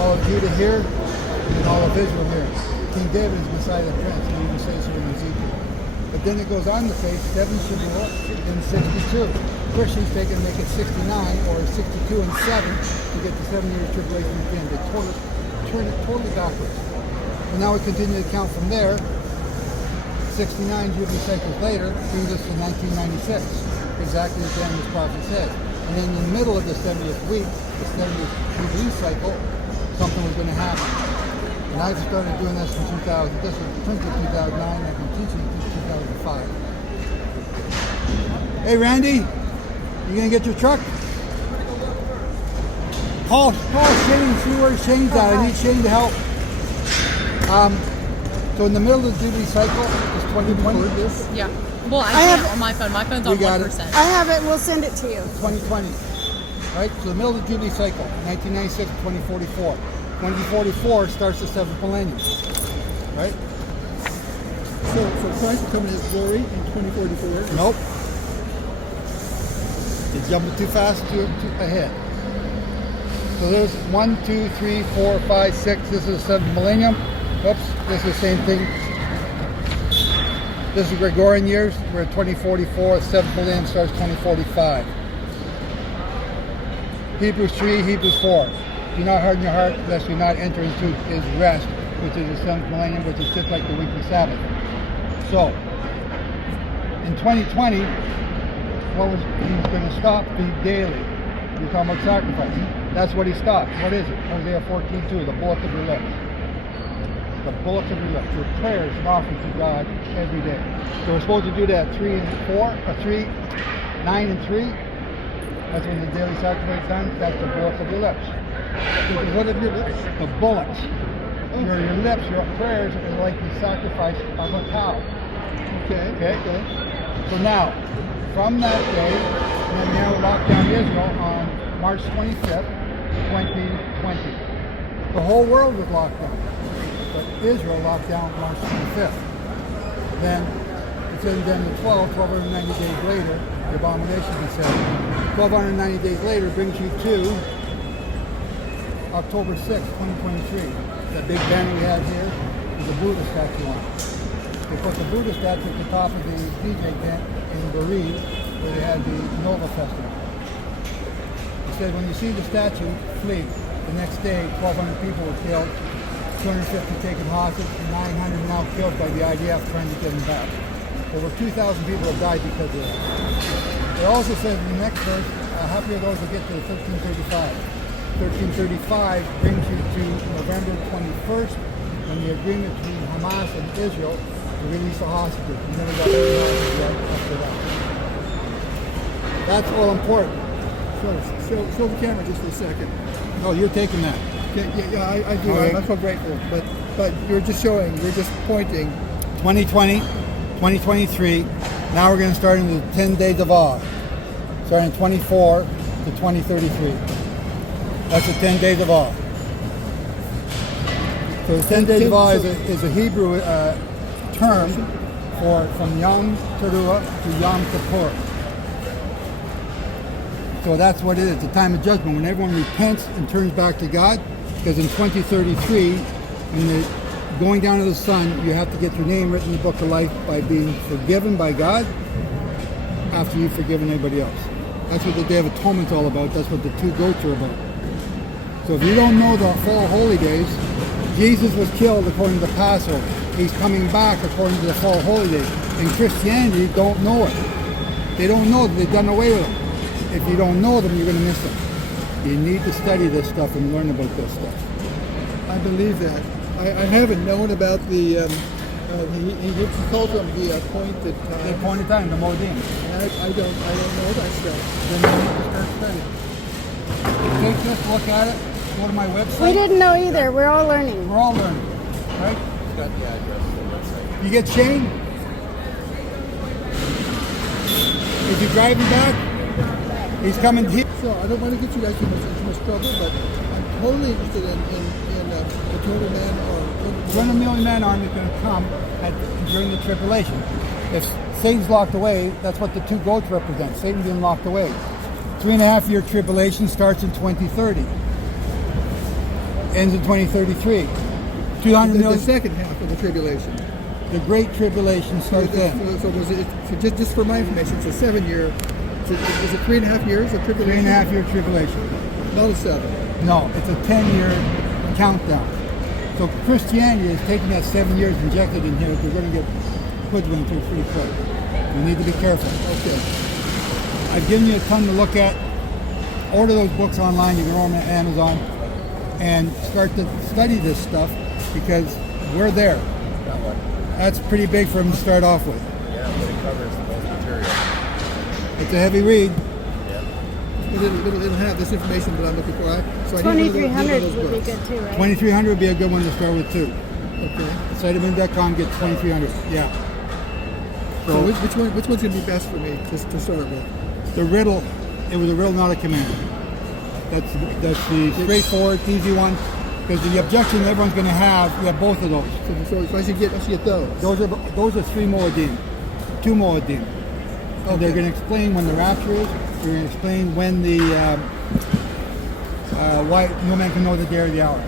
all of Judah here, and all of Israel here. King David is Messiah the Prince, and even says so in Ezekiel. But then it goes on to say 7 Shavuot and 62. Christians take and make it 69 or 62 and 7 to get the 7-year tribulation at the end. They turn it totally backwards. And now we continue to count from there. 69 Jubilee Cycles later brings us to 1996, exactly as Daniel's prophet said. And then in the middle of the 70th week, the 70th Jubilee Cycle, something was going to happen. And I started doing this in 2000. This was printed in 2009. I've been teaching since 2005. Hey, Randy, you gonna get your truck? Call Shane, see where Shane's at. I need Shane to help. So in the middle of the Jubilee Cycle is 2020. This? Yeah. Well, I can't on my phone. My phone's on 1%. I have it. We'll send it to you. 2020. Right? So the middle of the Jubilee Cycle, 1996 to 2044. 2044 starts the 7th millennium. Right? So Christ will come in his glory in 2044? Nope. You're jumping too fast too ahead. So there's 1, 2, 3, 4, 5, 6. This is the 7th millennium. Oops, this is the same thing. This is Gregorian years. We're at 2044. 7th millennium starts 2045. Hebrews 3, Hebrews 4. Do not harden your heart, lest you not enter into his rest, which is the 7th millennium, which is just like the weekly Sabbath. So, in 2020, what was he was going to stop the daily? You're talking about sacrifice. That's what he stopped. What is it? Hosea 14:2, the bullet of your lips. The bullet of your lips. Your prayers and offerings to God every day. So we're supposed to do that 3 and 4, or 3, 9 and 3. That's when the daily sacrifice is done. That's the bullet of your lips. The what of your lips? The bullets. Your lips, your prayers are like the sacrifice of a cow. Okay. So now, from that day, and then now locked down Israel on March 25th, 2020. The whole world was locked down, but Israel locked down March 25th. Then it says then the 1290 days later, the abomination is said. 1290 days later brings you to October 6th, 2023. That big banner we have here is a Buddha statue on it. They put the Buddha statue at the top of the DJ tent in Bereave, where they had the Nova Festival. He said, when you see the statue, flee. The next day, 1,200 people were killed, 250 taken hostage, and 900 now killed by the IDF trying to get them back. Over 2,000 people have died because of that. It also says in the next verse, happy are those that get to 1335. 1335 brings you to November 21st, when the agreement between Hamas and Israel to release the hostages. We never got any hostages yet after that. That's all important. Show the camera just for a second. No, you're taking that. Yeah, I do. Right. I'm so grateful. But you're just showing, you're just pointing. 2020, 2023. Now we're going to start in the 10 days of awe. Starting 24 to 2033. That's the 10 days of awe. So the 10 days of awe is a Hebrew term from Yom Teruah to Yom Kippur. So that's what it is, the time of judgment, when everyone repents and turns back to God. Because in 2033, when the going down to the sun, you have to get your name written in the book of life by being forgiven by God after you've forgiven anybody else. That's what the Day of Atonement is all about. That's what the 2 goats are about. So if you don't know the fall holy days, Jesus was killed according to the Passover. He's coming back according to the fall holy days. And Christianity don't know it. They don't know that they've done away with them. If you don't know them, you're going to miss them. You need to study this stuff and learn about this stuff. I believe that. I haven't known about he calls them the appointed time. The appointed time, the Moedim. I don't know that stuff. Then you need to start studying. Take this, look at it, go to my website. We didn't know either. We're all learning. We're all learning, right? Got the address on the website. You get Shane? Is he driving back? He's coming here. So I don't want to get you guys too much trouble, but I'm totally interested in the 200 man army. 200 million man army is going to come during the tribulation. If Satan's locked away, that's what the two goats represent. Satan being locked away. 3.5 year tribulation starts in 2030. Ends in 2033. 200 million. The second half of the tribulation. The Great Tribulation starts then. So was it? So just for my information, it's a 7 year. Is it 3.5 years of tribulation? 3.5 year tribulation. Not a 7. No, it's a 10-year countdown. So Christianity is taking that 7 years injected in here. They're going to get hoodwinked through pretty quick. You need to be careful. Okay. I've given you a ton to look at. Order those books online. You can order them at Amazon and start to study this stuff because we're there. That's pretty big for them to start off with. Yeah, but it covers the most material. It's a heavy read. It'll have this information that I'm looking for. So I 2300 would be good too, right? 2300 would be a good one to start with too. Okay. Siteofin.com, get 2300. Yeah. So which one's going to be best for me to start with? The riddle. It was a riddle, not a command. That's the straightforward, easy one. Because the objection everyone's going to have, you have both of those. So I should get those. Those are 3 Moedim, 2 Moedim. Okay. They're going to explain when the rapture is. They're going to explain when the why no man can know the day or the hour.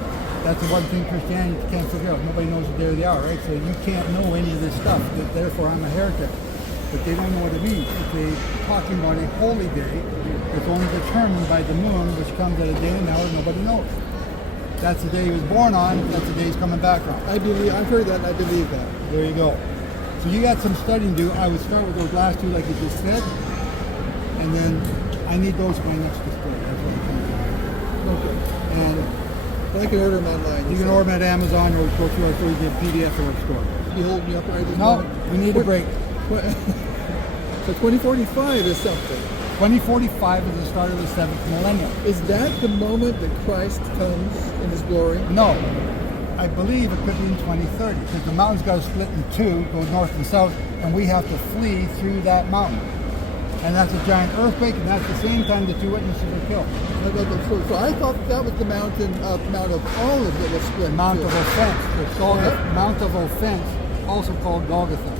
That's the one thing Christianity can't figure out. Nobody knows the day or the hour, right? So you can't know any of this stuff. Therefore, I'm a heretic. But they don't know what it means. If they're talking about a holy day, it's only determined by the moon, which comes at a day and hour nobody knows. That's the day he was born on. That's the day he's coming back on. I've heard that and I believe that. There you go. So you got some studying to do. I would start with those last two like you just said. And then I need those for my next display. That's what I'm trying to do. Okay. And I can order them online. You can order them at Amazon or go to our 30-day PDF or store. You hold me up right this No, moment? we need a break. So 2045 is something. 2045 is the start of the 7th millennium. Is that the moment that Christ comes in his glory? No. I believe it could be in 2030 because the mountain's got to split in two, go north and south, and we have to flee through that mountain. And that's a giant earthquake, and that's the same time the 2 witnesses were killed. So I thought that was the Mount of Olives that was split. Mount of Offense. It's called the Mount of Offense, also called Golgotha.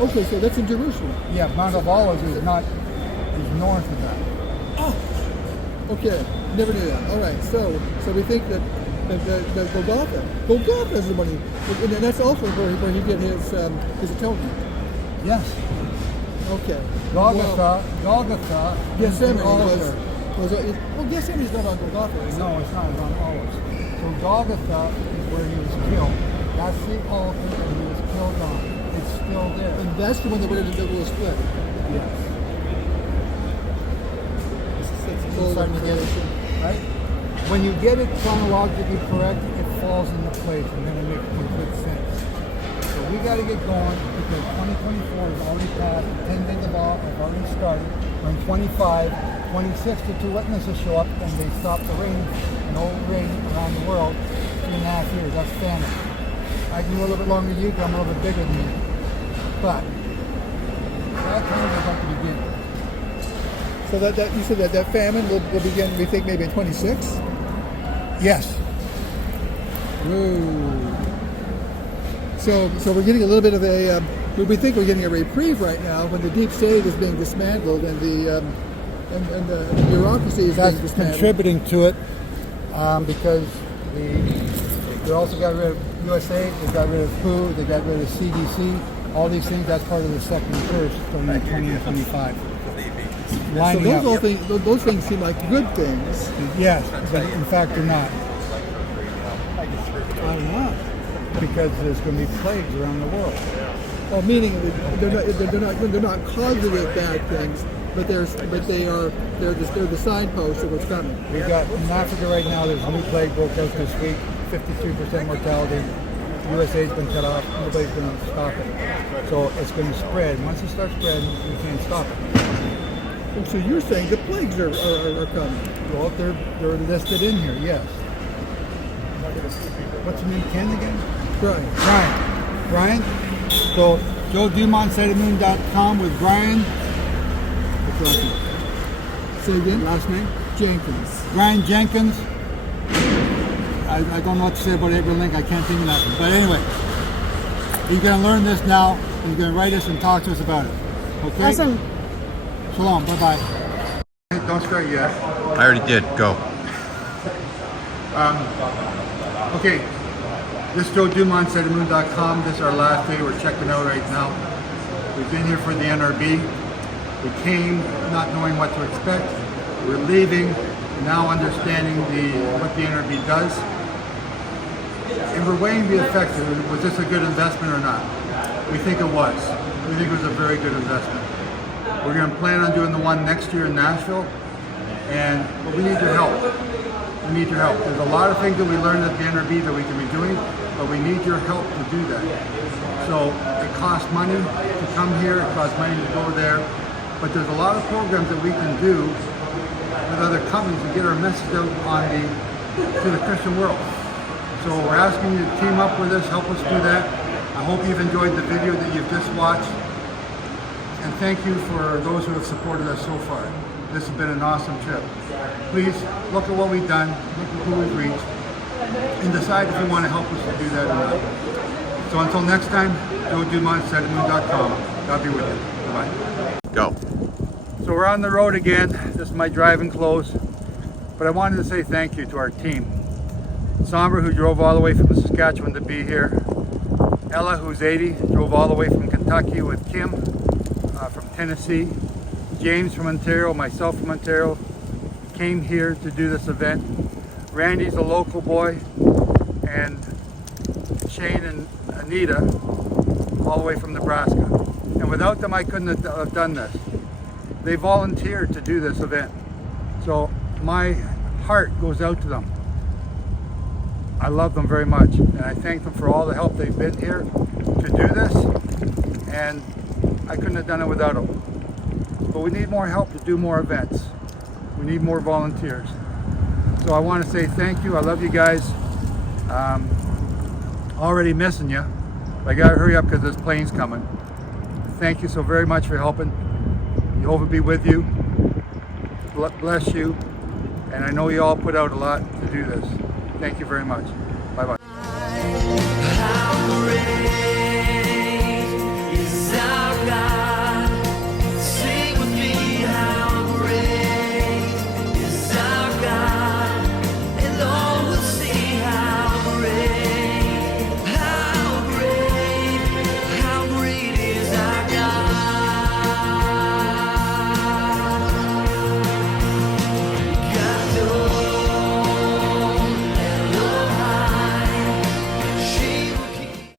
Okay, so that's in Jerusalem. Yeah, Mount of Olives is north of that. Oh, okay. Never knew that. All right, so we think that Golgotha is the one, and that's also where he get his atonement. Yes. Okay. Golgotha. Gethsemane well, Gethsemane's not on Golgotha, is it? No, it's not. It's on Olives. So Golgotha is where he was killed. That's the altar that he was killed on. It's still there. And that's the one that will split. Yes. It's starting to get it, right? When you get it chronologically correct, it falls into place and then it makes complete sense. So we got to get going because 2024 is already passed. 10 days of awe have already started. We're in 25, 26, the 2 witnesses show up and they stop the rain, no rain around the world. 3.5 years. That's famine. I can do a little bit longer than you because I'm a little bit bigger than you. But that time is about to begin. So that you said that famine will begin, we think, maybe in 26? Yes. Ooh. So we're getting a little bit of a, we think we're getting a reprieve right now when the deep state is being dismantled and the bureaucracy is being dismantled. That's contributing to it because they also got rid of USA, they got rid of WHO, they got rid of CDC, all these things. That's part of the second curse from 20 and 25. So those things seem like good things. Yes, but in fact they're not. Why not? Because there's going to be plagues around the world. Oh, meaning they're not causative bad things, but they're the signposts of what's coming. We got in Africa right now. There's a new plague broke out this week. 53% mortality. USA's been cut off. Nobody's going to stop it. So it's going to spread. Once it starts spreading, we can't stop it. And so you're saying the plagues are coming? Well, they're listed in here, yes. What's your name, Ken again? Brian. So Joe Dumont, SideOfMoon.com with Brian. What's your last name? Say again? Last name? Jenkins. Brian Jenkins. I don't know what to say about Abraham Lincoln. I can't think of nothing. But anyway, he's going to learn this now. He's going to write us and talk to us about it. Okay? Awesome. Shalom. Bye-bye. Don't start yet. I already did. Go. Okay. This is Joe Dumont, SideOfMoon.com. This is our last day. We're checking out right now. We've been here for the NRB. We came not knowing what to expect. We're leaving now understanding what the NRB does. And we're weighing the effect. Was this a good investment or not? We think it was. We think it was a very good investment. We're going to plan on doing the one next year in Nashville. But we need your help. We need your help. There's a lot of things that we learned at the NRB that we can be doing, but we need your help to do that. So it costs money to come here, it costs money to go there, but there's a lot of programs that we can do with other companies to get our message out to the Christian world. So we're asking you to team up with us, help us do that. I hope you've enjoyed the video that you've just watched. And thank you for those who have supported us so far. This has been an awesome trip. Please look at what we've done, look at who we've reached, and decide if you want to help us to do that or not. So until next time, Joe Dumont, SideOfMoon.com. God be with you. Bye-bye. Go. So we're on the road again. This is my driving clothes. But I wanted to say thank you to our team. Somber, who drove all the way from Saskatchewan to be here. Ella, who's 80, drove all the way from Kentucky with Kim from Tennessee. James from Ontario, myself from Ontario, came here to do this event. Randy's a local boy, and Shane and Anita, all the way from Nebraska. And without them, I couldn't have done this. They volunteered to do this event. So my heart goes out to them. I love them very much, and I thank them for all the help they've been here to do this, and I couldn't have done it without them. But we need more help to do more events. We need more volunteers. So I want to say thank you. I love you guys. Already missing you. I gotta hurry up because this plane's coming. Thank you so very much for helping. Jehovah be with you. Bless you. And I know you all put out a lot to do this. Thank you very much. Bye-bye.